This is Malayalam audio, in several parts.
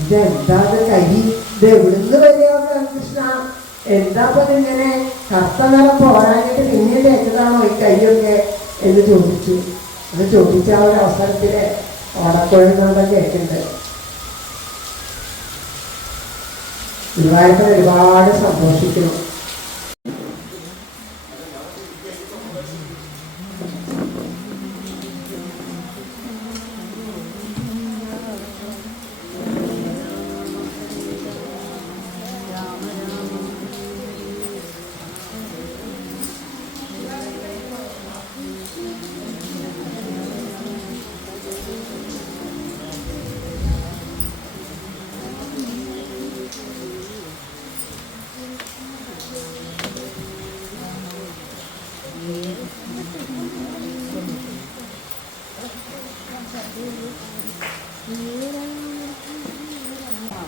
ഇതെന്താത് കൈ, ഇത് എവിടുന്ന് വരിക കൃഷ്ണ, എന്താ ഇങ്ങനെ കറുത്ത നിറം പോരാഞ്ഞിട്ട് പിന്നെ തേച്ചതാണോ ഈ കൈയൊക്കെ എന്ന് ചോദിച്ചു. അത് ചോദിച്ച ആ ഒരു അവസരത്തില് ഓടക്കൊഴുന്നവിടെ കേട്ടിട്ടുണ്ട്. ഗുരുവായൂരപ്പൻ ഒരുപാട് സന്തോഷിക്കുന്നു.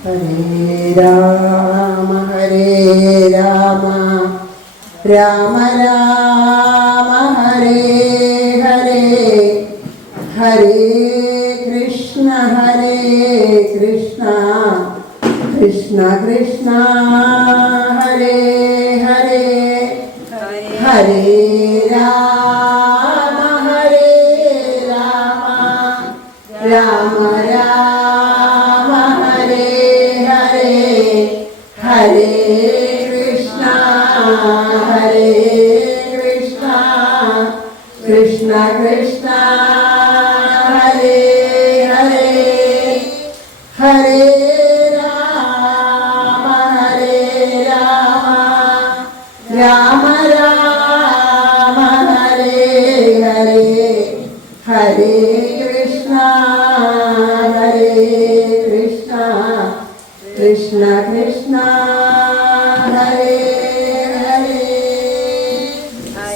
ഹരേ രാമ ഹരേ രാമ രാമ രാമ ഹരേ ഹരേ ഹരേ കൃഷ്ണ കൃഷ്ണ കൃഷ്ണ ഹരേ ഹരേ ഹരേ രാമ രാമ രാമ ഹരേ കൃഷ്ണ കൃഷ്ണ കൃഷ്ണ ഹരേ ഹരേ ഹരേ രാമ രാമ രാമ ഹരേ ഹരേ കൃഷ്ണ കൃഷ്ണ കൃഷ്ണ ഹരേ ഹരേ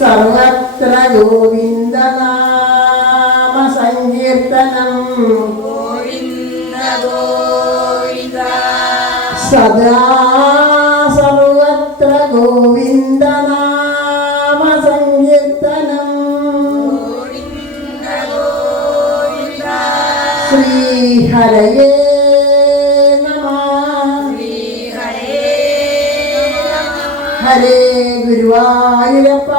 സർവത്ര ഗോവിന്ദ നാമ സങ്കീർത്തനം ഗോവിന്ദ ഗോവിന്ദ സദാ സർവത്ര ഗോവിന്ദ നാമ സങ്കീർത്തനം ഗോവിന്ദ ഗോവിന്ദ ശ്രീഹരയേ ഹരേ ഗുരുവായൂരപ്പ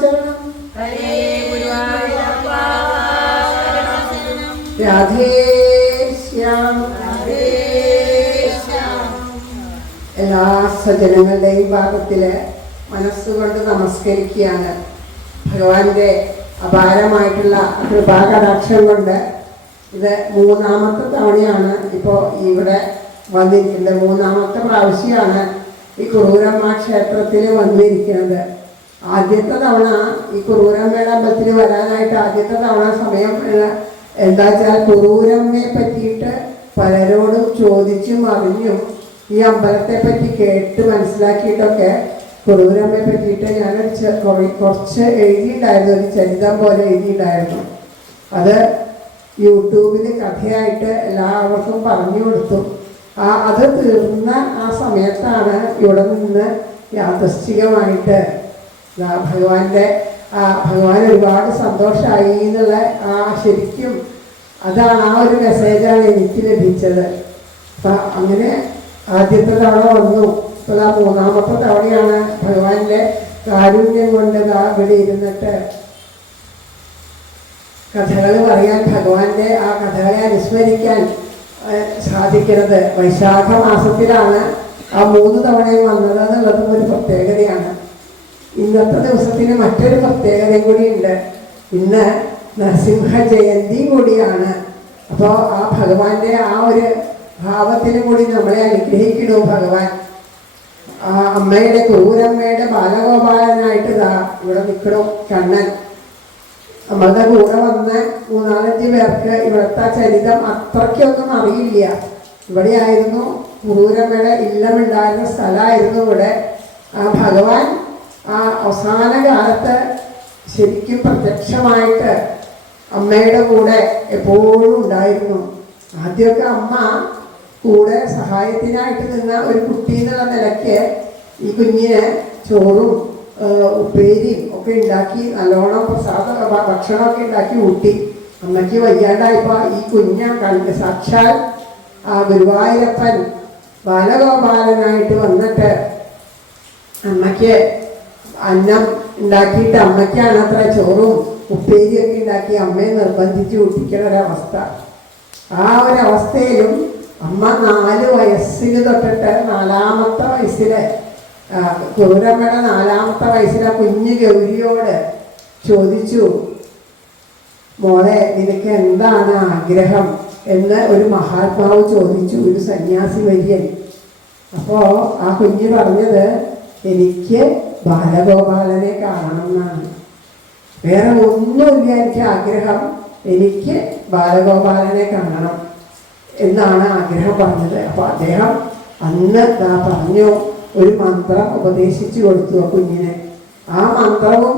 ശരണം, ഹരേ ഗുരുവായൂരപ്പ ശരണം, രാധേശ്യാം. രാധേശ്യാം. എല്ലാ സജ്ജനങ്ങളുടെയും ഭാഗത്തില് മനസ്സുകൊണ്ട് നമസ്കരിക്കുകയാണ്. ഭഗവാന്റെ അപാരമായിട്ടുള്ള കൃപാകടാക്ഷം കൊണ്ട് ഇത് മൂന്നാമത്തെ തവണയാണ് ഇപ്പോൾ ഇവിടെ വന്നിരിക്കുന്നത്. മൂന്നാമത്തെ പ്രാവശ്യമാണ് ഈ കുറൂരമ്മ ക്ഷേത്രത്തിൽ വന്നിരിക്കുന്നത്. ആദ്യത്തെ തവണ ഈ കുറൂരമ്മയുടെ അമ്പലത്തിൽ വരാനായിട്ട് ആദ്യത്തെ തവണ സമയം എന്താ വെച്ചാൽ കുറൂരമ്മയെ പറ്റിയിട്ട് പലരോടും ചോദിച്ചും അറിഞ്ഞും ഈ അമ്പലത്തെ പറ്റി കേട്ട് മനസ്സിലാക്കിയിട്ടൊക്കെ കുറൂരമ്മയെ പറ്റിയിട്ട് ഞാനൊരു കുറച്ച് എഴുതിയിട്ടുണ്ടായിരുന്നു, ഒരു ചരിതം പോലെ എഴുതിയിട്ടുണ്ടായിരുന്നു. അത് യൂട്യൂബിൽ കഥയായിട്ട് എല്ലാവർക്കും പറഞ്ഞു കൊടുത്തു. അത് തീർന്ന ആ സമയത്താണ് ഇവിടെ നിന്ന് യാദൃശ്ചികമായിട്ട് ഭഗവാൻ ഒരുപാട് സന്തോഷമായി എന്നുള്ള ശരിക്കും അതാണ് ആ ഒരു മെസ്സേജാണ് എനിക്ക് ലഭിച്ചത്. അപ്പം അങ്ങനെ ആദ്യത്തെ തവണ വന്നു. ഇപ്പോൾ മൂന്നാമത്തെ തവണയാണ് ഭഗവാന്റെ കാരുണ്യം കൊണ്ട് ഇവിടെ ഇരുന്നിട്ട് കഥകൾ പറയാൻ, ഭഗവാന്റെ ആ കഥകളെ അനുസ്മരിക്കാൻ സാധിക്കുന്നത്. വൈശാഖ മാസത്തിലാണ് ആ 3 തവണയും വന്നത് എന്നുള്ളതും ഒരു പ്രത്യേകതയാണ്. ഇന്നത്തെ ദിവസത്തിന് മറ്റൊരു പ്രത്യേകതയും കൂടിയുണ്ട്. ഇന്ന് നരസിംഹ ജയന്തി കൂടിയാണ്. അപ്പോൾ ആ ഭഗവാന്റെ ആ ഒരു ഭാവത്തിനും കൂടി നമ്മളെ അനുഗ്രഹിക്കണു ഭഗവാൻ. ആ അമ്മയുടെ ക്രൂരമ്മയുടെ ബാലഗോപാലനായിട്ട് ഇവിടെ നിൽക്കണു കണ്ണൻ. നമ്മളുടെ കൂടെ വന്ന് 3-4 പേർക്ക് ഇവിടുത്തെ ചരിതം അത്രയ്ക്കൊന്നും അറിയില്ല. ഇവിടെയായിരുന്നു ക്രൂരമ്മയുടെ ഇല്ലമുണ്ടായിരുന്ന സ്ഥലമായിരുന്നു ഇവിടെ. ഭഗവാൻ ആ അവസാന കാലത്ത് ശരിക്കും പ്രത്യക്ഷമായിട്ട് അമ്മയുടെ കൂടെ എപ്പോഴും ഉണ്ടായിരുന്നു. ആദ്യമൊക്കെ അമ്മ കൂടെ സഹായത്തിനായിട്ട് നിന്ന ഒരു കുട്ടി എന്നുള്ള നിലയ്ക്ക് ഈ കുഞ്ഞിന് ചോറും ഉപ്പേരിയും ഒക്കെ ഉണ്ടാക്കി നല്ലോണം ഭക്ഷണമൊക്കെ ഉണ്ടാക്കി ഊട്ടി. അമ്മയ്ക്ക് വയ്യാണ്ടായപ്പോൾ ഈ കുഞ്ഞ സാക്ഷാൽ ആ ഗുരുവായൂരപ്പൻ ബാലഗോപാലനായിട്ട് വന്നിട്ട് അമ്മയ്ക്ക് അന്നം ഉണ്ടാക്കിയിട്ട് അമ്മയ്ക്കാണ് അത്ര ചോറും ഉപ്പേരിയൊക്കെ ഉണ്ടാക്കി അമ്മയെ നിർബന്ധിച്ച് കുട്ടിക്കുന്ന ഒരവസ്ഥ. ആ ഒരവസ്ഥയിലും അമ്മ 4 വയസ്സിൽ തൊട്ടിട്ട് 4ാമത്തെ വയസ്സിൽ കുറൂരമ്മയുടെ 4ാമത്തെ വയസ്സിലെ കുഞ്ഞു ഗൗരിയോട് ചോദിച്ചു, മോളെ നിനക്ക് എന്താണ് ആഗ്രഹം എന്ന് ഒരു മഹാത്മാവ് ചോദിച്ചു, ഒരു സന്യാസി വര്യൻ. അപ്പോൾ ആ കുഞ്ഞ് പറഞ്ഞത്, എനിക്ക് ബാലഗോപാലനെ കാണണം എന്നാണ്. വേറെ ഒന്നുമില്ല എനിക്ക് ആഗ്രഹം, എനിക്ക് ബാലഗോപാലനെ കാണണം എന്നാണ് ആഗ്രഹം പറഞ്ഞത്. അപ്പോൾ അദ്ദേഹം അന്ന് പറഞ്ഞു, ഒരു മന്ത്രം ഉപദേശിച്ചു കൊടുത്തു ആ കുഞ്ഞിനെ. ആ മന്ത്രവും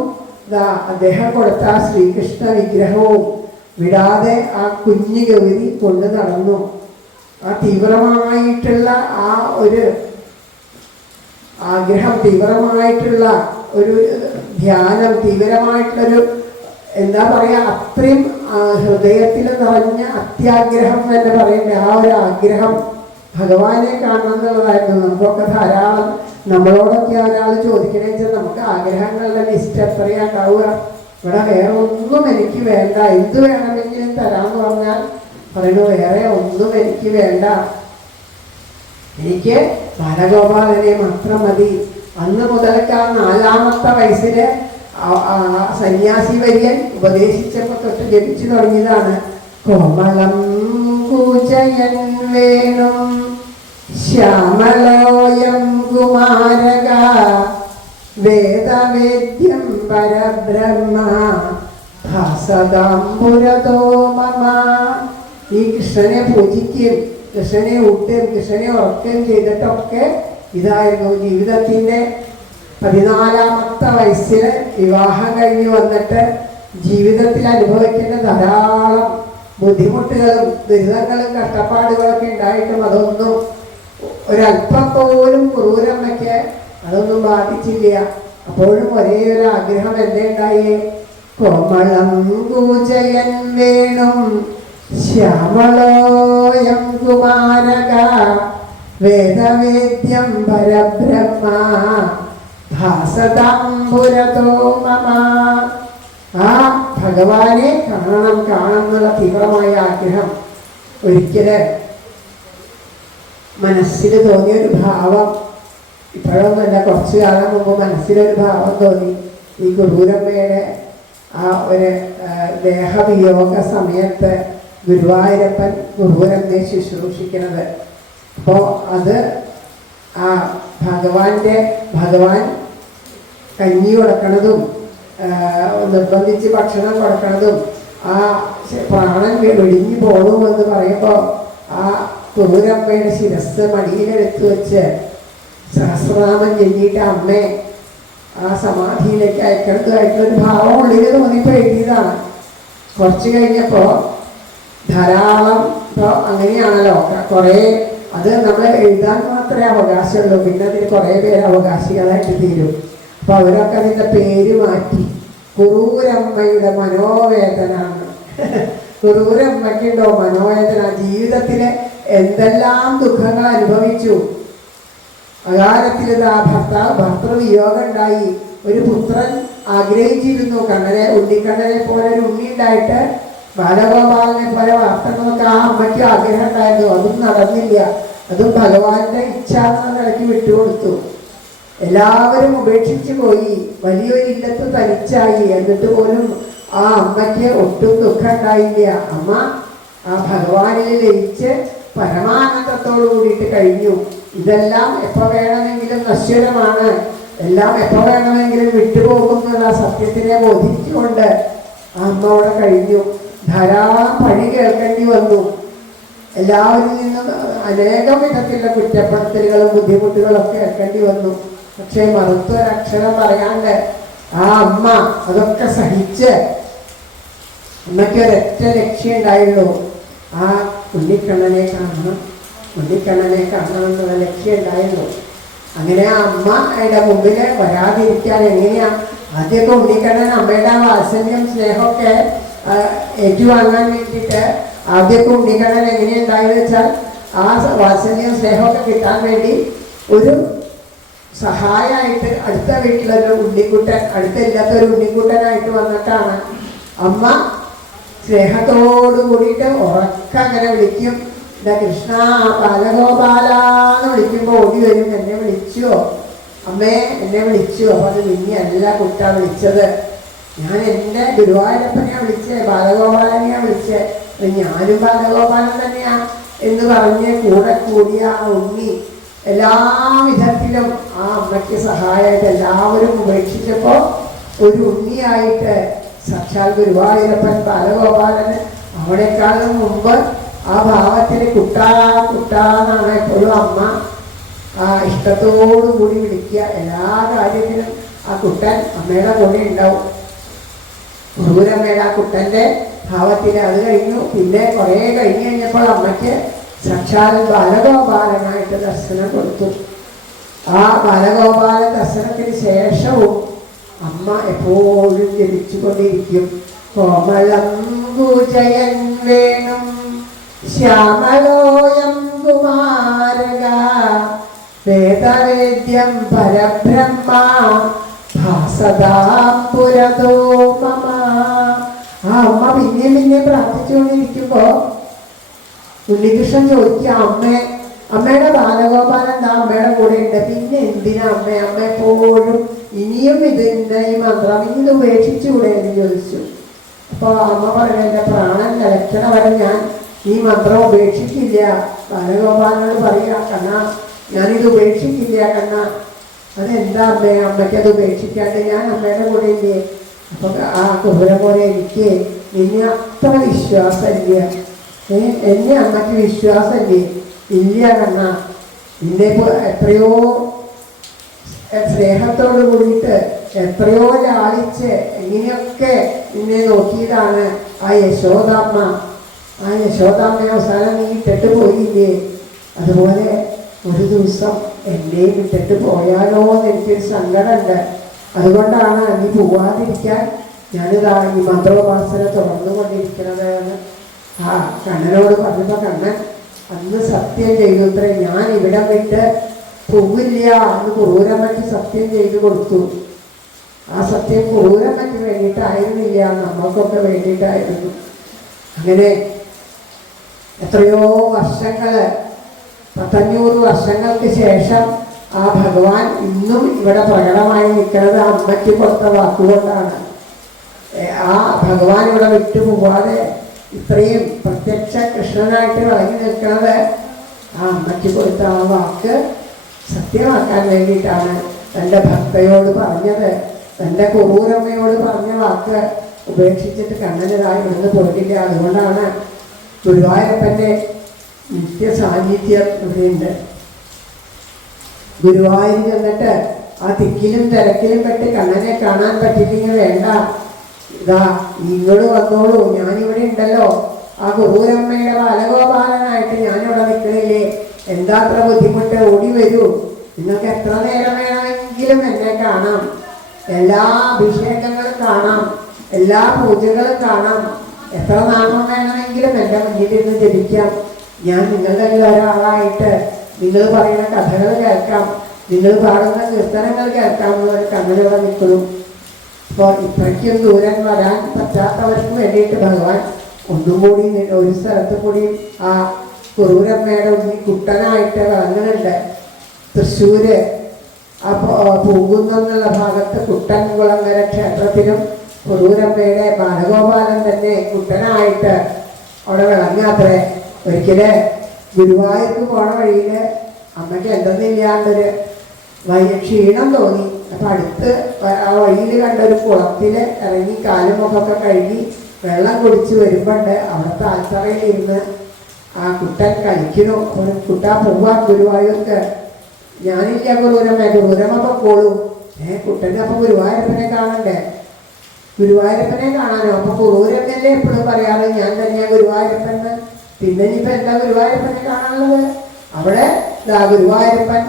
അദ്ദേഹം കൊടുത്ത ആ ശ്രീകൃഷ്ണ വിഗ്രഹവും വിടാതെ ആ കുഞ്ഞു ഗൗരി കൊണ്ട് നടന്നു. ആ തീവ്രമായിട്ടുള്ള ആ ഒരു ആഗ്രഹം, തീവ്രമായിട്ടുള്ള ഒരു ധ്യാനം, തീവ്രമായിട്ടുള്ളൊരു എന്താ പറയുക, അത്രയും ഹൃദയത്തിൽ നിറഞ്ഞ അത്യാഗ്രഹം തന്നെ പറയണ്ടേ, ആ ഒരു ആഗ്രഹം ഭഗവാനെ കാണണം എന്നുള്ളതായിരുന്നു. നമുക്കൊക്കെ ധാരാളം, നമ്മളോടൊക്കെ ഒരാൾ ചോദിക്കണേ വെച്ചാൽ നമുക്ക് ആഗ്രഹങ്ങളുടെ ലിസ്റ്റ് എത്രയാ ഉണ്ടാവുക. ഇവിടെ വേറെ ഒന്നും എനിക്ക് വേണ്ട, എന്ത് വേണമെങ്കിലും തരാമെന്ന് പറഞ്ഞാൽ പറയണു, വേറെ ഒന്നും എനിക്ക് വേണ്ട, എനിക്ക് ബാലഗോപാലനെ മാത്രം മതി. അന്ന് മുതലൊക്കെ 4ാമത്തെ വയസ്സിൽ സന്യാസി വര്യൻ ഉപദേശിച്ചപ്പോൾ തൊട്ട് ജപിച്ചു തുടങ്ങിയതാണ്. കോമളം കൂജയൻ വേണം ശ്യാമലോയം കുമാരക വേദവേദ്യം പരബ്രഹ്മ ഭാസദാംബുരതോ മമ. ഈ കൃഷ്ണനെ പൂജിക്കുകയും കൃഷ്ണനെ ഊട്ടുകയും കൃഷ്ണനെ ഉറക്കുകയും ചെയ്തിട്ടൊക്കെ ഇതായിരുന്നു ജീവിതത്തിൻ്റെ 14ാമത്തെ വയസ്സിൽ വിവാഹം കഴിഞ്ഞ് വന്നിട്ട് ജീവിതത്തിൽ അനുഭവിക്കേണ്ട ധാരാളം ബുദ്ധിമുട്ടുകളും ദുരിതങ്ങളും കഷ്ടപ്പാടുകളൊക്കെ ഉണ്ടായിട്ടും അതൊന്നും ഒരല്പം പോലും കുറൂരമ്മയ്ക്ക് അതൊന്നും ബാധിച്ചില്ല. അപ്പോഴും ഒരേ ഒരു ആഗ്രഹം എന്തേ ഉണ്ടായേ, കോമളം കൂജയൻ വേണം ശ്യാമളോയം കുമാരക വേദവേദ്യം പരബ്രഹ്മ ഭാസദാംബുരതോ മമ. ആ ഭഗവാനെ കാണണം എന്നുള്ള തീവ്രമായ ആഗ്രഹം ഒരിക്കല് മനസ്സിൽ തോന്നിയൊരു ഭാവം, ഇപ്പോഴൊന്നുമല്ല, കുറച്ചു കാലം മുമ്പ് മനസ്സിലൊരു ഭാവം തോന്നി. ഈ കുറൂരമ്മയുടെ ആ ഒരു ദേഹവിയോഗ സമയത്ത് ഗുരുവായൂരപ്പൻ കുറൂരമ്മയെ ശുശ്രൂഷിക്കുന്നത്. അപ്പോൾ അത് ആ ഭഗവാൻ കഞ്ഞി കൊടുക്കണതും നിർബന്ധിച്ച് ഭക്ഷണം കൊടുക്കണതും ആ പ്രാണൻ വെടിഞ്ഞു പോകണമെന്ന് പറയുമ്പോൾ ആ കുറൂരമ്മയുടെ ശിരസ് മടിയിലെടുത്ത് വെച്ച് സഹസ്രനാമം ചൊല്ലിയിട്ട് അമ്മയെ ആ സമാധിയിലേക്ക് അയക്കുന്നതായിട്ടൊരു ഭാവം ഉള്ളിൽ തോന്നിയപ്പോൾ എഴുതിയതാണ്. കുറച്ച് കഴിഞ്ഞപ്പോൾ ധാരാളം, ഇപ്പോൾ അങ്ങനെയാണല്ലോ കുറേ, അത് നമ്മൾ എഴുതാൻ മാത്രമേ അവകാശമുള്ളൂ, പിന്നെ അതിന് കുറേ പേര് അവകാശികളായിട്ട് തീരും. അപ്പോൾ അവരൊക്കെ അതിൻ്റെ പേര് മാറ്റി കുറൂരമ്മയുടെ മനോവേദന. കുറൂരമ്മയ്ക്കുണ്ടോ മനോവേദന? ജീവിതത്തിലെ എന്തെല്ലാം ദുഃഖങ്ങൾ അനുഭവിച്ചു. അകാലത്തിൽ ഭർത്തൃവിയോഗം ഉണ്ടായി. ഒരു പുത്രൻ ആഗ്രഹിച്ചിരുന്നു, ഉണ്ണിക്കണ്ണനെ പോലെ ഒരു ഉണ്ണി ഉണ്ടായിട്ട് ബാലഗോപാലനെ പോലെ വളർത്തണമെന്നൊക്കെ ആ അമ്മയ്ക്ക് ആഗ്രഹം ഉണ്ടായിരുന്നു. അതും നടന്നില്ല. അതും ഭഗവാന്റെ ഇച്ഛ എന്ന നിലയ്ക്ക് വിട്ടുകൊടുത്തു. എല്ലാവരും ഉപേക്ഷിച്ചു പോയി. വലിയൊരു ഇല്ലത്ത് തനിച്ചായി. എന്നിട്ട് പോലും ആ അമ്മയ്ക്ക് ഒട്ടും ദുഃഖം ഉണ്ടായില്ല. അമ്മ ആ ഭഗവാനിൽ ലയിച്ച് പരമാനന്ദത്തോടു കൂടിയിട്ട് കഴിഞ്ഞു. ഇതെല്ലാം എപ്പോൾ വേണമെങ്കിലും നശ്വരമാണ്, എല്ലാം എപ്പോൾ വേണമെങ്കിലും വിട്ടുപോകുന്നുള്ള സത്യത്തിനെ ബോധിച്ചുകൊണ്ട് ആ അമ്മ അവിടെ കഴിഞ്ഞു. ധാരാളം പഴി കേൾക്കേണ്ടി വന്നു. എല്ലാവരിൽ നിന്നും അനേകം വിധത്തിലുള്ള കുറ്റപ്പെടുത്തലുകളും ബുദ്ധിമുട്ടുകളൊക്കെ കേൾക്കേണ്ടി വന്നു. പക്ഷേ മറുത്തൊരക്ഷരം പറയാണ്ട് ആ അമ്മ അതൊക്കെ സഹിച്ച് അമ്മയ്ക്ക് ഒരൊറ്റ ലക്ഷ്യം ഉണ്ടായുള്ളൂ, ആ ഉണ്ണിക്കണ്ണനെ കാണണം എന്നുള്ള ലക്ഷ്യം ഉണ്ടായുള്ളൂ. അങ്ങനെ ആ അമ്മയുടെ മുമ്പിൽ വരാതിരിക്കാൻ എങ്ങനെയാ? ആദ്യമൊക്കെ ഉണ്ണിക്കണ്ണൻ അമ്മയുടെ ആ വാത്സല്യം സ്നേഹമൊക്കെ ഏറ്റുവാങ്ങാൻ വേണ്ടിയിട്ട് ആദ്യമൊക്കെ ഉണ്ണിക്കണ്ണൻ എങ്ങനെയുണ്ടായെന്ന് വെച്ചാൽ ആ വാത്സല്യം സ്നേഹമൊക്കെ കിട്ടാൻ വേണ്ടി ഒരു സഹായമായിട്ട് അടുത്ത വീട്ടിലൊരു ഉണ്ണിക്കുട്ടൻ, അടുത്തില്ലാത്തൊരു ഉണ്ണിക്കുട്ടനായിട്ട് വന്നിട്ടാണ് അമ്മ സ്നേഹത്തോട് കൂടിയിട്ട് ഉറക്ക അങ്ങനെ വിളിക്കും. എന്താ കൃഷ്ണ ബാലഗോപാലാന്ന് വിളിക്കുമ്പോൾ ഓടി വരും, എന്നെ വിളിച്ചോ അമ്മേ, എന്നെ വിളിച്ചു. അപ്പോൾ അത് നിന്നെയല്ല കുട്ട വിളിച്ചത്, ഞാൻ എൻ്റെ ഗുരുവായൂരപ്പനെയാണ് വിളിച്ചത്, ബാലഗോപാലനെയാണ് വിളിച്ചത്, ഞാനും ബാലഗോപാലൻ തന്നെയാ എന്ന് പറഞ്ഞ് കൂടെ കൂടിയ ആ ഉണ്ണി എല്ലാ വിധത്തിലും ആ അമ്മയ്ക്ക് സഹായമായിട്ട് എല്ലാവരും ഉപേക്ഷിച്ചപ്പോൾ ഒരു ഉണ്ണിയായിട്ട് സാക്ഷാൽ ഗുരുവായൂരപ്പൻ ബാലഗോപാലന് അവിടേക്കാളും മുമ്പ് ആ ഭാവത്തിൽ കുട്ടാന്നാണ് എപ്പോഴും അമ്മ ആ ഇഷ്ടത്തോടു കൂടി വിളിക്കുക. എല്ലാ കാര്യത്തിലും ആ കുട്ടൻ അമ്മയുടെ കൂടെ ഉണ്ടാവും. മുരുകനമ്മയുടെ ആ കുട്ടൻ്റെ ഭാവത്തിൽ അത് കഴിഞ്ഞു. പിന്നെ കുറേ കഴിഞ്ഞ് കഴിഞ്ഞപ്പോൾ അമ്മയ്ക്ക് സാക്ഷാൽ ബാലഗോപാലനായിട്ട് ദർശനം കൊടുത്തു. ആ ബാലഗോപാല ദർശനത്തിന് ശേഷവും അമ്മ എപ്പോഴും ജപിച്ചുകൊണ്ടിരിക്കും. കോമളം ഗുജയൻ വേണം ശ്യാമലോയം കുമാരക വേദവേദ്യം പരബ്രഹ്മ ഭാസതാം പുരതോ മമ. ആ അമ്മ പിന്നെ പ്രാർത്ഥിച്ചുകൊണ്ടിരിക്കുമ്പോ ഉണ്ണികൃഷ്ണൻ ചോദിക്കുക, അമ്മയുടെ ബാലഗോപാലൻ എന്താ അമ്മയുടെ കൂടെ ഉണ്ട്, പിന്നെ എന്തിനാ അമ്മ എപ്പോഴും ഇനിയും ഇതിൻ്റെ ഈ മന്ത്രം ഇനി ഇത് ഉപേക്ഷിച്ചുകൂടെ എന്ന് ചോദിച്ചു. അപ്പോൾ അമ്മ പറഞ്ഞു, എൻ്റെ പ്രാണൻ നിലയ്ക്കണ വരെ ഞാൻ ഈ മന്ത്രം ഉപേക്ഷിക്കില്ല. ബാലഗോപാലനോട് പറയാ, കണ്ണാ ഞാനിത് ഉപേക്ഷിക്കില്ല കണ്ണാ. അതെന്താ അമ്മയ്ക്കത് ഉപേക്ഷിക്കാണ്ട് ഞാൻ അമ്മയുടെ കൂടെ ഇല്ലേ. അപ്പൊ ആ കുബുരം പോലെ എനിക്ക് നിന്നെ അത്ര വിശ്വാസമില്ല, എന്നെ അമ്മയ്ക്ക് വിശ്വാസമില്ലേ. ഇല്ല കണ്ണാ, നിന്നെ എത്രയോ സ്നേഹത്തോട് കൂടിയിട്ട് എത്രയോ ലാളിച്ച് എങ്ങനെയൊക്കെ നിന്നെ നോക്കിയതാണ് ആ യശോദാമ്മ. ആ യശോദാമ്മ അവസാനം നീ ഇട്ടിട്ട് പോയില്ലേ. അതുപോലെ ഒരു ദിവസം എന്നെയും ഇട്ടിട്ട് പോയാലോ എന്ന് എനിക്കൊരു സങ്കടമുണ്ട്. അതുകൊണ്ടാണ് നീ പോവാതിരിക്കാൻ ഞാനിതാ ഈ മന്ത്രോപാസന തുറന്നുകൊണ്ടിരിക്കുന്നത് എന്ന് ആ കണ്ണനോട് പറഞ്ഞപ്പോൾ കണ്ണൻ അന്ന് സത്യം ചെയ്തു അത്രേ, ഞാൻ ഇവിടം വിട്ട് പോവില്ല എന്ന് ക്രൂരമ്മയ്ക്ക് സത്യം ചെയ്തു കൊടുത്തു. ആ സത്യം ക്രൂരമ്മയ്ക്ക് വേണ്ടിയിട്ടായിരുന്നില്ല, നമ്മൾക്കൊക്കെ വേണ്ടിയിട്ടായിരുന്നു. അങ്ങനെ എത്രയോ വർഷങ്ങൾ, 500 വർഷങ്ങൾക്ക് ശേഷം ആ ഭഗവാൻ ഇന്നും ഇവിടെ പ്രകടമായി നിൽക്കുന്നത് അമ്മയ്ക്ക് കൊടുത്ത വാക്കുകൊണ്ടാണ്. ആ ഭഗവാൻ ഇവിടെ വിട്ടു പോവാതെ ഇത്രയും പ്രത്യക്ഷ കൃഷ്ണനായിട്ട് വിളങ്ങി നിൽക്കുന്നത് ആ അമ്മയ്ക്ക് കൊടുത്ത ആ വാക്ക് സത്യമാക്കാൻ വേണ്ടിയിട്ടാണ്. തൻ്റെ ഭക്തയോട് പറഞ്ഞത്, തൻ്റെ കുറൂരമ്മയോട് പറഞ്ഞ വാക്ക് ഉപേക്ഷിച്ചിട്ട് കണ്ണനതായി ഇവിടുന്ന് പോയിട്ടില്ല. അതുകൊണ്ടാണ് ഗുരുവായൂരപ്പൻ്റെ നിത്യ സാന്നിധ്യം ഇവിടെയുണ്ട്. ഗുരുവായൂർ ചെന്നിട്ട് ആ തിക്കിലും തിരക്കിലും പെട്ട് കണ്ണനെ കാണാൻ പറ്റില്ലെങ്കിൽ വേണ്ട, ഇതാ ഇങ്ങോട്ട് വന്നോളൂ, ഞാനിവിടെ ഉണ്ടല്ലോ, ആ കുറൂരമ്മയുടെ ബാലഗോപാലനായിട്ട് ഞാനിവിടെ നിൽക്കണില്ലേ, എന്താ അത്ര ബുദ്ധിമുട്ട്, ഓടി വരൂ, നിങ്ങൾക്ക് എത്ര നേരം വേണമെങ്കിലും എന്നെ കാണാം, എല്ലാ അഭിഷേകങ്ങളും കാണാം, എല്ലാ പൂജകളും കാണാം, എത്ര നാമം വേണമെങ്കിലും എൻ്റെ മുന്നിലിരുന്ന് ജപിക്കാം, ഞാൻ നിങ്ങളുടെ ഒരാളായിട്ട് നിങ്ങൾ പറയുന്ന കഥകൾ കേൾക്കാം, നിങ്ങൾ പാടുന്ന കീർത്തനങ്ങൾ കേൾക്കാം എന്നൊരു കണ്ണനിവിടെ നിൽക്കുന്നു. അപ്പോൾ ഇത്രയ്ക്കും ദൂരം വരാൻ പറ്റാത്തവർക്ക് വേണ്ടിയിട്ട് ഭഗവാൻ ഒന്നും കൂടി ഒരു സ്ഥലത്ത് കൂടി ആ കുറൂരമ്മയുടെ ഉണ്ണി കുട്ടനായിട്ട് വിളങ്ങുന്നുണ്ട്. തൃശ്ശൂര് ആ പൂങ്കുന്നുള്ള ഭാഗത്ത് കുട്ടൻകുളങ്ങര ക്ഷേത്രത്തിലും കുറൂരമ്മയുടെ ബാലഗോപാലൻ തന്നെ കുട്ടനായിട്ട് അവിടെ വിളങ്ങാത്രേ. ഒരിക്കല് ഗുരുവായൂർക്ക് പോണ വഴിയിൽ അമ്മയ്ക്ക് എന്തെന്നില്ലാണ്ടൊരു ക്ഷീണം തോന്നി. അപ്പം അടുത്ത് ആ വഴിയിൽ കണ്ടൊരു കുളത്തിൽ ഇറങ്ങി കാലും മുഖമൊക്കെ കഴുകി വെള്ളം കുടിച്ച് വരുമ്പോണ്ട് അവിടുത്തെ ആൽത്തറയിലിരുന്ന് ആ കുട്ടൻ കളിക്കണു. കുട്ടാ പോവാൻ ഗുരുവായൂർക്ക്, ഞാനില്ല കുറൂരമ്മ പൊക്കോളൂ. കുട്ടൻ്റെ അപ്പം ഗുരുവായൂരപ്പനെ കാണണ്ടേ, ഗുരുവായൂരപ്പനെ കാണാനോ. അപ്പം കുറൂരമ്മല്ലേ എപ്പോഴും പറയാറ് ഞാൻ തന്നെയാ ഗുരുവായൂരപ്പൻ. പിന്നെ ഇനിയിപ്പോൾ എന്താ ഗുരുവായൂരപ്പനെ കാണാനുള്ളത്? അവിടെ ഗുരുവായൂരപ്പൻ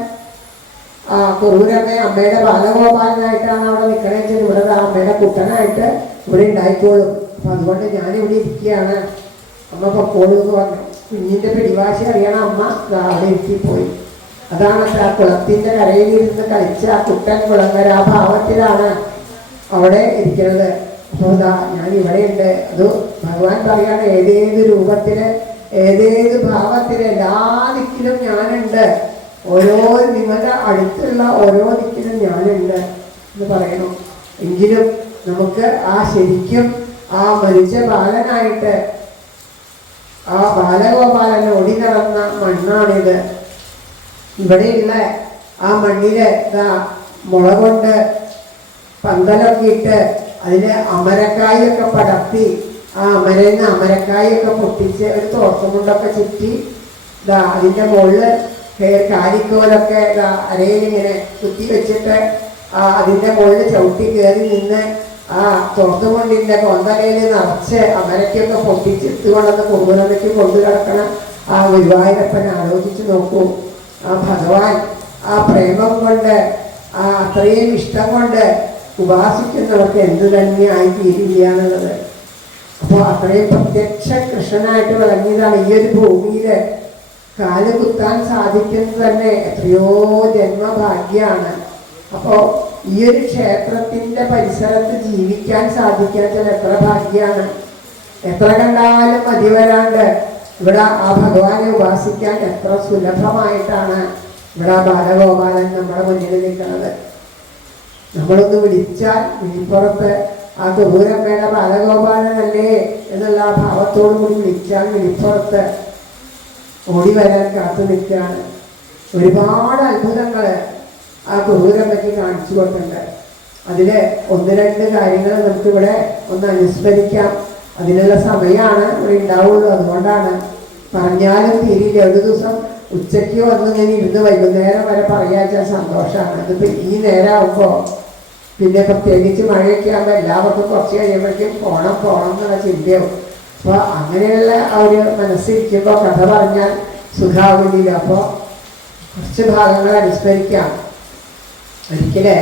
ആ കുറൂരമ്മ അമ്മയുടെ ബാലഗോപാലനായിട്ടാണ് അവിടെ നിൽക്കണേച്ചത്. ഇവിടെ അമ്മയുടെ കുട്ടനായിട്ട് ഇവിടെ ഉണ്ടായിക്കോളും. അപ്പം അതുകൊണ്ട് ഞാനിവിടെ ഇരിക്കുകയാണ്, അമ്മ പൊക്കോളൂ എന്ന് പറഞ്ഞു. കുഞ്ഞിൻ്റെ പിടിവാശി അറിയണ അമ്മ അവിടെ ഇരുത്തിപ്പോയി. അതാണ് ആ കുളത്തിൻ്റെ കരയിലിരുന്ന് കളിച്ച ആ കുട്ടൻ കുളങ്ങര ആ ഭാവത്തിലാണ് അവിടെ ഇരിക്കുന്നത്. അപ്പോൾ ഞാൻ ഇവിടെയുണ്ട്. അത് ഭഗവാൻ പറയാണ്, ഏതേത് രൂപത്തില് ഏതേത് ഭാവത്തില് എല്ലാ ദിക്കിലും ഞാനുണ്ട്, ഓരോ നിങ്ങളുടെ അടുത്തുള്ള ഓരോ ദിക്കിലും ഞാനുണ്ട് എന്ന് പറയണു. എങ്കിലും നമുക്ക് ആ ശരിക്കും ആ മരിച്ച ബാലനായിട്ട് ആ ബാലഗോപാലൻ ഓടി നടന്ന മണ്ണാണിത്. ഇവിടെയുള്ള ആ മണ്ണില് മുള കൊണ്ട് പന്തലൊക്കെ ഇട്ട് അതിൽ അമരക്കായൊക്കെ പടർത്തി ആ അമരന്ന് അമരക്കായൊക്കെ പൊട്ടിച്ച് ഒരു തോർത്തുമുണ്ടൊക്കെ ചുറ്റി അതിൻ്റെ മുകളിൽ കാലിക്കോലൊക്കെ അരയിലിങ്ങനെ കുത്തി വെച്ചിട്ട് അതിൻ്റെ മുകളിൽ ചവിട്ടി കയറി നിന്ന് ആ തോർത്തുമുണ്ടിൻ്റെ കൊന്തലയിൽ നിറച്ച് അമരക്കൊക്കെ പൊട്ടിച്ച് ഇട്ടുകൊണ്ടെന്ന് കുറുകുലമയ്ക്ക് കൊണ്ടു കിടക്കണം ആ ഗുരുവായൂരപ്പൻ ആലോചിച്ച് നോക്കൂ. ആ ഭഗവാൻ ആ പ്രേമം കൊണ്ട് ആ അത്രയും ഇഷ്ടം കൊണ്ട് ഉപാസിക്കുന്നവർക്ക് എന്തു തന്നെയായി തീരില്ല എന്നുള്ളത്. അപ്പോൾ അത്രയും പ്രത്യക്ഷ കൃഷ്ണനായിട്ട് വിളങ്ങിയതാണ്. ഈ ഒരു ഭൂമിയിൽ കാല് കുത്താൻ സാധിക്കുന്നത് തന്നെ എത്രയോ ജന്മഭാഗ്യമാണ്. അപ്പോൾ ഈ ഒരു ക്ഷേത്രത്തിൻ്റെ പരിസരത്ത് ജീവിക്കാൻ സാധിക്കാച്ചാൽ എത്ര ഭാഗ്യമാണ്. എത്ര കണ്ടാലും മതി വരാണ്ട് ഇവിടെ ആ ഭഗവാനെ ഉപാസിക്കാൻ എത്ര സുലഭമായിട്ടാണ് ഇവിടെ ബാലഗോപാലൻ നമ്മുടെ മുന്നിൽ നിൽക്കുന്നത്. നമ്മളൊന്ന് വിളിച്ചാൽ വിളിപ്പുറത്ത് ആ ദൂരമ്മയുടെ ബാലഗോപാലനല്ലേ എന്നുള്ള ആ ഭാവത്തോടു കൂടി വിളിച്ചാൽ വിളിപ്പുറത്ത് ഓടി വരാൻ കാത്തു നിൽക്കുകയാണ്. ഒരുപാട് അത്ഭുതങ്ങൾ ആ കുറൂരമ്മയ്ക്ക് കാണിച്ചു കൊടുക്കുന്നുണ്ട്. അതിൽ ഒന്ന് രണ്ട് കാര്യങ്ങൾ നമുക്കിവിടെ ഒന്ന് അനുസ്മരിക്കാം. അതിനുള്ള സമയമാണ് ഇവിടെ ഉണ്ടാവുള്ളൂ. അതുകൊണ്ടാണ് പറഞ്ഞാലും തീരില്ല. ഒരു ദിവസം ഉച്ചയ്ക്ക് വന്ന് ഇങ്ങനെ ഇരുന്ന് വൈകുന്നേരം വരെ പറയാച്ചാൽ സന്തോഷമാണ്. അതിപ്പോൾ ഈ നേരമാകുമ്പോൾ പിന്നെ പ്രത്യേകിച്ച് മഴയൊക്കെ ആകുമ്പോൾ എല്ലാവർക്കും കുറച്ച് കഴിയുമ്പോഴേക്കും പോണം എന്നുള്ള ചിന്തയാവും. അപ്പോൾ അങ്ങനെയുള്ള ആ ഒരു മനസ്സിരിക്കുമ്പോൾ കഥ പറഞ്ഞാൽ സുഖാവില്ല. അപ്പോൾ കുറച്ച് ഭാഗങ്ങൾ അനുസ്മരിക്കാം. ഒരിക്കല്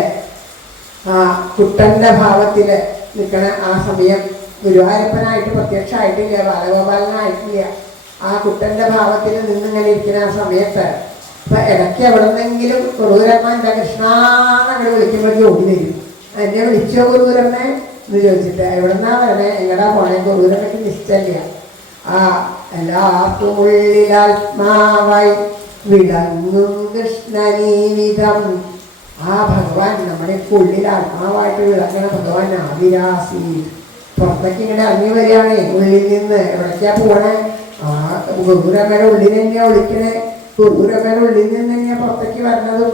ആ കുട്ടൻ്റെ ഭാവത്തിൽ നിൽക്കണ ആ സമയം ഗുരുവായൂരപ്പനായിട്ട് പ്രത്യക്ഷമായിട്ടില്ല, ബാലഗോപാലനായിട്ടില്ല. ആ കുട്ടൻ്റെ ഭാവത്തിൽ നിന്നിങ്ങനെ ഇരിക്കുന്ന ആ സമയത്ത് ഇപ്പം ഇടയ്ക്ക് എവിടെ നിന്നെങ്കിലും കുറൂരമ്മ എൻ്റെ കൃഷ്ണാന്നങ്ങനെ വിളിക്കുമ്പോഴേക്കും ഓടി വരും. എന്നെ വിളിച്ചോ കുറൂരമ്മ എന്ന് ചോദിച്ചിട്ട് എവിടെന്നാ വരണേ, എങ്ങടാ പോണേ, കുറൂരമ്മയ്ക്ക് നിശ്ചയില്ല. ആ എല്ലാവർക്കും ഉള്ളിലാത്മാവായി വിളങ്ങും കൃഷ്ണനീവിധം. ആ ഭഗവാൻ നമ്മുടെ ഉള്ളിൽ ആത്മാവായിട്ട് വിളങ്ങണ ഭഗവാൻ ആവിരാസി പുറത്തേക്ക് ഇങ്ങനെ ഇറങ്ങി വരികയാണേ. ഉള്ളിൽ നിന്ന് എവിടേക്കാ പോണേ? ആ ഗുരുരമ്മയുടെ ഉള്ളിൽ തന്നെയാ വിളിക്കണേ. ഗുരുരമ്മയുടെ ഉള്ളിൽ നിന്ന് തന്നെയാ പുറത്തേക്ക് വരണതും.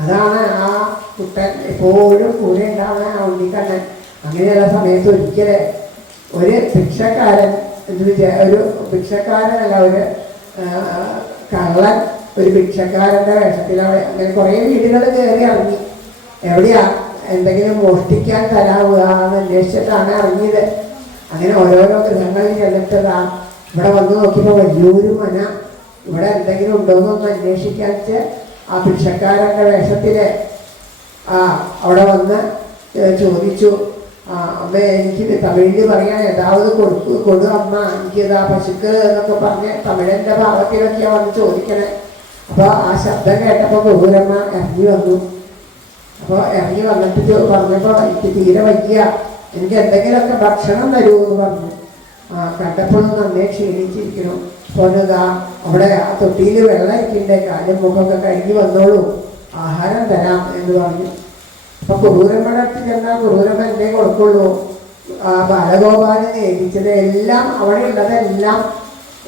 അതാണ് ആ കുട്ടൻ എപ്പോഴും കൂടെ ഉണ്ടാവണ ആ ഉണ്ണിക്കണ്ണൻ. അങ്ങനെയുള്ള സമയത്ത് ഒരിക്കല് ഒരു ഭിക്ഷക്കാരൻ ഒരു ഭിക്ഷക്കാരനല്ല, ഒരു കള്ളൻ ഒരു ഭിക്ഷക്കാരൻ്റെ വേഷത്തിൽ അവിടെ അങ്ങനെ കുറേ വീടുകൾ കയറി ഇറങ്ങി. എവിടെയാ എന്തെങ്കിലും മോഷ്ടിക്കാൻ തരാവുക എന്ന് അന്വേഷിച്ചിട്ടാണ് ഇറങ്ങിയത്. അങ്ങനെ ഓരോരോ ഗൃഹങ്ങളിൽ ചെന്നിട്ടതാ ഇവിടെ വന്ന് നോക്കിയപ്പോൾ വലിയൊരു മന. ഇവിടെ എന്തെങ്കിലും ഉണ്ടോയെന്നൊന്ന് അന്വേഷിക്കാൻ ആ ഭിക്ഷക്കാരൻ്റെ വേഷത്തിൽ അവിടെ വന്ന് ചോദിച്ചു. അമ്മ എനിക്ക് തമിഴിൽ പറയാൻ ഏതാവത് കൊടു അമ്മ, എനിക്കിതാ പശുക്ക് എന്നൊക്കെ പറഞ്ഞ് തമിഴൻ്റെ ഭാവത്തിലൊക്കെയാണ് വന്ന് ചോദിക്കണേ. അപ്പോൾ ആ ശബ്ദം കേട്ടപ്പോൾ ഗോകുലമ്മ ഇറങ്ങി വന്നു. അപ്പോൾ ഇറങ്ങി വന്നിട്ട് പറഞ്ഞപ്പോൾ എനിക്ക് തീരെ വയ്യ, എനിക്ക് എന്തെങ്കിലുമൊക്കെ ഭക്ഷണം തരുമെന്ന് പറഞ്ഞു. കണ്ടപ്പോഴും നന്നേ ക്ഷീണിച്ചിരിക്കണം. അപ്പോൾ അവിടെ ആ തൊട്ടിയിൽ വെള്ളം ഇരിക്കണ്ടേ, കാലും മുഖമൊക്കെ കഴുകി വന്നോളൂ, ആഹാരം തരാം എന്ന് പറഞ്ഞു. അപ്പോൾ കുറൂരമ്മയുടെ അടുത്ത് ചെന്നാൽ കുറൂരമ്മ എന്തേ കൊടുക്കുള്ളൂ. ബാലഗോപാലനെ ഏൽപ്പിച്ചത് എല്ലാം അവിടെ ഉള്ളതെല്ലാം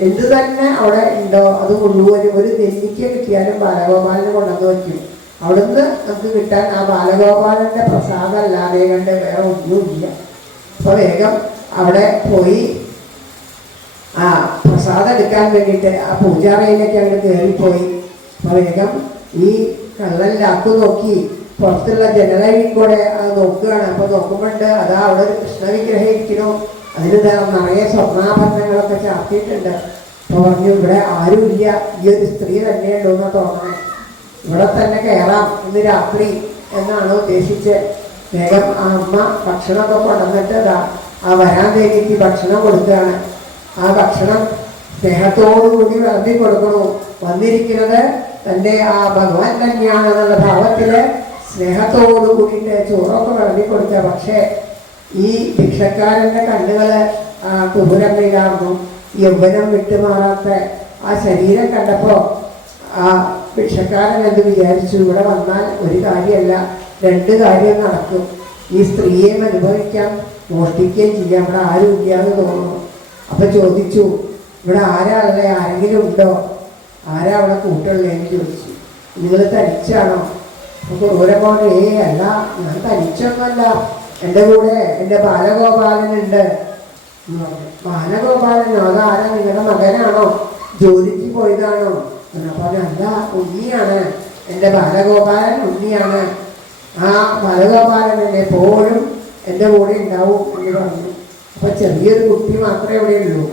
എന്ത് തന്നെ അവിടെ ഉണ്ടോ അത് മുഴുവനും ഒരു നെല്ലിക്ക കിട്ടിയാലും ബാലഗോപാലന് കൊണ്ടുവന്ന് വയ്ക്കും. അവിടുന്ന് നമുക്ക് കിട്ടാൻ ആ ബാലഗോപാലൻ്റെ പ്രസാദം അല്ലാതെ കണ്ട് വേറെ ഒന്നുമില്ല. അപ്പോൾ വേഗം അവിടെ പോയി പ്രസാദം എടുക്കാൻ വേണ്ടിയിട്ട് ആ പൂജാറയിലേക്ക് അങ്ങോട്ട് കയറിപ്പോയി. അപ്പോൾ വേഗം ഈ കള്ളൻ ലാക്കു നോക്കി പുറത്തുള്ള ജനലയിൽ കൂടെ അത് നോക്കുകയാണ്. അപ്പോൾ നോക്കുമ്പോണ്ട് അതാ അവിടെ ഒരു കൃഷ്ണവിഗ്രഹം ഇരിക്കണോ, അതിന് നിറയെ സ്വർണ്ണാഭരണങ്ങളൊക്കെ ചാർത്തിയിട്ടുണ്ട്. അപ്പോൾ പറഞ്ഞു ഇവിടെ ആരുമില്ല, ഈ ഒരു സ്ത്രീ തന്നെയുണ്ടോ എന്നാണ് തോന്നണേ, ഇവിടെ തന്നെ കയറാം ഇന്ന് രാത്രി എന്നാണ് ഉദ്ദേശിച്ച്. വേഗം ആ അമ്മ ഭക്ഷണമൊക്കെ കൊണ്ടുവന്നിട്ട് ആ വരാന്തയിലേക്ക് ഭക്ഷണം കൊടുക്കുകയാണ്. ആ ഭക്ഷണം സ്നേഹത്തോടുകൂടി വിളമ്പി കൊടുക്കണു. വന്നിരിക്കുന്നത് തൻ്റെ ആ ഭഗവാൻ തന്നെയാണെന്നുള്ള ഭാവത്തില് സ്നേഹത്തോടു കൂടിയിട്ട് ചോറൊക്കെ വിളമ്പി കൊടുക്കുക. പക്ഷേ ഈ ഭിക്ഷക്കാരൻ്റെ കണ്ണുകള് കുബുരമ്മയിലാർന്നു. യൗവനം വിട്ടുമാറാത്ത ആ ശരീരം കണ്ടപ്പോൾ ആ ഭിക്ഷക്കാരൻ എന്ന് വിചാരിച്ചു, ഇവിടെ വന്നാൽ ഒരു കാര്യമല്ല, രണ്ട് കാര്യം നടക്കും. ഈ സ്ത്രീയെയും അനുഭവിക്കാം, മോഷ്ടിക്കുകയും ചെയ്യാം. ഇവിടെ ആരും ഇല്ലാന്ന് തോന്നുന്നു. അപ്പൊ ചോദിച്ചു, ഇവിടെ ആരാ ഉള്ളേ, ആരെങ്കിലും ഉണ്ടോ, ആരാ അവിടെ കൂട്ടുള്ളേന്ന് ചോദിച്ചു. നിങ്ങൾ തനിച്ചാണോ? അപ്പൊ ക്രൂരമോൻ അല്ല, ഞാൻ തനിച്ചൊന്നുമല്ല, എൻ്റെ കൂടെ എൻ്റെ ബാലഗോപാലനുണ്ട്. ബാലഗോപാലനോ? അതാരാ, നിങ്ങളുടെ മകനാണോ, ജോലിക്ക് പോയതാണോ? അപ്പൊ അല്ല, ഉണ്ണിയാണ്, എൻ്റെ ബാലഗോപാലൻ ഉണ്ണിയാണ്. ആ ബാലഗോപാലൻ എപ്പോഴും എൻ്റെ കൂടെ ഉണ്ടാവും എന്ന് പറഞ്ഞു. അപ്പൊ ചെറിയൊരു കുട്ടി മാത്രമേ ഇവിടെ ഉള്ളൂ,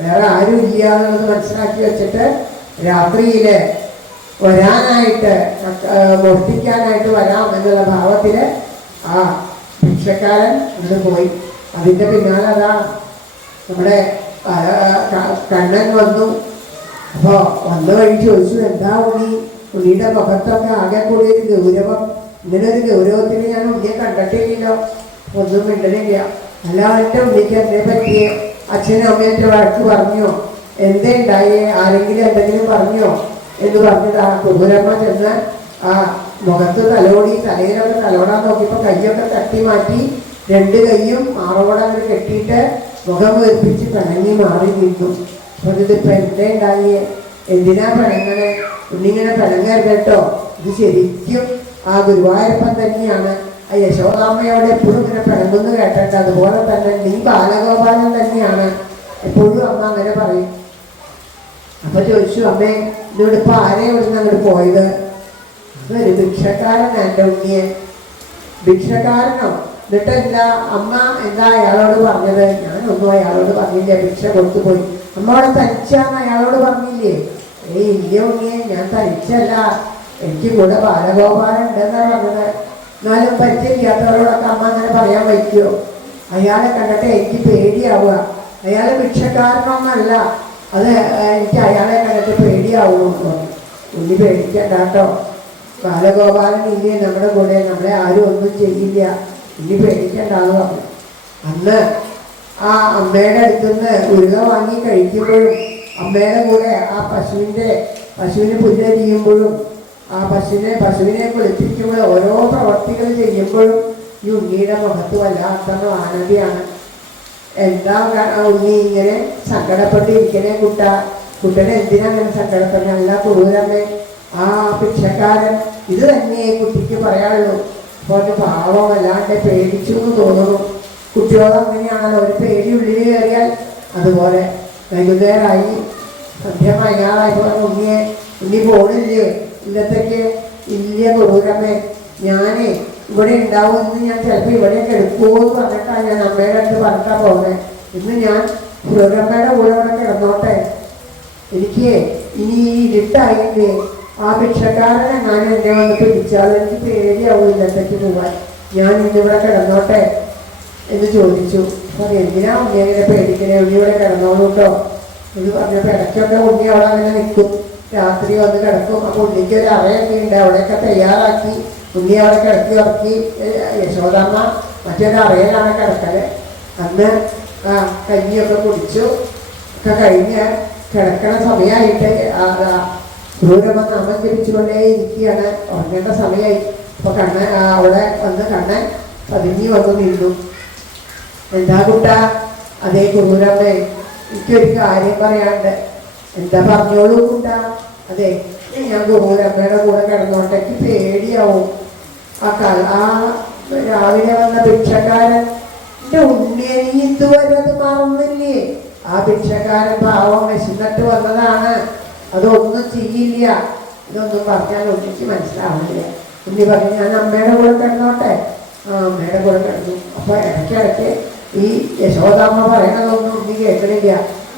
വേറെ ആരും ഇല്ല എന്നുള്ളത് മനസ്സിലാക്കി വെച്ചിട്ട് രാത്രിയില് വരാനായിട്ട്, മോഷ്ടിക്കാനായിട്ട് വരാം എന്നുള്ള ഭാവത്തില് ആ ഭിക്ഷക്കാരൻ ഇവിടെ പോയി. അതിൻ്റെ പിന്നാലെ അതാ നമ്മുടെ കണ്ണൻ വന്നു. അപ്പോൾ വന്ന വഴി ചോദിച്ചു, എന്താ ഉണ്ണിയുടെ മുഖത്തൊക്കെ ആകെ കൂടി ഒരു ഗൗരവം, ഇങ്ങനെ ഒരു ഗൗരവത്തിന് ഞാൻ ഉണ്ണിയെ കണ്ടിട്ടില്ലല്ലോ. ഒന്നും മിണ്ടണില്ല. അല്ലാതെ ഉണ്ണിക്ക് എന്നെ പറ്റിയേ, അച്ഛനും അമ്മേൻ്റെ വഴക്ക് പറഞ്ഞോ, എന്തേ ഉണ്ടായേ, ആരെങ്കിലും എന്തെങ്കിലും പറഞ്ഞോ എന്ന് പറഞ്ഞിട്ട് ആ കുബുരമ്മ ചെന്ന് ആ മുഖത്ത് തലോടി, തലയിലൊക്കെ തലോടാൻ നോക്കിയപ്പോൾ കയ്യൊക്കെ തട്ടി മാറ്റി, രണ്ട് കൈയും മാറോടെ അങ്ങനെ കെട്ടിയിട്ട് മുഖം വീർപ്പിച്ച് പിണങ്ങി മാറി നിന്നു. അപ്പോൾ ഇതിപ്പോൾ എന്തേ ഉണ്ടായേ, എന്തിനാ പിണങ്ങണേ, ഉണ്ണിങ്ങനെ പിണങ്ങരുത് കേട്ടോ, ഇത് ശരിക്കും ആ ഗുരുവായൂരപ്പൻ തന്നെയാണ്. ആ യശോദാമ്മയോട് എപ്പോഴും ഇങ്ങനെ പിണങ്ങുന്നു കേട്ടിട്ട്, അതുപോലെ തന്നെ നീ ബാലഗോപാലൻ തന്നെയാണ്, എപ്പോഴും അമ്മ അങ്ങനെ പറയും. അപ്പൊ ചോദിച്ചു, അമ്മേ ഇതിവിടെ ഇപ്പൊ ആരെയും ഇവിടുന്ന് അങ്ങോട്ട് പോയത്? ഒരു ഭിക്ഷക്കാരൻ, എൻ്റെ ഉണ്ണിയെ. ഭിക്ഷക്കാരനോ? എന്നിട്ട് എന്താ അമ്മ, എന്താ അയാളോട് പറഞ്ഞത്? ഞാനൊന്നും അയാളോട് പറഞ്ഞില്ല, ഭിക്ഷ കൊടുത്തു പോയി. അമ്മ അവിടെ തനിച്ചാന്ന് അയാളോട് പറഞ്ഞില്ലേ? ഇല്ല ഉണ്ണിയെ, ഞാൻ തനിച്ചല്ല, എനിക്ക് കൂടെ ബാലഗോപാലൻ ഉണ്ടെന്നാ പറഞ്ഞത്. എന്നാലും പരിചയമില്ലാത്തവരോടൊക്കെ അമ്മ അങ്ങനെ പറയാൻ പറ്റുമോ? അയാളെ കണ്ടിട്ട് എനിക്ക് പേടിയാവുക. അയാൾ ഭിക്ഷക്കാരനൊന്നല്ല, അത് എനിക്ക് അയാളെ കണ്ടിട്ട് പേടിയാവുന്നു. ഉണ്ണി പേടിക്കണ്ട കേട്ടോ, ബാലഗോപാലൻ ഇല്ലേ നമ്മുടെ കൂടെ, നമ്മളെ ആരും ഒന്നും ചെയ്യില്ല, ഇനി പേടിക്കണ്ടെന്ന് പറഞ്ഞു. അന്ന് ആ അമ്മയുടെ അടുത്തുനിന്ന് ഉരുള വാങ്ങി കഴിക്കുമ്പോഴും, അമ്മയുടെ കൂടെ ആ പശുവിന് പുല്ലരിയുമ്പോഴും, ആ പശുവിനെ കുളിപ്പിക്കുമ്പോഴും, ഓരോ പ്രവർത്തികൾ ചെയ്യുമ്പോഴും ഈ ഉണ്ണിയുടെ മുഖത്ത് വല്ലാത്ത ആനന്ദിയാണ്. എന്താ ഉണ്ണി ഇങ്ങനെ സങ്കടപ്പെട്ടിരിക്കണേ കുട്ടനെ എന്തിനാ അങ്ങനെ സങ്കടപ്പെടുന്ന? അല്ല ക്രൂരമ്മേ, ആ ഭിക്ഷക്കാരൻ ഇത് തന്നെ കുട്ടിക്ക് പറയാനുള്ളൂ. അപ്പോൾ ഒരു പാവം വല്ലാണ്ട് പേടിച്ചു എന്ന് തോന്നുന്നു. കുട്ടിയോട് അങ്ങനെയാണല്ലോ, ഒരു പേടി ഉള്ളിൽ കയറിയാൽ. അതുപോലെ വൈകുന്നേരമായി, സന്ധ്യ മയങ്ങാറായപ്പോൾ ഉണ്ണി പോണില്ലേ ഇന്നത്തേക്ക്? ഇല്ല ക്രൂരമ്മേ, ഞാനേ ഇവിടെ ഉണ്ടാവുമെന്ന്, ഞാൻ ചിലപ്പോൾ ഇവിടെയൊക്കെ എടുക്കുമോ എന്ന് പറഞ്ഞിട്ടാണ് ഞാൻ അമ്മയുടെ അടുത്ത് പറഞ്ഞിട്ടാ പോകുന്നത്. ഇന്ന് ഞാൻ ക്രൂരമ്മയുടെ കൂടെ ഇവിടെ കിടന്നോട്ടെ, എനിക്ക് ഇനി ഇരുട്ടായില്ലേ, ആ ഭിക്ഷക്കാരനെ ഞാൻ എന്നെ വന്ന് പിടിച്ചാൽ എനിക്ക് പേടിയാവും ഇന്നത്തേക്ക് പോകാൻ, ഞാൻ ഇന്നിവിടെ കിടന്നോട്ടെ എന്ന് ചോദിച്ചു. അപ്പോൾ എന്തിനാ ഉണ്ണി അങ്ങനെ പേടിക്കണേ, ഉണ്ണി ഇവിടെ കിടന്നോളൂ കേട്ടോ എന്ന് പറഞ്ഞപ്പോൾ ഇടയ്ക്കൊക്കെ ഉണ്ണി അവിടെ അങ്ങനെ നിൽക്കും, രാത്രി വന്ന് കിടക്കും. അപ്പോൾ ഉണ്ണിക്ക് ഒരു അറയൊക്കെ ഉണ്ട്, അവിടെയൊക്കെ തയ്യാറാക്കി ഉണ്ണി അവിടെ കിടത്തി ഇറക്കി. യശോദാമ്മ മറ്റൊരു അറയിലാണ് കിടക്കല്. അന്ന് കഞ്ഞിയൊക്കെ കുടിച്ചു ഒക്കെ കഴിഞ്ഞ് കിടക്കണ സമയമായിട്ട് ക്രൂരമ്മ നാമം ജപിച്ചുകൊണ്ടേ ഇരിക്കുകയാണ്, ഉറങ്ങേണ്ട സമയമായി. അപ്പോൾ കണ്ണൻ അവിടെ വന്ന് കണ്ണൻ പതുങ്ങി വന്ന് നിന്നു. എന്താ കുട്ടാ? അതേ ക്രൂരമ്മേ, എനിക്കൊരു കാര്യം പറയാണ്ട്. എന്താ പറഞ്ഞോളൂ കുട്ടാ? അതെ, ഞാൻ ക്രൂരമ്മയുടെ കൂടെ കിടന്നോട്ടേക്ക് പേടിയാവും. ആ രാവിലെ വന്ന ഭിക്ഷക്കാരൻ, എൻ്റെ ഉണ്ണിയെ നീ ഇതുവരെ അത് മറന്നില്ലേ? ആ ഭിക്ഷക്കാരൻ പാവം വിശന്നിട്ട് വന്നതാണ്, അതൊന്നും ചെയ്യില്ല. ഇതൊന്നും പറഞ്ഞാൽ ഉണ്ണിക്ക് മനസ്സിലാവുന്നില്ല. ഉണ്ണി പറഞ്ഞു, ഞാൻ അമ്മയുടെ കൂടെ കിടന്നോട്ടെ. ആ അമ്മയുടെ കൂടെ കിടന്നു. അപ്പോൾ ഇടയ്ക്കിടയ്ക്ക് ഈ യശോദാമ്മ പറയണതൊന്നും ഉണ്ണി കേൾക്കണില്ല.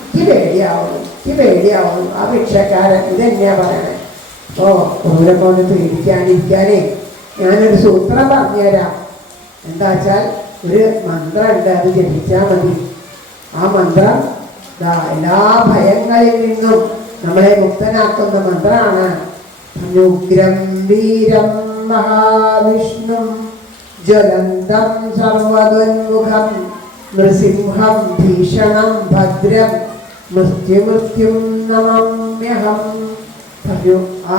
എനിക്ക് പേടിയാവുന്നു ആ ഭിക്ഷക്കാരൻ ഇതെന്നെയാ പറയണേ. അപ്പോൾ ക്രൂരമ്മ ഒന്ന് പേടിക്കാനിരിക്കാനേ ഞാനൊരു സൂത്രം പറഞ്ഞുതരാം. എന്താ വെച്ചാൽ ഒരു മന്ത്രമുണ്ട്, അത് ജപിച്ചാൽ മതി. ആ മന്ത്രം എല്ലാ ഭയങ്ങളിൽ നിന്നും നമ്മളെ മുക്തനാക്കുന്ന മന്ത്രമാണ്. ഉഗ്രം വീരം മഹാവിഷ്ണു ജ്വലന്തം സർവതോന്മുഖം നൃസിംഹം ഭീഷണം ഭദ്രം മൃത്യുമൃത്യും നമമ്യഹം. പറഞ്ഞു ആ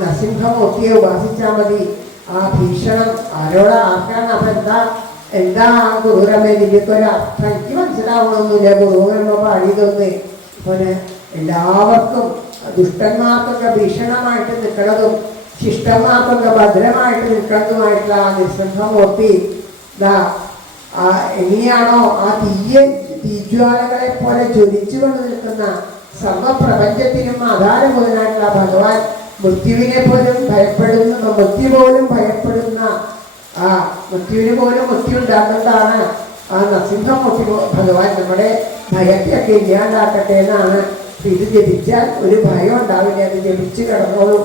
നരസിംഹമൂർത്തിയെ ഉപാസിച്ചാൽ മതി. ആ ഭീഷണം ആർക്കാണ്? അപ്പൊ എന്താ ഗുരുരമേ നിനക്കൊരർത്ഥം എനിക്ക് മനസ്സിലാവണമെന്നില്ല. ഗുരുരമ പാടിയതൊന്ന് പോലെ എല്ലാവർക്കും ദുഷ്ടന്മാർക്കൊക്കെ ഭീഷണമായിട്ട് നിൽക്കുന്നതും ശിഷ്ടന്മാർക്കൊക്കെ ഭദ്രമായിട്ട് നിൽക്കുന്നതുമായിട്ടുള്ള ആ നരസിംഹമൂർത്തി എങ്ങനെയാണോ ആ തീജ്വാലകളെ പോലെ ജ്വലിച്ചുകൊണ്ട് നിൽക്കുന്ന സർവപ്രപഞ്ചത്തിനും ആധാരബോധനായിട്ടുള്ള ഭഗവാൻ മൃത്യുവിനെ പോലും ഭയപ്പെടുന്ന മൃത്യു പോലും ഭയപ്പെടുന്ന മൃത്യുവിന് പോലും മൃത്യു ഉണ്ടാക്കുന്നതാണ് ആ നരസിംഹമൂർത്തി ഭഗവാൻ. നമ്മുടെ ഭയത്തെയൊക്കെ ഇല്ലാണ്ടാക്കട്ടെ എന്നാണ്. ഇത് ജപിച്ചാൽ ഒരു ഭയം ഉണ്ടാവില്ല, അത് ജപിച്ച് കിടന്നോളൂ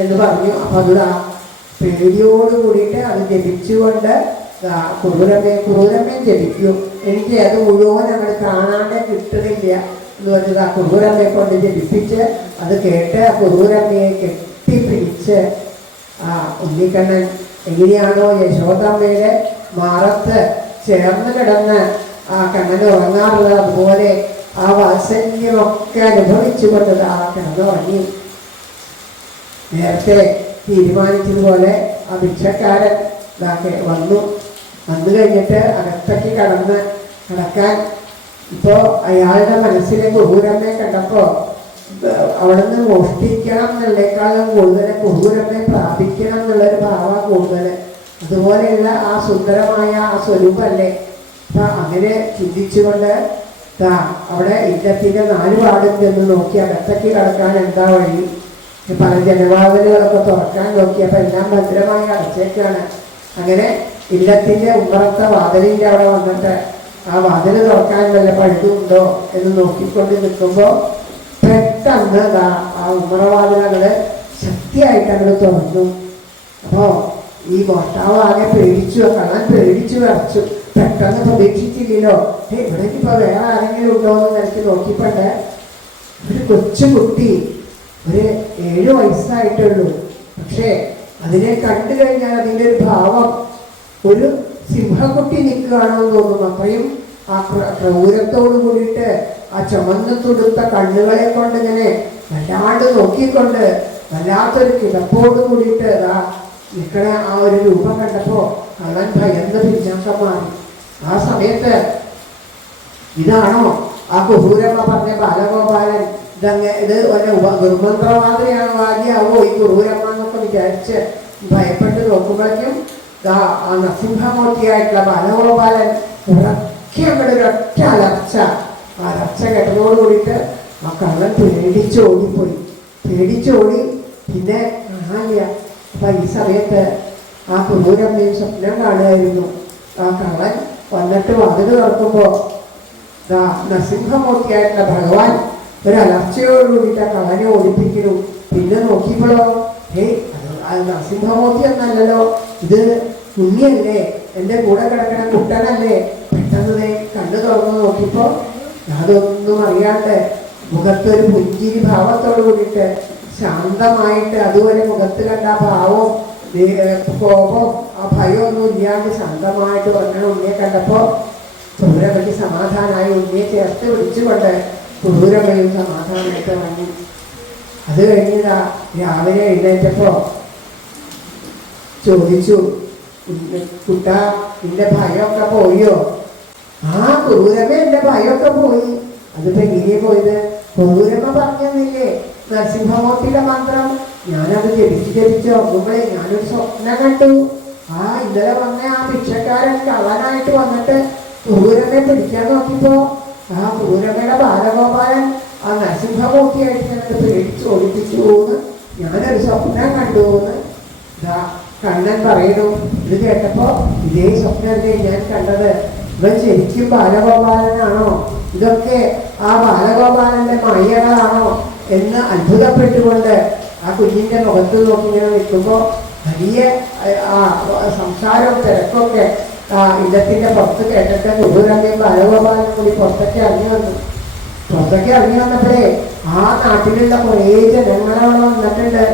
എന്ന് പറഞ്ഞു. അപ്പൊ അത് പേടിയോട് കൂടിയിട്ട് അത് ജപിച്ചുകൊണ്ട് കുറൂരമ്മയെ ജപിക്കും. എനിക്ക് അത് മുഴുവൻ അങ്ങോട്ട് കാണാണ്ട് കിട്ടുന്നില്ല എന്ന് പറഞ്ഞത് ആ കുറൂരമ്മയെ കൊണ്ട് ജപിപ്പിച്ച് അത് കേട്ട് ആ കുറൂരമ്മയെ കെട്ടിപ്പിടിച്ച് ഉണ്ണിക്കണ്ണൻ എങ്ങനെയാണോ യശോദമ്മയുടെ മാറത്ത് ചേർന്ന് കിടന്ന് ആ കണ്ണൻ ഉറങ്ങാറുള്ളത് അതുപോലെ ആ വാത്സല്യമൊക്കെ അനുഭവിച്ചുകൊണ്ട് കിടന്നുറങ്ങി. നേരത്തെ തീരുമാനിച്ചതുപോലെ ആ ഭിക്ഷക്കാരൻ വന്നു കഴിഞ്ഞിട്ട് അകത്തേക്ക് കിടക്കാൻ ഇപ്പോൾ അയാളുടെ മനസ്സിലെ കുറൂരമ്മയെ കണ്ടപ്പോൾ അവിടുന്ന് മോഷ്ടിക്കണം എന്നുള്ളേക്കാളും കൂടുതൽ കുറൂരമ്മയെ പ്രാപിക്കണം എന്നുള്ളൊരു ഭാവ കൂടുതൽ. അതുപോലെയുള്ള ആ സുന്ദരമായ ആ സ്വരൂപമല്ലേ. അപ്പം അങ്ങനെ ചിന്തിച്ചുകൊണ്ട് അവിടെ ഇല്ലത്തിൻ്റെ 4 വാർഡും ചെന്ന് നോക്കി അകത്തേക്ക് കിടക്കാൻ എന്താ വഴി. പല ജനവാതിലുകളൊക്കെ തുറക്കാൻ നോക്കിയപ്പോൾ എല്ലാം ഭദ്രമായി അടച്ചേക്കാണ്. അങ്ങനെ ഇല്ലത്തിൻ്റെ ഉമ്മറത്തെ വാതിലിൻ്റെ അവിടെ വന്നിട്ട് ആ വാതിൽ തുറക്കാൻ വല്ല പഴുതുണ്ടോ എന്ന് നോക്കിക്കൊണ്ട് നിൽക്കുമ്പോൾ പെട്ടെന്ന് ആ ഉമ്മറവാതിലകള് ശക്തിയായിട്ട് അങ്ങോട്ട് തുറന്നു. അപ്പോൾ ഈ മോഷ്ടാവ് ആകെ പേടിച്ചു, കള്ളൻ പേടിച്ചു വിറച്ചു. പെട്ടെന്ന് പ്രതീക്ഷിച്ചില്ലല്ലോ ഇവിടെ ഇപ്പൊ വേറെ ആരെങ്കിലും ഉണ്ടോ എന്ന് നിനക്ക് നോക്കിപ്പണ്ട് ഒരു കൊച്ചുകുട്ടി, ഒരു 7 വയസ്സായിട്ടുള്ളൂ. പക്ഷേ അതിനെ കണ്ടു കഴിഞ്ഞാൽ അതിൻ്റെ ഒരു ഭാവം ഒരു സിംഹക്കുട്ടി നിൽക്കുകയാണെന്ന് തോന്നും. അത്രയും ആ ക്രൗരത്തോട് കൂടിയിട്ട് ആ ചുമന്ന് തുടുത്ത കണ്ണുകളെ കൊണ്ട് ഇങ്ങനെ വല്ലാണ്ട് നോക്കിക്കൊണ്ട് വല്ലാത്തൊരു കിടപ്പോട് കൂടിയിട്ട് നിൽക്കണ ആ ഒരു രൂപം കണ്ടപ്പോൾ കള്ളൻ ഭയന്ന് പിന്നാക്കം മാറി. ആ സമയത്ത് ഇതാണോ ആ കുറൂരമ്മ പറഞ്ഞ ബാലഗോപാലൻ, ഇത് ദുർമന്ത്രവാദിയാണോ ആദ്യമാവോ ഈ കുറൂരമ്മ എന്നൊക്കെ വിചാരിച്ച് ഭയപ്പെട്ട് നോക്കുമ്പോഴേക്കും ആ നരസിംഹമൂർത്തിയായിട്ടുള്ള ബാലഗോപാലൻ ഉറക്കെ അവിടെ ഒരൊറ്റ അലർച്ച കേട്ടതോട് കൂടിയിട്ട് ആ കള്ളൻ പേടിച്ചോടി പിന്നെ കാണാനില്ല. അപ്പൊ ഈ സമയത്ത് ആ കുറൂരമ്മയും സ്വപ്നം കാണുമായിരുന്നു. ആ കള്ളൻ വന്നിട്ട് വാതിൽ തുറക്കുമ്പോ നരസിംഹമൂർത്തിയായിട്ടുള്ള ഭഗവാൻ ഒരു അലർച്ചയോടുകൂടിയിട്ട് ആ കള്ളനെ ഓടിപ്പിക്കുന്നു. പിന്നെ നോക്കിയപ്പോഴോ അത് നരസിംഹമൂർത്തി എന്നല്ലല്ലോ, ഇത് കുഞ്ഞിയല്ലേ, എൻ്റെ കൂടെ കിടക്കണ കുട്ടനല്ലേ. പെട്ടെന്ന് കണ്ണു തുറന്ന് നോക്കിയപ്പോ അതൊന്നും അറിയാണ്ട് മുഖത്തൊരു പുഞ്ചിരി ഭാവത്തോട് കൂടിയിട്ട് ശാന്തമായിട്ട് അതുപോലെ മുഖത്ത് കണ്ട ആ ഭാവവും കോപം ആ ഭയമൊന്നും ഇല്ലാണ്ട് ശാന്തമായിട്ട് പറഞ്ഞ ഉണ്ണിയെ കണ്ടപ്പോൾ കുറൂരമ്മയ്ക്ക് സമാധാനമായി. ഉണ്ണിയെ ചേർത്ത് പിടിച്ചുകൊണ്ട് കുറൂരമ്മയും സമാധാനമായിട്ട് വന്നു. അത് കഴിഞ്ഞതാ രാവിലെ എഴുന്നേറ്റപ്പോൾ ചോദിച്ചു, കുട്ട നിന്റെ ഭയമൊക്കെ പോയോ? ആ കുറൂരമ്മ എൻ്റെ ഭയമൊക്കെ പോയി. അതിപ്പോ എങ്ങനെയാ പോയത്? കുറൂരമ്മ പറഞ്ഞില്ലേ നരസിംഹമൂർത്തിയുടെ മന്ത്രം. ഞാനത് ജപിച്ച് നോക്കുമ്പോഴേ ഞാനൊരു സ്വപ്നം കണ്ടു. ഇന്നലെ വന്ന ആ ഭിക്ഷക്കാരൻ കള്ളനായിട്ട് വന്നിട്ട് കുറൂരമ്മയെ പിടിക്കാൻ നോക്കിയപ്പോ ആ കുറൂരമ്മയുടെ ബാലഗോപാലൻ ആ നരസിംഹമൂർത്തിയായിട്ട് ഞങ്ങൾ പേടിച്ച് ഓടിപ്പിച്ചു എന്ന് ഞാനൊരു സ്വപ്നം കണ്ടു എന്ന് കണ്ണൻ പറയുന്നു. ഇത് കേട്ടപ്പോ ഇതേ സ്വപ്നമല്ലേ ഞാൻ കണ്ടത്, ഇവൻ ശരിക്കും ബാലഗോപാലനാണോ, ഇതൊക്കെ ആ ബാലഗോപാലന്റെ മായകളാണോ എന്ന് അത്ഭുതപ്പെട്ടുകൊണ്ട് ആ കുഞ്ഞിന്റെ മുഖത്ത് നോക്കി ഇങ്ങനെ നിൽക്കുമ്പോൾ വലിയ ആ സംസാരവും തിരക്കൊക്കെ ഇല്ലത്തിന്റെ പുറത്ത് കേട്ടിട്ട് കുറുരമ്മയും ബാലഗോപാലനും കൂടി പുറത്തൊക്കെ ഇറങ്ങി വന്നു. പുറത്തൊക്കെ ഇറങ്ങി വന്നപ്പോഴേ ആ നാട്ടിലുള്ള കുറേ ജനങ്ങളവിടെ വന്നിട്ടുണ്ട്.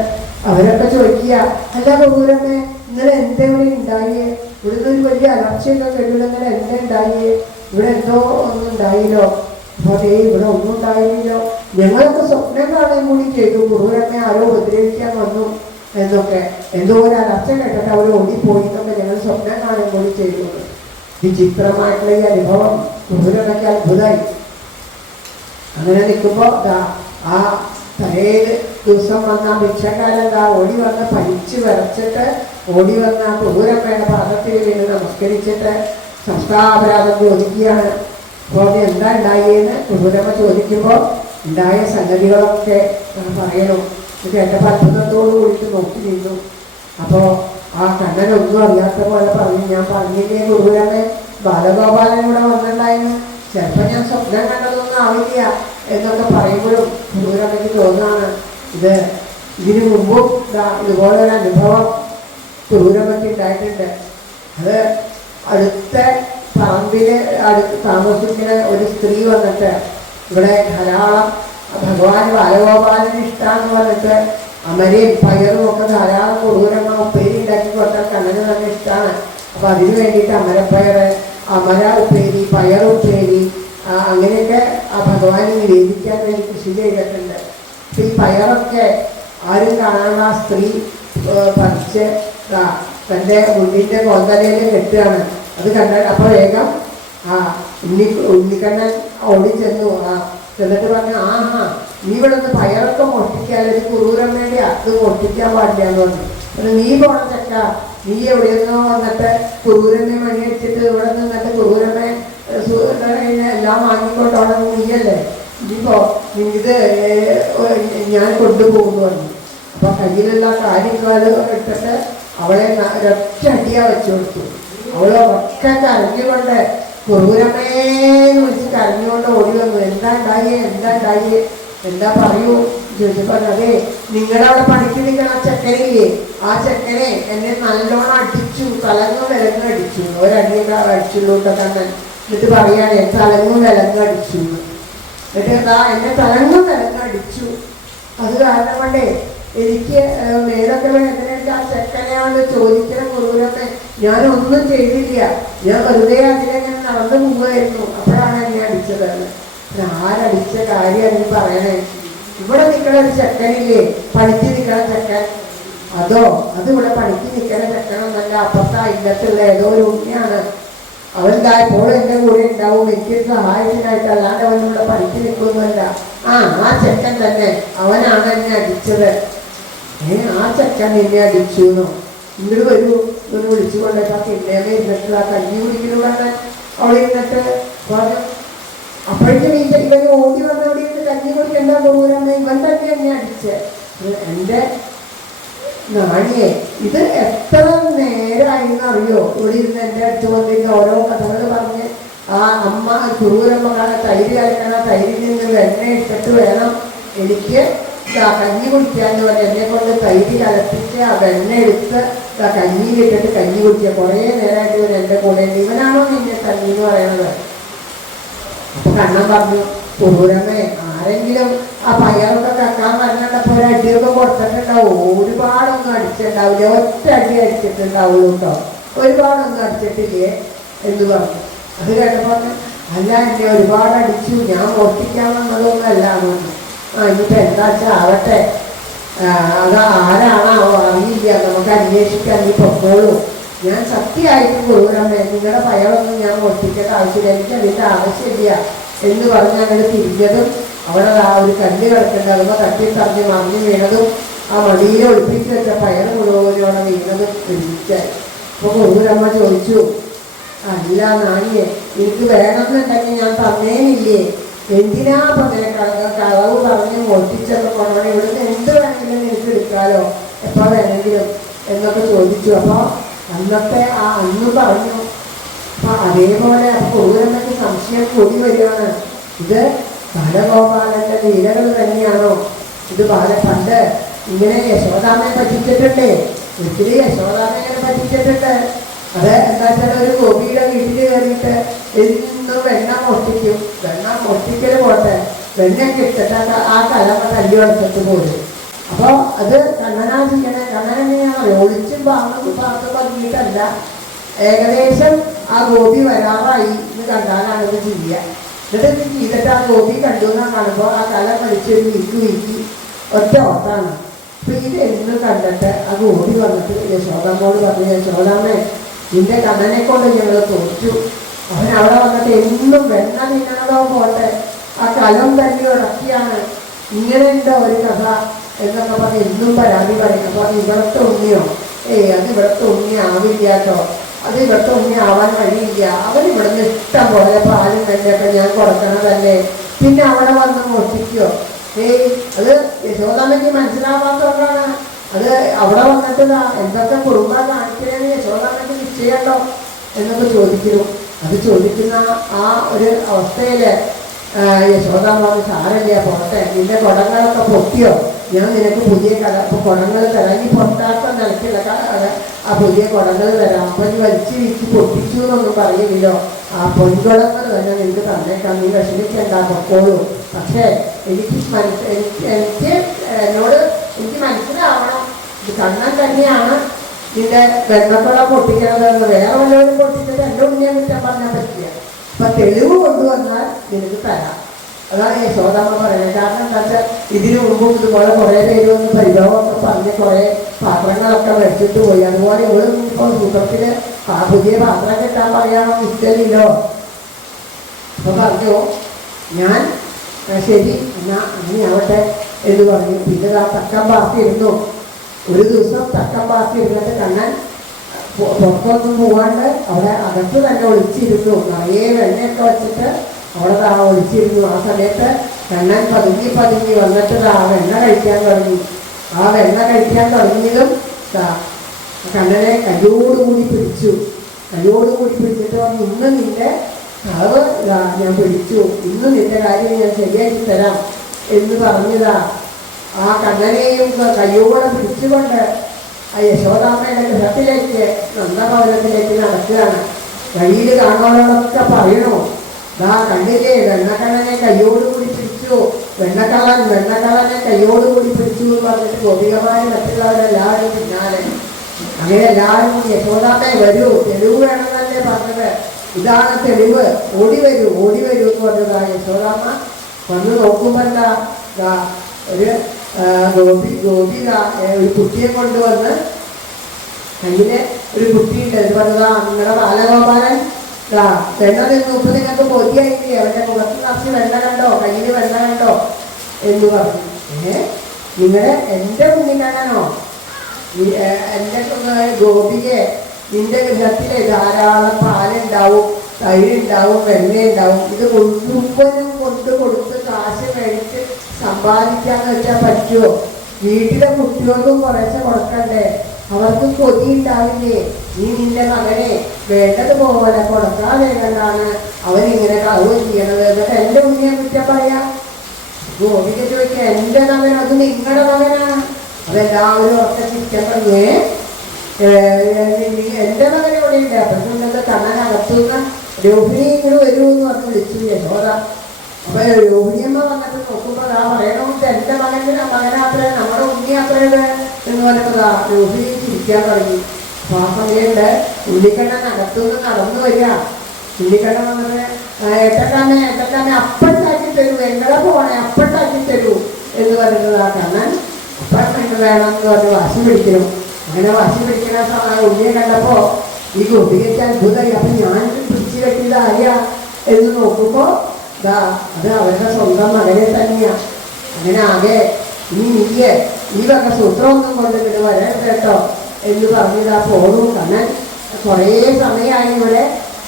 അവരൊക്കെ ചോദിക്കുക, അല്ല കുറുരമ്മേ, ഇന്നലെ എന്താ ഇവിടെ ഉണ്ടായേ? ഇവിടുന്ന് ഒരു വലിയ അലർച്ചയൊക്കെ കേട്ടില്ല, ഇന്നലെ എന്താ ഉണ്ടായേ? ഇവിടെ എന്തോ ഒന്നും ഉണ്ടായില്ലോ? അപ്പൊ അതേ, ഇവിടെ ഒന്നും ഉണ്ടായില്ലല്ലോ. ഞങ്ങളൊക്കെ സ്വപ്നം കാണാൻ കൂടി ചെയ്തു, കുറുരമ്മയെ ആരോ ഉപദ്രവിക്കാൻ വന്നു എന്നൊക്കെ. എന്തോ ഒരു അലർച്ച കേട്ടിട്ട് അവർ ഓടിപ്പോയി എന്നൊക്കെ ഞങ്ങൾ സ്വപ്നം കാണാൻ കൂടി ചെയ്തു. വിചിത്രമായിട്ടുള്ള ഈ അനുഭവം കുറുരമ്മയ്ക്ക് അത്ഭുതമായി. അങ്ങനെ നിൽക്കുമ്പോൾ ആ തലേ ദിവസം വന്ന ഭിക്ഷക്കാരൻ ഓടി വന്ന് പനിച്ച് വിറച്ചിട്ട് ഓടി വന്ന കുറുരമ്മയുടെ പാദത്തിൽ വീണ് നമസ്കരിച്ചിട്ട് സംസ്ഥാപരാധം ചോദിക്കുകയാണ്. അപ്പോൾ അത് എന്താ ഉണ്ടായെന്ന് കുറുരമ്മ ചോദിക്കുമ്പോൾ ഉണ്ടായ സംഗതികളൊക്കെ പറയണം. ഇത് കേട്ടപ്പോൾ അത്ഭുതത്തോടു കൂടിയിട്ട് നോക്കി നിന്നു. അപ്പോൾ ആ കണ്ണനൊന്നും അറിയാത്ത പോലെ പറഞ്ഞു, ഞാൻ പറഞ്ഞില്ലേ കുറുരമ്മേ, ബാലഗോപാലൻ ഇവിടെ വന്നിട്ടുണ്ടായിരുന്നു, ചിലപ്പോൾ ഞാൻ സ്വപ്നം കണ്ടതൊന്നും ആവില്ല എന്നൊക്കെ പറയുമ്പോഴും കുറുരമ്മയ്ക്ക് തോന്നുകയാണ് ഇതിനു മുമ്പും ഇതുപോലൊരു അനുഭവം കുറുരമ്മയ്ക്ക് ഉണ്ടായിട്ടുണ്ട്. അത് അടുത്ത പറമ്പിൽ അടുത്ത് താമസിക്കുന്ന ഒരു സ്ത്രീ വന്നിട്ട് ഇവിടെ ധാരാളം ഭഗവാൻ ബാലഗോപാലന് ഇഷ്ടമാണെന്ന് പറഞ്ഞിട്ട് അമരയും പയറും ഒക്കെ ധാരാളം കുറുരമ്മ ഉപ്പേരി ഉണ്ടാക്കി കൊടുത്താൽ കണ്ണന് നല്ല ഇഷ്ടമാണ്. അപ്പം അതിന് വേണ്ടിയിട്ട് അമരപ്പയർ, അമര ഉപ്പേരി, പയർ ഉപ്പേരി അങ്ങനെയൊക്കെ ആ ഭഗവാനെ നിവേദിക്കാൻ വേണ്ടി കൃഷി ചെയ്തിട്ടുണ്ട്. അപ്പം ഈ പയറൊക്കെ ആരും കാണാനുള്ള ആ സ്ത്രീ പറിച്ച് തൻ്റെ മുന്നിൻ്റെ കൊന്തലയിൽ കെട്ടുകയാണ്. അത് കണ്ട അപ്പോൾ വേഗം ഉണ്ണിക്കണ്ണൻ ഓടിച്ചെന്നു. എന്നിട്ട് പറഞ്ഞു, ആഹാ, നീ ഇവിടെ നിന്ന് പയറൊക്കെ മോഷ്ടിക്കാൻ, ഒരു കുറുരമ്മയുടെ അത് മോഷ്ടിക്കാൻ പാടില്ല എന്ന് പറഞ്ഞു. പിന്നെ നീ പോണ ചക്ക, നീ എവിടെയെന്നോ വന്നിട്ട് കുറുരമ്മയെ മണിയടിച്ചിട്ട് ഇവിടെ നിന്നിട്ട് കുറുരമ്മയെ എല്ലാം വാങ്ങിക്കൊണ്ടോണം നീയല്ലേ, ഇനിയിപ്പോ ഇത് ഞാൻ കൊണ്ടുപോകുന്നു പറഞ്ഞു. അപ്പൊ കയ്യിലുള്ള കാര്യങ്ങൾ ഇട്ടിട്ട് അവളെ ഒരൊറ്റ അടിയാ വെച്ചു കൊടുത്തു. അവള് ഒക്കെ കരഞ്ഞുകൊണ്ട് കുറുരമ്മേന്ന് വിളിച്ച് കരഞ്ഞുകൊണ്ട് ഓടി വന്നു. എന്താ ഉണ്ടായേ എന്താ പറയൂ ചോദിച്ചപ്പോൾ, അതെ, നിങ്ങളുടെ അവിടെ പണിക്ക് നിൽക്കുന്ന ആ ചെക്കനില്ലേ, ആ ചെക്കനെ എന്നെ നല്ലോണം അടിച്ചു, തലങ്ങും വിലങ്ങും അടിച്ചു. ഒരടിയൊക്കെ അടിച്ചുള്ളൂ കേട്ടോ കണ്ണൻ. എന്നിട്ട് പറയാണ്, തലങ്ങും വിലങ്ങും അടിച്ചു. എന്നിട്ട് എന്നെ തലങ്ങും വിലങ്ങും അടിച്ചു. അത് കാരണം കൊണ്ടേ എനിക്ക് മേലൊക്കെ വേദനയിട്ട് ആ ചെക്കനെയാണ് ചോദിക്കണ കുറുരമ്മ, ഞാനൊന്നും ചെയ്തില്ല, ഞാൻ വെറുതെ അതിലെങ്ങനെ നടന്നു പോവുമായിരുന്നു, അപ്പോഴാണ് എന്നെ അടിച്ചത്. ആരടിച്ച കാര്യം നീ പറയണേ? ഇവിടെ നിൽക്കണ ഒരു ചെക്കനില്ലേ, പണിക്ക് നിൽക്കണ ചെക്കൻ, അത് ഇവിടെ പണിക്ക് നിൽക്കണ ചെക്കനൊന്നല്ല, അപ്പുറത്തെ ഇല്ലത്തുള്ള ഏതോ ഒരു ഉണ്ണിയാണ്. അവൻ എപ്പോഴും എൻ്റെ കൂടെ ഉണ്ടാവും, എനിക്ക് സഹായത്തിനായിട്ട്, അല്ലാണ്ട് അവനിവിടെ പണിക്ക് നിൽക്കുന്നതല്ല. ആ ചെക്കൻ തന്നെ, അവനാണ് എന്നെ അടിച്ചത്. ആ ചെക്കൻ നിന്നെ അടിച്ചു എന്നോ? ഇങ്ങോട്ട് വരൂ എന്ന് വിളിച്ചു കൊണ്ടേക്കാ പിന്നേമേ ഇരുന്നിട്ട് ആ കഞ്ഞി കുടിക്കലൂടെ അവിടെ ഇരുന്നിട്ട് പറഞ്ഞു. അപ്പോഴേക്കും ഇവന് ഓടി വന്നവിടെ ഇരുന്ന് കഞ്ഞി കുടിക്കണ്ട കുറുരമ്മ, ഇവൻ തന്നെ എന്നെ അടിച്ച്. എൻ്റെ നാണിയെ, ഇത് എത്ര നേരമായിരുന്നു അറിയോ ഇവിടെ ഇരുന്ന് എൻ്റെ അടുത്ത് വന്നിരുന്ന ഓരോ കഥകൾ പറഞ്ഞ് ആ അമ്മ കുറുരമ്മ തൈര് കലക്കണം, തൈരിൽ നിന്ന് വെണ്ണ എടുത്തിട്ട് വേണം എനിക്ക് കഞ്ഞി കുടിക്കാന്ന് പറഞ്ഞ് എന്നെ കൊണ്ട് തൈര് കലപ്പിച്ച് ആ വെണ്ണ എടുത്ത് കഞ്ഞിയിലിട്ടിട്ട് കഞ്ഞി കുടിക്കുക. കുറേ നേരമായിട്ട് ഇവൻ എൻ്റെ കൂടെ ഉണ്ട്. ഇവനാണോ നിന്നെ കഞ്ഞി എന്ന് പറയണത്? അപ്പൊ കണ്ണൻ പറഞ്ഞു, കുറുരമ്മേ, ആരെങ്കിലും ആ പയ്യറൊക്കെ കക്കാൻ പറഞ്ഞിട്ടപ്പോൾ ഒരു അടിയൊക്കെ കൊടുത്തിട്ടുണ്ടാവും, ഒരുപാടൊന്നും അടിച്ചിട്ടുണ്ടാവില്ല, ഒറ്റ അടി അടിച്ചിട്ടുണ്ടാവുള്ളൂ കേട്ടോ, ഒരുപാടൊന്നും അടിച്ചിട്ടില്ലേ എന്ന് പറഞ്ഞു. അത് കേട്ടപ്പോൾ അല്ല, എന്നെ ഒരുപാട് അടിച്ചു, ഞാൻ മോഷ്ടിക്കാൻ വന്നതൊന്നുമല്ല എന്ന് പറഞ്ഞു. ഇനിയിപ്പോൾ എന്താ വെച്ചാൽ ആവട്ടെ, അത് ആരാണോ അറിയില്ല, നമുക്ക് അന്വേഷിക്കാൻ നീ പൊക്കോളൂ. ഞാൻ സത്യമായിട്ടും കുറുരമ്മേ, നിങ്ങളുടെ പയറൊന്നും ഞാൻ മോഷ്ടിക്കേണ്ട ആവശ്യമില്ല, എനിക്ക് അതിൻ്റെ ആവശ്യമില്ല എന്ന് പറഞ്ഞ് അങ്ങനെ തിരിഞ്ഞതും അവിടെ ആ ഒരു കല്ല് കിടക്കേണ്ട അതുമ്പോൾ തട്ടിത്തറിഞ്ഞ് മറിഞ്ഞ് വീണതും ആ മടിയിൽ ഒളിപ്പിച്ച് വെച്ച പയർ മുഴുവനും അവിടെ വീണതും ഒരുമിച്ചായി. അപ്പോൾ കുറുരമ്മ ചോദിച്ചു, അല്ല നാണിയെ, എനിക്ക് വേണമെന്നുണ്ടെങ്കിൽ ഞാൻ തന്നേനില്ലേ, എന്തിനാ പതിനെ കളവ് പറഞ്ഞ് മോഷ്ടിച്ചൊക്കെ കൊണ്ടുപോകണം, ഇവിടുന്ന് എന്ത് വേണമെങ്കിലും നിനക്ക് എടുക്കാലോ, എപ്പോൾ വേണമെങ്കിലും എന്നൊക്കെ ചോദിച്ചു. അപ്പോൾ അന്നത്തെ അന്ന് പറഞ്ഞു. അപ്പം അതേപോലെ കുറുരമ്മയ്ക്ക് സംശയം കൂടി വരികയാണ്, ഇത് ബാലഗോപാലൻ്റെ ലീലകൾ തന്നെയാണോ? ഇത് പണ്ട് ഇങ്ങനെ യശോദാമ്മയെ പറ്റിച്ചിട്ടുണ്ടേ, ഒത്തിരി യശോദാമ്മയെ പറ്റിച്ചിട്ടുണ്ട്. അത് എന്താ വെച്ചാൽ ഒരു ഗോപിയുടെ വീട്ടിൽ കയറിയിട്ട് എന്നും വെണ്ണ മോഷ്ടിക്കും. വെണ്ണ മോഷ്ടിക്കൽ പോട്ടെ, വെണ്ണയൊക്കെ ഇട്ടിട്ട് ആ കലമ തല്ലി എടുത്തിട്ട് പോരും. അപ്പോൾ അത് കണ്ണനാ ചെയ്യണേ. കണ്ണൻ എങ്ങനെയാണെന്ന് അറിയാം, ഒളിച്ചും പാർത്ത് പതിഞ്ഞിട്ടല്ല, ഏകദേശം ആ ഗോപി വരാറായി എന്ന് കണ്ടാലാണ് ഇത് ചെയ്യുക. എന്നിട്ട് ഇത് ചെയ്തിട്ട് ആ ഗോപി കണ്ടു എന്നാ കാണുമ്പോൾ ആ കല കളിച്ചൊരു വീക്കി ഒറ്റ ഓട്ടാണ്. അപ്പൊ ഇത് എന്നും കണ്ടിട്ട് ആ ഗോപി വന്നിട്ട് യശോദമ്മോട് പറഞ്ഞു, യശോദാമ്മേ, നിന്റെ കണ്ണനെ കൊണ്ട് ഞങ്ങൾ തോറ്റു. അവൻ അവിടെ വന്നിട്ട് എന്നും വെണ്ണ തിന്നണതോ പോട്ടെ ആ കലം തല്ലി ഉടക്കിയാണ്, ഇങ്ങനെയുണ്ട് ഒരു കഥ എന്നൊക്കെ പറഞ്ഞ് എന്നും പരാതി പറയും. അപ്പോൾ അത് ഇവിടുത്തെ ഉണ്ണിയോ? അത് ഇവിടുത്തെ ഉണ്ണി ആവില്ല കേട്ടോ, അത് ഇവിടുത്തെ ഉണ്ണി ആവാൻ വഴിയില്ല. അവരിവിടുന്ന് ഇഷ്ടം പോലെ പാലും വെണ്ണയൊക്കെ ഞാൻ കൊടുക്കണതല്ലേ, പിന്നെ അവിടെ വന്ന് മോഷ്ടിക്കോ? അത് യശോദാമ്മയ്ക്ക് മനസ്സിലാവാത്തതുകൊണ്ടാണ്. അത് അവിടെ വന്നിട്ട് എന്തൊക്കെ കുറുമ്പ കാണിക്കണേന്ന് യശോദാമ്മയ്ക്ക് നിശ്ചയമുണ്ടോ എന്നൊക്കെ ചോദിക്കുന്നു. അത് ചോദിക്കുന്ന ആ ഒരു അവസ്ഥയില് യശോദാമ്മ സാരല്ല പോട്ടെ, നിന്റെ കുടങ്ങളൊക്കെ പൊട്ടിയോ, ഞാൻ നിനക്ക് പുതിയ കുടങ്ങൾ തരാം, നീ പൊട്ടാത്ത നിലയ്ക്കുള്ള ആ പുതിയ കുടങ്ങൾ തരാം. അപ്പൊ നീ വലിച്ചു വീച്ച് പൊട്ടിച്ചു എന്നൊന്നും പറയുന്നില്ലോ, ആ പൊൻകുടങ്ങൾ തന്നെ നിനക്ക് തന്നേക്കാം, നീ വിഷമിക്കണ്ട പൊക്കോളൂ. പക്ഷേ എനിക്ക് എന്നോട് എനിക്ക് മനസ്സിലാവണം, ഇത് കണ്ണൻ തന്നെയാണ് നിന്റെ വെണ്ണക്കുട പൊട്ടിക്കണതെന്ന്. വേറെ വല്ലവരും പൊട്ടിച്ചത് എൻ്റെ ഉണ്ണിയെ കുറ്റം പറഞ്ഞാൽ പറ്റില്ല. അപ്പൊ തെളിവ് കൊണ്ടുവന്നാൽ നിനക്ക് തരാം. അതാണ് യശോദാമ്മ പറയുന്നത്. കാരണം എന്താ വെച്ചാൽ ഇതിനു മുമ്പും ഇതുപോലെ കുറേ പേര് വന്ന് പരിഭവമൊക്കെ പറഞ്ഞ് കുറേ പാത്രങ്ങളൊക്കെ മേടിച്ചിട്ട് പോയി. അതുപോലെ ഇവിടെ ഇപ്പോൾ സൂത്രത്തില് പുതിയ പാത്രം കിട്ടാൻ പറയാനോ ഇഷ്ടമില്ലല്ലോ. അപ്പൊ പറഞ്ഞു, ഞാൻ ശരി എന്നാ അങ്ങനെ ആവട്ടെ എന്ന് പറഞ്ഞു. പിന്നെ ആ തക്കം പാർത്തിരുന്നു. ഒരു ദിവസം തക്കം പാർത്തിരുന്നിട്ട് കണ്ണൻ പുറത്തൊന്നും പോവാണ്ട് അവിടെ അകത്ത് തന്നെ ഒളിച്ചിരുന്നു. നിറയെ വെണ്ണയൊക്കെ വെച്ചിട്ട് അവിടെ ഒളിച്ചിരുന്നു. ആ സമയത്ത് കണ്ണൻ പതുങ്ങി വന്നിട്ട് ആ വെണ്ണ കഴിക്കാൻ തുടങ്ങി. ആ വെണ്ണ കഴിക്കാൻ തുടങ്ങിയതും കണ്ണനെ കയ്യോടുകൂടി പിടിച്ചു. കയ്യോടുകൂടി പിടിച്ചിട്ട് പറഞ്ഞു, ഇന്ന് നിന്റെ കളവ് ഞാൻ പിടിച്ചു, ഇന്ന് നിന്റെ കാര്യം ഞാൻ ശരിയാക്കി തരാം എന്ന് പറഞ്ഞതാ. ആ കണ്ണനെയും കയ്യോടെ പിടിച്ചുകൊണ്ട് ആ യശോദാമ്മയുടെ ഗൃഹത്തിലേക്ക് നന്ദഭവനത്തിലേക്ക് നടക്കുകയാണ്. വഴിയിൽ കാണുന്നവരൊക്കെ പറയണോ, കണ്ടില്ലേ വെണ്ണക്കള്ളനെ കയ്യോടുകൂടി പിടിച്ചു, വെണ്ണക്കള്ളനെ കയ്യോടുകൂടി പിടിച്ചു എന്ന് പറഞ്ഞിട്ട് ഗോപികമായ മറ്റുള്ളവരെല്ലാവരും പിന്നാലെ. അങ്ങനെ എല്ലാവരും കൂടി യശോദാമ്മേ വരൂ, തെളിവ് വേണമെന്നല്ലേ പറഞ്ഞത്, ഇതാണ് തെളിവ്, ഓടി വരൂ എന്ന് പറഞ്ഞതാ. യശോദാമ്മ വന്ന് നോക്കുമ്പോ എന്താ ഒരു ഗോപിക ഒരു കുട്ടിയെ കൊണ്ടുവന്ന് കയ്യില് ഒരു കുട്ടിയുണ്ട്. ഇത് പറഞ്ഞതാ, നിങ്ങളുടെ ബാലഗോപാലൻ വെണ്ണ നിന്ന് ഉപ്പ് നിങ്ങൾക്ക് പൊതിയായില്ലേ, അവന്റെ മുഖത്ത് നിറച്ച് വെണ്ണ കണ്ടോ, കയ്യിൽ വെണ്ണ കണ്ടോ എന്ന് പറഞ്ഞു. നിങ്ങളുടെ എൻ്റെ ഉണ്ണിക്കണ്ണനോ, എൻ്റെ ഗോപികെ, നിന്റെ ഗൃഹത്തിലെ ധാരാളം പാലുണ്ടാവും, തൈരുണ്ടാവും, വെണ്ണയുണ്ടാവും, ഇത് മുഴുവനും കൊണ്ട് കൊടുത്ത് കാശ് മേടിച്ച് സമ്പാദിക്കാന്ന് വെച്ചാൽ പറ്റുമോ? വീട്ടിലെ കുട്ടികൾക്കും കുറേശ്ശെ കൊടുക്കണ്ടേ, അവർക്ക് കൊതി ഉണ്ടാവില്ലേ? നീ നിന്റെ മകനെ വേണ്ടതുപോലെ കൊടുക്കാതെ കണ്ടാണ് അവനിങ്ങനെ കളവ് ചെയ്യണത്. എന്നിട്ട് എൻ്റെ ഉണ്ണിയെ കുറ്റം പറയാ. ഗോപിക ചോദിക്കുക, എൻ്റെ മകൻ അത് നിങ്ങളുടെ മകനാണ്. അതെല്ലാവരും ഒക്കെ ചിറ്റം പറഞ്ഞേ, എൻ്റെ മകൻ ഇവിടെ ഇല്ല. അപ്പം ഇന്നത്തെ കണ്ണനകത്തുനിന്ന് രോഹിണി ഇങ്ങനെ വരുമെന്ന് പറഞ്ഞ് വിളിച്ചു യശോദ. അപ്പൊ രോഹിണിയമ്മ വന്നിട്ട് നോക്കുമ്പോൾ പറയണമെന്ന് എൻ്റെ മകനാത്രേ, നമ്മുടെ ഉണ്ണി അത്രയത് എന്ന് പറയുന്നതാ. രോഹിണി ചിരിക്കാൻ തുടങ്ങി. അപ്പൊ ആ സമയത്ത് ഉണ്ണിക്കണ്ണൻ അകത്തുനിന്ന് നടന്നു വരിക. ഉണ്ണിക്കണ്ണൻ വന്നിട്ട് ഏട്ടക്കാമെ അപ്പണ്ടാക്കി തരൂ, എങ്ങനെ പോണേ അപ്പണ്ടാക്കി തരൂ എന്ന് പറയുന്നതാ. കണ്ണൻ അപ്പം വേണം എന്ന് പറഞ്ഞ് വാശി പിടിക്കണം. അങ്ങനെ വാശി പിടിക്കുന്ന സമയം ഉണ്ണിയെ കണ്ടപ്പോ ഈ ഗോപികയ്ക്ക് അത്ഭുതമായി. അപ്പൊ ഞാൻ പിടിച്ചു കെട്ടിയത് ആര്യ എന്ന് നോക്കുമ്പോ അത് അവരുടെ സ്വന്തം മകനെ തന്നെയാ. അങ്ങനെ ആകെ ഈ വക സൂത്രമൊന്നും കൊണ്ട് ഇവിടെ വരരുത് കേട്ടോ എന്ന് പറഞ്ഞിതാ പോണു. കണ്ണൻ കുറേ സമയമായി ഇവിടെ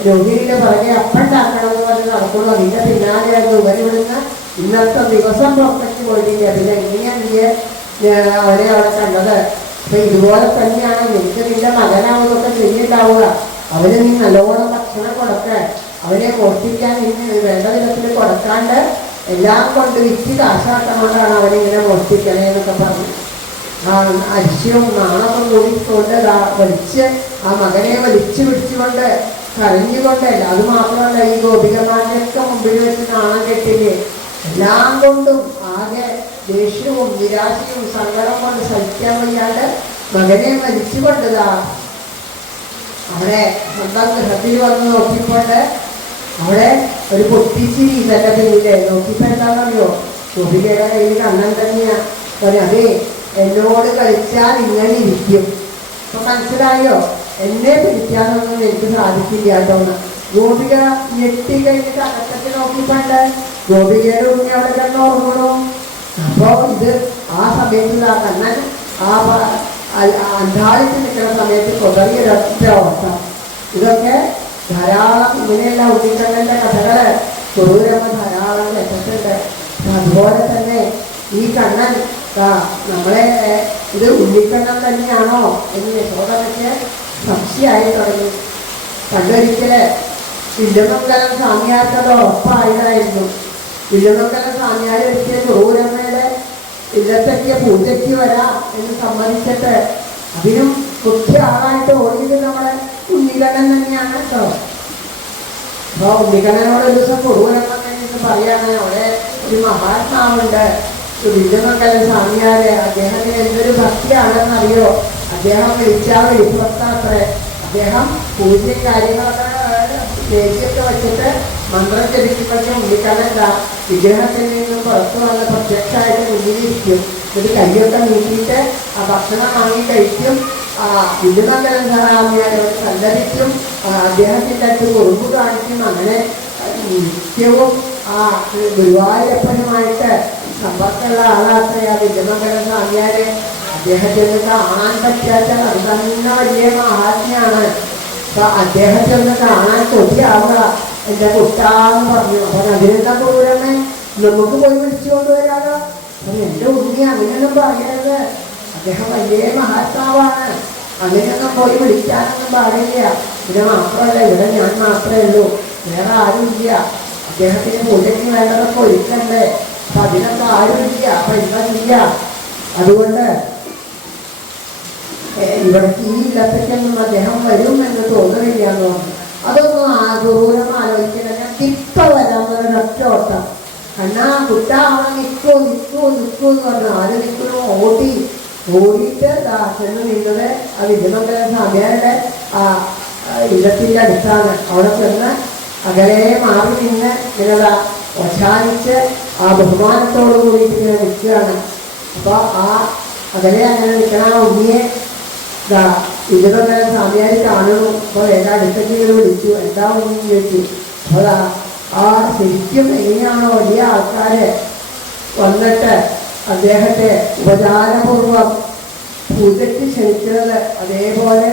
രോഹിണിയുടെ പുറകെ അപ്പണ്ടാക്കണം എന്ന് പറഞ്ഞ് നടക്കുന്നു. അതിന്റെ പിന്നാലെയായിരുന്നു ഇവരിവിടുന്ന് ഇന്നത്തെ ദിവസം പുറത്തേക്ക് പോയിട്ടില്ല. പിന്നെ എങ്ങനെയാണ് നീ അവരെ അവിടെ കണ്ടത്? അപ്പൊ ഇതുപോലെ തന്നെയാണ് നിനക്ക് നിന്റെ മകനാവുന്നതൊക്കെ ചെയ്യണ്ടാവുക. അവന് നീ നല്ലോണം ഭക്ഷണം കൊടുക്ക, അവനെ മോഷ്ടിക്കാൻ ഇന്ന് വേണ്ട വിധത്തിൽ കൊടുക്കാണ്ട് എല്ലാം കൊണ്ട് വിറ്റ് കാശാക്കണോണ്ടാണ് അവനിങ്ങനെ മോഷ്ടിക്കണേ എന്നൊക്കെ പറഞ്ഞു. അരിശവും നാണൊക്കെ കൂടിക്കൊണ്ട് വലിച്ച് ആ മകനെ വലിച്ചു പിടിച്ചുകൊണ്ട് കരഞ്ഞുകൊണ്ടല്ല. അത് മാത്രമല്ല, ഈ ഗോപികമാരുടെയൊക്കെ മുമ്പിൽ വെച്ച് നാണം കെട്ടില്ലേ, എല്ലാം കൊണ്ടും ആകെ ദേഷ്യവും നിരാശയും സങ്കടം കൊണ്ട് സഹിക്കാൻ വയ്യാണ്ട് മകനെ വലിച്ചു കൊണ്ടതാ അവിടെ സ്വന്തം ഗൃഹത്തിൽ വന്ന് നോക്കിക്കൊണ്ട് അവിടെ ഒരു പൊട്ടിച്ചിരി ഇതല്ല പിന്നില്ലേ. നോക്കിയപ്പോ എന്താണെന്നറിയോ, ഗോപികയുടെ കയ്യിൽ കണ്ണൻ തന്നെയാ. അതെ, എന്നോട് കളിച്ചാൽ ഇങ്ങനെ ഇരിക്കും. അപ്പൊ മനസ്സിലായോ, എന്നെ പിടിക്കാനൊന്നും എനിക്ക് സാധിക്കില്ല കേട്ടോന്ന്. ഗോപിക ഞെട്ടി കഴിഞ്ഞിട്ട് അകത്തൊക്കെ നോക്കിപ്പണ്ട് ഗോപികയുടെ ഉണ്ണി അവിടെ കിടന്ന് ഉറങ്ങണു. അപ്പോ ഇത് ആ സമയത്ത് ആ കണ്ണൻ ആ അന്താളിച്ച് നിൽക്കുന്ന സമയത്ത് കൊതറിയൊരൊറ്റ ഓട്ടം. ഇതൊക്കെ ധാരാളം ഇങ്ങനെയുള്ള ഉണ്ണിക്കണ്ണന്റെ കഥകള് കുറൂരമ്മ ധാരാളം കേട്ടിട്ടുണ്ട്. അതുപോലെ തന്നെ ഈ കണ്ണൻ നമ്മളെ ഇത് ഉണ്ണിക്കണ്ണൻ തന്നെയാണോ എന്ന് യശോദയ്ക്ക് സംശയമായി തുടങ്ങി. പണ്ടൊരിക്കല് വില്ലുമംഗലം സ്വാമിയാർക്കത് ഉറപ്പായതായിരുന്നു. വില്ലുമംഗലം സ്വാമിയാർ ഒരിക്കൽ കുറൂരമ്മയുടെ ഇല്ലത്തേക്ക് പൂജയ്ക്ക് വരാം എന്ന് സമ്മതിച്ചിട്ട് അതിനും മുഖ്യ ആളായിട്ട് ഓടിയത് നമ്മളെ ഉണ്ണിക്കണ്ണൻ തന്നെയാണ് കേട്ടോ. അപ്പൊ ഉണ്ണിക്കണ്ണനോട് ഒരു ദിവസം കുറൂരമ്മ കഴിഞ്ഞിട്ട് പറയാണ്, അവിടെ ഒരു മഹാത്മാവുണ്ട് വില്ലുമംഗലം സ്വാമിയാര്, അദ്ദേഹത്തിന് എന്തൊരു ഭക്തിയാണെന്നറിയോ, അദ്ദേഹം വിളിച്ചാൽ വെളിപ്പുറത്താത്രേ. അദ്ദേഹം പൂജയും കാര്യങ്ങളൊക്കെ ദേവിയൊക്കെ വെച്ചിട്ട് മന്ത്രം ജപിക്കുമ്പോഴേ ഉണ്ണിക്കണ്ണൻ വിഗ്രഹത്തിൽ നിന്നും പുറത്തു വന്ന് പ്രത്യക്ഷമായിട്ട് മുന്നിലിരിക്കും. ഒരു കയ്യൊക്കെ നീക്കിയിട്ട് ആ ഭക്ഷണം വാങ്ങി കഴിക്കും. വില്ലുമംഗലം സ്വാമിയാരോട് സല്ലപിക്കും, അദ്ദേഹത്തിൻ്റെ അടുത്ത് കുറുമ്പ് കാണിക്കും. അങ്ങനെ നിത്യവും ആ ഗുരുവായൂരപ്പനുമായിട്ട് സമ്പർക്കമുള്ള ആളാത്രേ ആ വില്ലുമംഗലം സ്വാമിയാര്. അദ്ദേഹത്തിന് കാണാൻ പറ്റാത്ത അത് തന്നെ വലിയ മഹാത്മ്യാണ്. അപ്പൊ അദ്ദേഹത്തെ ഒന്ന് കാണാൻ കൊതിയാവുക എൻ്റെ കുട്ടാന്ന് പറഞ്ഞു. അപ്പൊ അതിനെന്താ കുറൂരമ്മേ, നമുക്ക് പോയി വിളിച്ചു കൊണ്ടുവരാലോ. അപ്പൊ എൻ്റെ ഉണ്ണി അങ്ങനെയൊന്നും പറയരുത്, അദ്ദേഹം വലിയ മഹാത്മാവാണ്, അങ്ങനെയൊന്നും പോയി വിളിക്കാനൊന്നും പാടില്ല. ഇത് മാത്രമല്ല, ഇവിടെ ഞാൻ മാത്രമേ ഉള്ളൂ, വേറെ ആരുമില്ല. അദ്ദേഹത്തിന് പൂജയ്ക്ക് വേണ്ടതൊക്കെ ഒരുക്കണ്ടേ, അപ്പൊ അതിനൊക്കെ ആരുമില്ല. അപ്പൊ എന്താ ചെയ്യാ, അതുകൊണ്ട് ഇവിടേക്ക് ഈ ഇല്ലത്തേക്കൊന്നും അദ്ദേഹം വരും എന്ന് തോന്നുന്നില്ല എന്ന് പറഞ്ഞു. അതൊന്നും ദൂരം ആലോചിക്കില്ല, ഞാൻ ഇപ്പൊ വരാമെന്നൊരൊറ്റ ഓട്ടം. കണ്ണാ കുട്ടാ അവൻ നിൽക്കൂ നിൽക്കൂ നിൽക്കൂ എന്ന് പറഞ്ഞു. ആര് നിൽക്കുന്നു, ഓടിയിട്ട് ചെന്ന് നിന്നത് ആ വില്ലുമംഗലം സ്വാമിയാരുടെ ആ ഇല്ലത്തിൻ്റെ അടുത്താണ്. അവിടെ ചെന്ന് അകലെ മാറി നിന്ന് ഇങ്ങനെ ഒശാനിച്ച് ആ ബഹുമാനത്തോടു കൂടിയിട്ട് ഇങ്ങനെ നിൽക്കുകയാണ്. അപ്പൊ ആ അകലെ അങ്ങനെ നിൽക്കണ ആ ഉണ്ണിയെ വില്ലുമംഗലം സ്വാമിയാർ കാണുന്നു. അപ്പോൾ വേഗം അടുത്തേക്ക് ഇങ്ങനെ വിളിച്ചു, എന്താ ഉണ്ണി ചോദിച്ചു. അപ്പോൾ ആ ശരിക്കും എങ്ങനെയാണോ വലിയ ആൾക്കാര് വന്നിട്ട് അദ്ദേഹത്തെ ഉപചാരപൂർവം പൂജയ്ക്ക് ക്ഷണിക്കുന്നത്, അതേപോലെ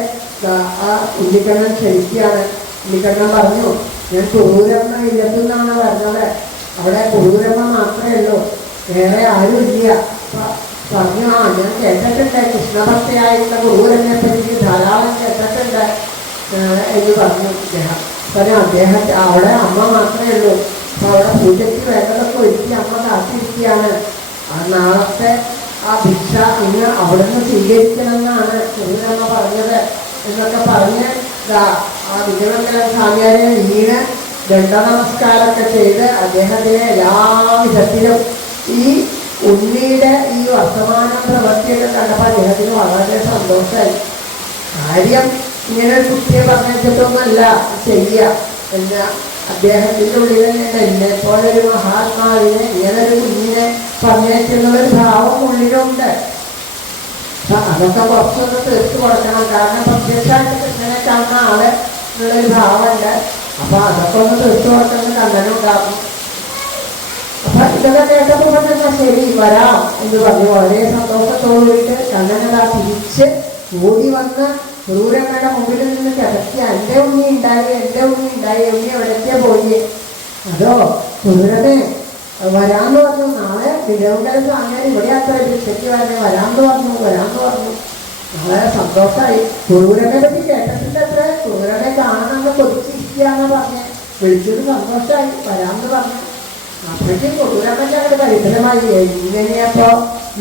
ആ ഉണ്ണിക്കണ്ണൻ ക്ഷണിക്കുകയാണ്. ഉണ്ണിക്കണ്ണൻ പറഞ്ഞു, ഞാൻ കുറൂരമ്മ ഇല്ലെന്നാണ് പറഞ്ഞത്, അവിടെ കുറൂരമ്മ മാത്രമേ ഉള്ളൂ, വേറെ ആരും ഇല്ല. പറഞ്ഞു, ഞാൻ കേട്ടിട്ടുണ്ട്, കൃഷ്ണഭക്തയായിട്ടുള്ള കുറൂരമ്മയെ പറ്റി ധാരാളം കേട്ടിട്ടുണ്ട് എന്ന് പറഞ്ഞു അദ്ദേഹം. കാരണം അദ്ദേഹത്തെ അവിടെ അമ്മ മാത്രമേ ഉള്ളൂ. അപ്പൊ അവിടെ പൂജയ്ക്ക് വേണ്ടതൊക്കെ ഒരുക്കി അമ്മ കാത്തിരിക്കുകയാണ്. ആ നാളത്തെ ആ ഭിക്ഷ ഇന്ന് അവിടെ നിന്ന് സ്വീകരിക്കണമെന്നാണ് കുറൂരമ്മ പറഞ്ഞത് എന്നൊക്കെ പറഞ്ഞ് ആ വില്ലുമംഗലം സ്വാമിയാരെ വീണ് ദണ്ഡനമസ്കാരമൊക്കെ ചെയ്ത് അദ്ദേഹത്തിന് എല്ലാ വിധത്തിലും ഈ ഉണ്ണിയുടെ ഈ വർത്തമാനം പ്രവൃത്തിയൊക്കെ കണ്ടപ്പോൾ അദ്ദേഹത്തിന് വളരെ സന്തോഷമായി. കാര്യം ഇങ്ങനെ ഒരു കുട്ടിയെ പറഞ്ഞിട്ടൊന്നുമല്ല ചെയ്യുക എന്ന് അദ്ദേഹത്തിൻ്റെ ഉള്ളിൽ തന്നെ എന്നെ പോലെ ഒരു മഹാത്മാവിനെ ഇങ്ങനൊരു കുഞ്ഞിനെ പറഞ്ഞേക്കുന്നുള്ളൊരു ഭാവം ഉള്ളിലുണ്ട്. അതൊക്കെ കുറച്ചൊന്ന് തീർത്തു കൊടുക്കണം. കാരണം പ്രത്യക്ഷമായിട്ട് കൃഷ്ണനെ കാണുന്ന ആള് എന്നുള്ളൊരു ഭാവമുണ്ട്. അപ്പൊ അതൊക്കെ ഒന്ന് തീർത്തു കൊടുക്കണം, കണ്ണനുണ്ടാകും. അപ്പൊ ഇതൊക്കെ കേട്ടപ്പോൾ പറഞ്ഞാൽ ശരി വരാം എന്ന് പറഞ്ഞു. വളരെ സന്തോഷത്തോടു കൂടിയിട്ട് കണ്ണനതാ തിരിച്ച് ഓടി വന്ന് കുറൂരമ്മയുടെ മുമ്പിൽ നിന്ന് കിടക്കി, എൻ്റെ ഉണ്ണി ഉണ്ടായി, എൻ്റെ ഉണ്ണി ഉണ്ടായി, ഉണ്ണി എവിടേക്കാ പോയി. അതോ കുറൂരമ്മേ വരാമെന്ന് പറഞ്ഞു. നാളെ വില്ലുമംഗലം സ്വാമിയാർ ഇവിടെ അത്ര ഭിക്ഷയ്ക്ക് വരണേ, വരാമെന്ന് പറഞ്ഞു. വളരെ സന്തോഷമായി. കുറൂരമ്മയെ പറ്റി കേട്ടിട്ടുണ്ട് അത്ര, കുറൂരമ്മയെ കാണണമെന്ന് കൊതിച്ചിരിക്കുകയാണെന്ന് പറഞ്ഞ് വിളിച്ചത് സന്തോഷമായി, വരാമെന്ന് പറഞ്ഞു. അപ്പോഴേക്കും കുറൂരമ്മയ്ക്ക് അങ്ങോട്ട് പരിസരമായി. ഇങ്ങനെയപ്പോ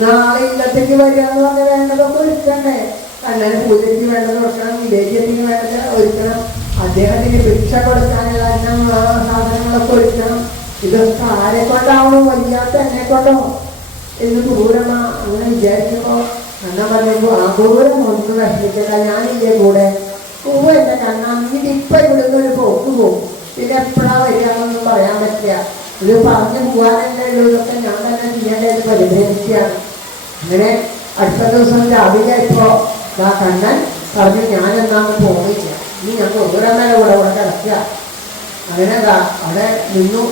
നാളെ ഇന്നത്തേക്ക് വരിക എന്ന് പറഞ്ഞാൽ വേണ്ടതൊക്കെ ഒരുക്കണ്ടേ. കണ്ണന് പൂജയ്ക്ക് വേണ്ടത് കൊടുക്കണം, വിലേജ്യത്തിന് വേണ്ടത് ഒരുക്കണം, അദ്ദേഹത്തിന് ഭിക്ഷ കൊടുക്കാനുള്ള സാധനങ്ങളൊക്കെ ഒരുക്കണം. ഇതൊക്കെ ആരെ കൊണ്ടാവണോ, വയ്യാത്ത എന്നെ കൊണ്ടോ എന്ന് ക്രൂരമ്മ അങ്ങനെ വിചാരിക്കുമ്പോൾ കണ്ണൻ പറയുമ്പോൾ ആ ക്രൂരം ഒന്ന് വിഷമിക്കണ്ട, ഞാനില്ലേ കൂടെ. പൂവ് എൻ്റെ കണ്ണ, ഇപ്പം ഇവിടുന്ന് ഒരു പോക്ക് പോകും, പിന്നെ എപ്പോഴാ വരികയാണെന്നൊന്നും പറയാൻ പറ്റില്ല. ഇത് പറഞ്ഞു പോകാനല്ലേ ഉള്ളൂ, ഇതൊക്കെ ഞാൻ തന്നെ ചെയ്യേണ്ടത് പരിഭ്രമിക്കുകയാണ്. അങ്ങനെ അടുത്ത ദിവസം രാവിലെ ഇപ്പോൾ ആ കണ്ണൻ പറഞ്ഞു ഞാനെന്നാന്ന് പോയില്ല, ഇനി ഞാൻ ക്രൂരമ്മയുടെ കൂടെ കിടക്കുക. അങ്ങനെ അവിടെ നിന്നു.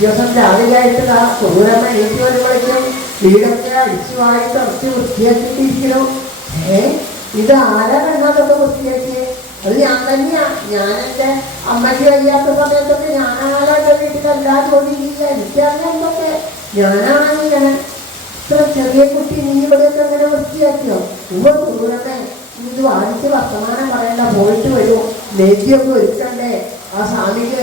ദിവസം രാവിലെ ആയിട്ട് ക്രൂരമ്മ എണീറ്റ് വരുമ്പോഴേക്കും വീടൊക്കെ അടിച്ചു വാരി തുടച്ച് വൃത്തിയാക്കിയിട്ടിരിക്കണം. ഇത് ആരാ കണ്ണാതൊക്കെ വൃത്തിയാക്കി? അത് ഞാൻ തന്നെയാ. ഞാൻ എൻ്റെ അമ്മയ്ക്ക് വയ്യാത്ത സമയത്തൊക്കെ ഞാനാണല്ലോ എൻ്റെ വീട്ടിൽ എല്ലാ ജോലി ചെയ്യുക. എനിക്കറിയാം എന്തൊക്കെ, ഞാനാണ് ഇങ്ങനെ. ഇത്ര ചെറിയ കുട്ടി നീ ഇവിടെയൊക്കെ അങ്ങനെ വൃത്തിയാക്കിയോ? ക്രൂരമ്മേ, ഇത് വാദിച്ച് വർത്തമാനം പറയണ്ട, പോയിട്ട് വരും, നെയ്യൊക്കെ ഒരുക്കണ്ടേ, ആ സ്വാമിക്ക്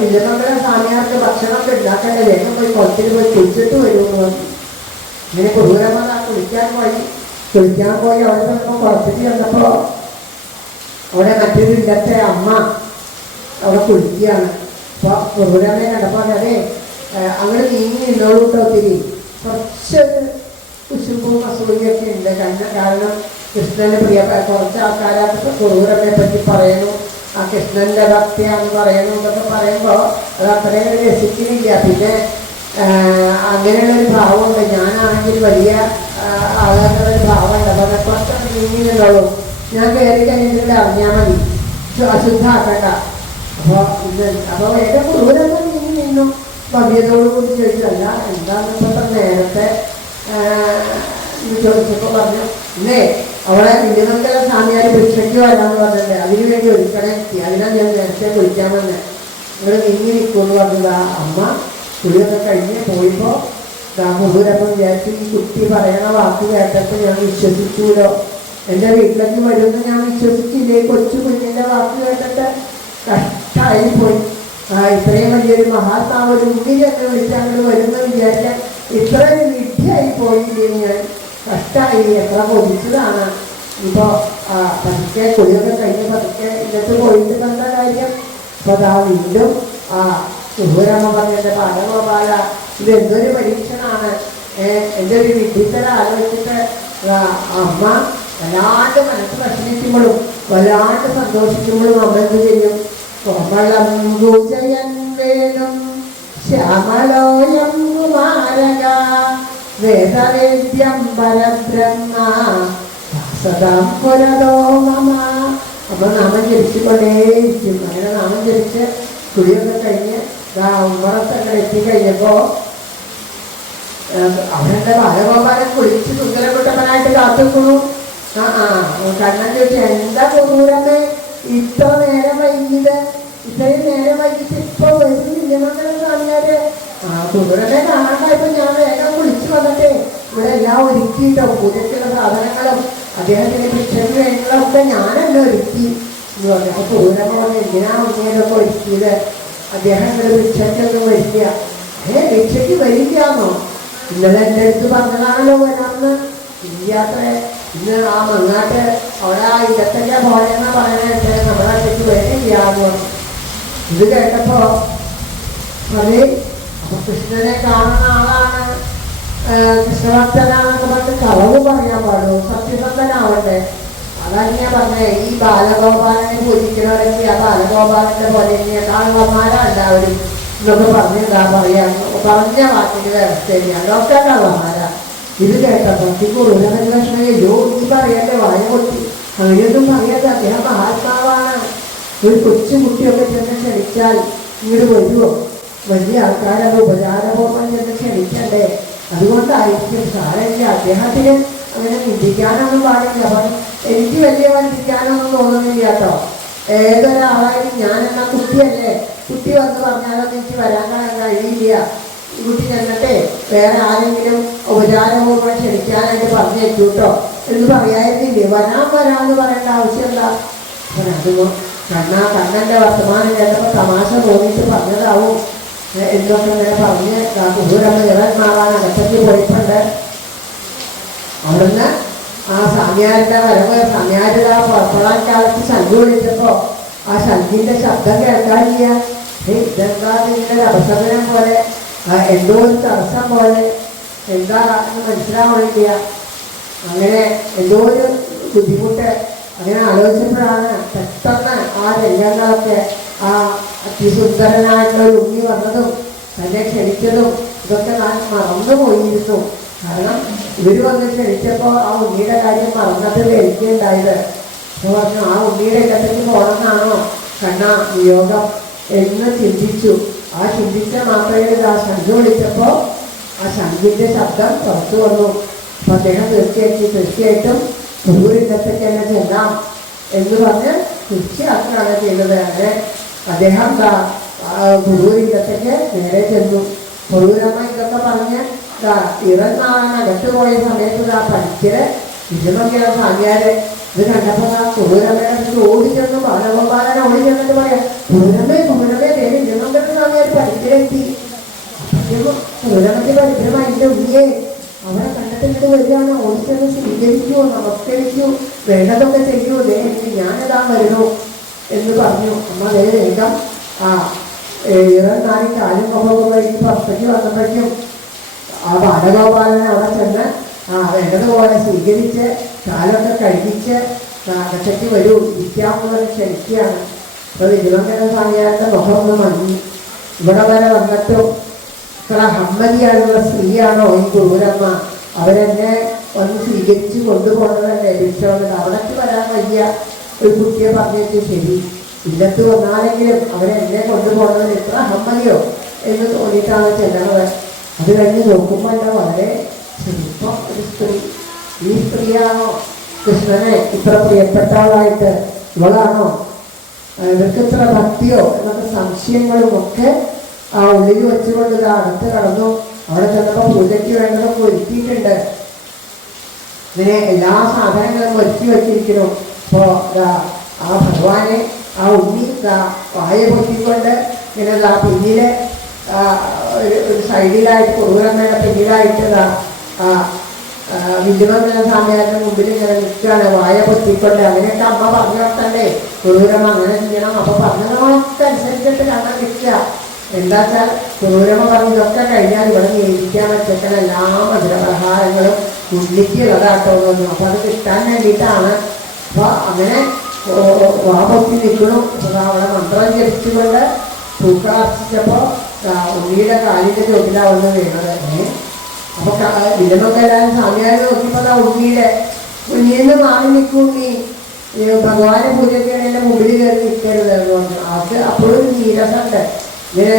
വിജയമംഗലം സ്വാമിയാർക്ക് ഭക്ഷണമൊക്കെ ഉണ്ടാക്കണ്ടേ, വേഗം പോയി കുളത്തിൽ പോയി കുളിച്ചിട്ട് വരുമെന്ന് പറഞ്ഞു. ഇങ്ങനെ ക്രൂരമ്മ കുളിക്കാൻ പോയി അവിടെ ചെന്നപ്പോൾ കുളത്തിൽ ചെന്നപ്പോൾ അവിടെ മറ്റൊരു ഇല്ലത്തെ അമ്മ അവിടെ കുളിക്കുകയാണ്. അപ്പോൾ ക്രൂരമ്മയെ കണ്ടപ്പോൾ അതെ അങ്ങനെ നീങ്ങി നിന്നോളൂ കേട്ടോ, ഒത്തിരി കുറച്ചൊരു കുശുമ്പും അസൂയൊക്കെ ഉണ്ട്. കാരണം കൃഷ്ണന് കുറച്ച് ആൾക്കാരൊക്കെ ക്രൂരമ്മയെ പറ്റി പറയുന്നു, ആ കൃഷ്ണന്റെ ഭക്തിയാന്ന് പറയുന്നു എന്നൊക്കെ പറയുമ്പോൾ അത് അത്രയും രസിക്കുന്നില്ല. പിന്നെ അങ്ങനെയുള്ളൊരു ഭാവമുണ്ട്. ഞാനാണെങ്കിൽ വലിയ ആളുകളുടെ ഭാവമുണ്ട്. അപ്പോൾ അതൊക്കെ നീങ്ങി നിന്നോളൂ, ഞാൻ കയറി കഴിഞ്ഞിട്ട് അറിഞ്ഞാൽ മതി, അശുദ്ധാക്കണ്ട. അപ്പോൾ വേഗം ക്രൂരമ്മ നീങ്ങി നിന്നു. ഭവ്യതയോട് കൂടി ചോദിച്ചല്ല എന്താണെന്നപ്പോൾ നേരത്തെ ചോദിച്ചപ്പോൾ പറഞ്ഞു ഇന്നേ അവിടെ വിജയമംഗലം സ്വാമിയാർ ഭിക്ഷയ്ക്ക് വരാമെന്ന് പറഞ്ഞില്ലേ, അതിനു വേണ്ടി ഒരുക്കണേ എത്തി, അതിനാ ഞാൻ നേരത്തെ വിളിക്കാൻ വന്നേ. ഇവിടെ നീങ്ങി നിൽക്കുമെന്ന് പറഞ്ഞതാ അമ്മ. കുളിയൊക്കെ കഴിഞ്ഞ് പോയപ്പോൾ മുഴുവനപ്പം വിചാരിച്ചു ഈ കുട്ടി പറയണ വാക്ക് കേട്ടപ്പോൾ ഞാൻ വിശ്വസിച്ചൂലോ, എൻ്റെ വീട്ടിലേക്ക് വരുമെന്ന് ഞാൻ വിശ്വസിച്ചില്ലേ. കൊച്ചു കുഞ്ഞിൻ്റെ വാക്ക് കേട്ടിട്ട് കഷ്ടമായി പോയി. ഇത്രയും വലിയൊരു മഹാത്മാവ് ഒരു മുന്നിൽ എന്നെ വിളിച്ചങ്ങോട്ട് വരുമെന്ന് വിചാരിക്കാൻ ഇത്രയും വിദ്യയായി പോയില്ലേ ഞാൻ. കഷ്ടമായി, എത്ര കൊതിച്ചതാണ്. ഇപ്പോൾ പതുക്കെ കുളിയൊക്കെ കഴിഞ്ഞ് പതുക്കെ ഇന്നത്തെ പോയിട്ട് കണ്ട കാര്യം. അപ്പോൾ അതാ വീണ്ടും സുഹൂരമ്മ പറഞ്ഞ ബാലഗോപാല, ഇത് എന്തൊരു പരീക്ഷണമാണ്, എൻ്റെ ഒരു വിഡ്ഢിത്തരം ആലോചിച്ചിട്ട് അമ്മ വല്ലാണ്ട് മനസ്സ് വിഷമിക്കുമ്പോഴും വല്ലാണ്ട് സന്തോഷിക്കുമ്പോഴും അമ്മ എന്ത് ചെയ്യും? കോമളം ഭുജയൻ വേണം ശ്യാമലോയം കുമാരക വേദവേദ്യം പരബ്രഹ്മ സദാം പുരതോ മമ. അപ്പോൾ നാമം ജപിച്ചുകൊണ്ടേയിരിക്കും. അങ്ങനെ നാമം ജപിച്ച് കുളിയൊക്കെ കഴിഞ്ഞ് ഉമ്മറത്തൊക്കെ എത്തിക്കഴിഞ്ഞപ്പോൾ അവരുടെ ബാലഗോപാലൻ കുളിച്ച് സുന്ദരകുട്ടപ്പനായിട്ട് കാത്തുക്കുന്നു. കണ്ണൻ ചോദിച്ചു എന്താ ക്രൂരമ്മേ ഇത്ര നേരം വൈകിയത്? ഇത്രയും നേരം വൈകിട്ട് ഇപ്പോൾ വരുന്നില്ലെന്നാണ് സ്വാമിയാര്. ക്രൂരനെ കാണാണ്ടായപ്പോൾ ഞാൻ വേഗം കുളിച്ച് വന്നിട്ട് ഇവിടെ എല്ലാം ഒരുക്കിയിട്ടോ, പൂജയ്ക്കുള്ള സാധനങ്ങളും അദ്ദേഹത്തിന് ഭിക്ഷയ്ക്ക് വേണ്ടിയുള്ളതൊക്കെ ഞാനല്ല ഒരുക്കി എന്ന് പറഞ്ഞു. അപ്പോൾ ക്രൂരമ്മ പറഞ്ഞു എന്തിനാ ഉണ്ണിയതൊക്കെ ഒരുക്കിയത്? അദ്ദേഹം ഇവിടെ ഭിക്ഷയ്ക്കൊക്കെ വരിക. ഭിക്ഷയ്ക്ക് വരികയാണോ? ഇന്നലെ എൻ്റെ അടുത്ത് പറഞ്ഞതാണല്ലോ വരാമെന്ന്. ഇല്ലാത്ര ഇന്ന് ആ മങ്ങാട്ട് അവിടെ ഇടത്തൊക്കെ പോലെന്നാ പറയാനായിട്ട് നമ്മുടെ അടുത്തേക്ക് വരികയാന്ന് പറഞ്ഞു. ഇത് കേട്ടപ്പോൾ അത് അപ്പൊ കൃഷ്ണനെ കാണുന്ന ആളാണ്, കൃഷ്ണഭക്തനാണെന്ന് പറഞ്ഞിട്ട് കളവ് പറയാൻ പാടുള്ളൂ, സത്യസന്ധനാവട്ടെ. അതാണ് ഞാൻ പറഞ്ഞേ, ഈ ബാലഗോപാലനെ പൂജിക്കുന്നവരൊക്കെ ആ ബാലഗോപാലന്റെ പോലെ കള്ളന്മാരാ എല്ലാവരും എന്നൊക്കെ പറഞ്ഞെന്താ പറയാ, പറഞ്ഞ വാക്കിന്റെ വ്യവസ്ഥ തന്നെയാണ്, ഒക്കെ കള്ളന്മാരാ. ഇത് കേട്ടപ്പോൾ ക്രൂരമൻ ലക്ഷ്മണയോ ഈ പറയല്ലേ വായ കൊട്ടി, അങ്ങനെയൊന്നും പറയാതെ അദ്ദേഹം മഹാത്മാവാണ്. ഒരു കൊച്ചുകുട്ടിയൊക്കെ ചെന്ന് ക്ഷണിച്ചാൽ ഇങ്ങോട്ട് വരുമോ? വലിയ ആൾക്കാരത് ഉപചാരപൂർവ്വം ചെന്ന് ക്ഷണിക്കണ്ടേ? അതുകൊണ്ടായിരിക്കും സാരമില്ല, അദ്ദേഹത്തിന് അങ്ങനെ ചിന്തിക്കാനൊന്നും പാടില്ല. അപ്പം എനിക്ക് വലിയ ചിന്തിക്കാനൊന്നും തോന്നുന്നില്ല കേട്ടോ. ഏതൊരാളായാലും ഞാനെന്നാ കുട്ടിയല്ലേ, കുട്ടി വന്ന് പറഞ്ഞാലൊന്നും എനിക്ക് വരാൻ കഴിയില്ല. ഈ കുട്ടി ചെന്നിട്ടേ വേറെ ആരെങ്കിലും ഉപചാരപൂർവ്വം ക്ഷണിക്കാനായിട്ട് പറഞ്ഞു വെച്ചു കേട്ടോ എന്ന് പറയായിരുന്നില്ലേ? വരാമെന്ന് പറയേണ്ട ആവശ്യം എന്താ? അപ്പം അത് കണ്ണൻ്റെ വർത്തമാനം കേട്ടപ്പോൾ തമാശ തോന്നിയിട്ട് പറഞ്ഞതാവും. എന്നൊക്കെ ഇങ്ങനെ പറഞ്ഞ് കുടൂരമ്മ ഇറൻ മാറാൻ അകത്തേക്ക് പോയിട്ടുണ്ട്. അവിടുന്ന് ആ സ്വാമിയാരുടെ വരവ് സ്വാമിയാരുടെ പുറപ്പെടാൻ കാലത്ത് ശംഖ് വിളിച്ചപ്പോ ആ ശംഖിന്റെ ശബ്ദം കേൾക്കാനില്ല. ഇതെന്താ ഇങ്ങനെ അപശകനം പോലെ, എന്തോ ഒരു തടസ്സം പോലെ, എന്താ എന്ന് മനസ്സിലാവണില്ല. അങ്ങനെ എന്തോ ഒരു ബുദ്ധിമുട്ട്. അങ്ങനെ ആലോചിച്ചപ്പോഴാണ് പെട്ടെന്ന് ആ രംഗങ്ങളൊക്കെ ആ അതിസുന്ദരനായിട്ടുള്ള ഒരു ഉണ്ണി വന്നതും തന്നെ ക്ഷണിച്ചതും ഇതൊക്കെ ഞാൻ മറന്നുപോയിരുന്നു. കാരണം ഇവർ വന്ന് ക്ഷണിച്ചപ്പോൾ ആ ഉണ്ണിയുടെ കാര്യം മറന്നിട്ട് എനിക്കുണ്ടായത്. അപ്പോൾ പറഞ്ഞു ആ ഉണ്ണിയുടെ ഇല്ലത്തേക്ക് പോകണമെന്നാണോ കണ്ണാ നിയോഗം എന്ന് ചിന്തിച്ചു. ആ ചിന്തിച്ച മാത്രമേ ആ ശംഖ് വിളിച്ചപ്പോൾ ആ ശംഖിൻ്റെ ശബ്ദം പുറത്തു വന്നു. അപ്പം അദ്ദേഹം തീർച്ചയായിട്ടും കുടൂരില്ലത്തേക്ക് തന്നെ ചെല്ലാം എന്ന് പറഞ്ഞ് തീർച്ചയാക്കുകയാണ് ചെയ്തത്. അങ്ങനെ അദ്ദേഹം കുടൂരില്ലത്തേക്ക് നേരെ ചെന്നു. കുടൂരമ്മ ഇതൊക്കെ പറഞ്ഞ് ഇറന്നാളാണ് അകത്ത് പോയ സമയത്ത് പഠിക്കല് വിജയമംഗലം സ്വാമിയാര് ഇത് കണ്ടപ്പോൾ കുടൂരമ്മയുടെ അടുത്ത് ഓടി ചെന്നു. ബാലഗോപാലൻ ഓടി ചെന്നിട്ട് പറയാം, കുടൂരമ്മേ ദേവി വിജയമംഗലം സ്വാമിയാർ പഠിക്കലെത്തി. കുടൂരമ്മയ്ക്ക് പരിചയമായി എൻ്റെ ഉള്ളിയെ അവരെ കണ്ടിട്ട് ഇങ്ങോട്ട് വരികയാണ്. ഓടിച്ചെന്ന് സ്വീകരിക്കൂ, നമസ്കരിക്കൂ, വേണ്ടതൊക്കെ ചെയ്യൂ, ദേവി ഞാനിതാ വരുന്നു എന്ന് പറഞ്ഞു. അമ്മ വേഗം ഇറന്നാലും കാലും കൊമ്പൊക്കെ പുറത്തേക്ക് വന്നപ്പോഴേക്കും ആ ബാലഗോപാലനെ അവിടെ ചെന്ന് വേണ്ടതുപോലെ സ്വീകരിച്ച് കാലൊക്കെ കഴിപ്പിച്ച് അകത്തേക്ക് വരൂ ഇരിക്കാമെന്ന് ക്ഷണിക്കുകയാണ്. അപ്പോൾ വിജയമംഗലം സ്വാമിയാരുടെ മുഖം ഒന്ന് മങ്ങി. ഇവിടെ വരെ വന്നിട്ടും ഇത്ര ഹമ്മതിയായിട്ടുള്ള സ്ത്രീയാണോ ഈ കുടൂരമ്മ? അവരെന്നെ ഒന്ന് സ്വീകരിച്ച് കൊണ്ടുപോകണതല്ലേ ലക്ഷ്യമുള്ളത്. അവിടേക്ക് വരാൻ വയ്യ ഒരു കുട്ടിയെ പറഞ്ഞിട്ട് ശരി, ഇല്ലത്ത് വന്നാലെങ്കിലും അവരെന്നെ കൊണ്ടുപോകുന്നതിന് എത്ര ഹമ്മതിയോ എന്ന് തോന്നിയിട്ടാണ് ചെല്ലണത്. അത് കഴിഞ്ഞ് നോക്കുമ്പോൾ എന്താ വളരെ ചെറുപ്പം ഒരു സ്ത്രീ. ഈ സ്ത്രീയാണോ കൃഷ്ണനെ ഇത്ര പ്രിയപ്പെട്ട ആളായിട്ട്? ഇവളാണോ? ഇവർക്ക് ഇത്ര ഭക്തിയോ എന്നൊക്കെ സംശയങ്ങളും ഒക്കെ ആ ഉള്ളിൽ വെച്ചുകൊണ്ട് ഇത് അകത്ത് കടന്നു. അവിടെ ചെന്നപ്പോൾ പൂജയ്ക്ക് വേണ്ടതൊക്കെ ഒരുക്കിയിട്ടുണ്ട്. ഇങ്ങനെ എല്ലാ സാധനങ്ങളും ഒരുക്കി വെച്ചിരിക്കുന്നു. അപ്പോൾ ആ ഭഗവാനെ ആ ഉണ്ണി വായ പൊട്ടിക്കൊണ്ട് ഇങ്ങനെ പിന്നിലെ ഒരു സൈഡിലായിട്ട് കുടൂരമ്മയുടെ പിന്നിലായിട്ട് വിജയമംഗലം സ്വാമിയാരുടെ മുമ്പിൽ ഇങ്ങനെ നിൽക്കുകയാണ് വായ പൊത്തിക്കൊണ്ട്. അങ്ങനെയൊക്കെ അമ്മ പറഞ്ഞു കൊടുത്തല്ലേ കുടൂരമ്മ അങ്ങനെ ചെയ്യണം. അപ്പോൾ പറഞ്ഞതൊക്കെ അനുസരിച്ചിട്ട് കണ്ണ നിൽക്കുക. എന്താ വെച്ചാൽ കുടൂരമ്മ പറഞ്ഞതൊക്കെ കഴിഞ്ഞാൽ ഇവിടെ നേരിക്കാൻ വെച്ചേക്കണ എല്ലാ മധുരപലഹാരങ്ങളും ഉള്ളിക്ക് ഉള്ളതാട്ടോ തോന്നുന്നു. അപ്പോൾ അത് കിട്ടാൻ വേണ്ടിയിട്ടാണ്. അപ്പോൾ അങ്ങനെ വാ പൊത്തി നിൽക്കണം. അപ്പോൾ അവിടെ മന്ത്രം ജപിച്ചുകൊണ്ട് പൂക്കളർച്ചിച്ചപ്പോൾ ഉണ്ണിയുടെ കാലിൻ്റെ ചോട്ടിലാവുന്ന വീണത്. അപ്പോൾ വിജയമംഗലം സ്വാമിയാരെ നോക്കിയപ്പോൾ ഉണ്ണിയുടെ ഉണ്ണിന്ന് മാറി നിൽക്കും. ഉണ്ണി ഭഗവാനെ പൂജയ്ക്കാണ് എൻ്റെ മുമ്പിൽ കയറി നിൽക്കരുത് എന്ന് പറഞ്ഞു. അത് അപ്പോഴും നീരസമുണ്ട്. ഇങ്ങനെ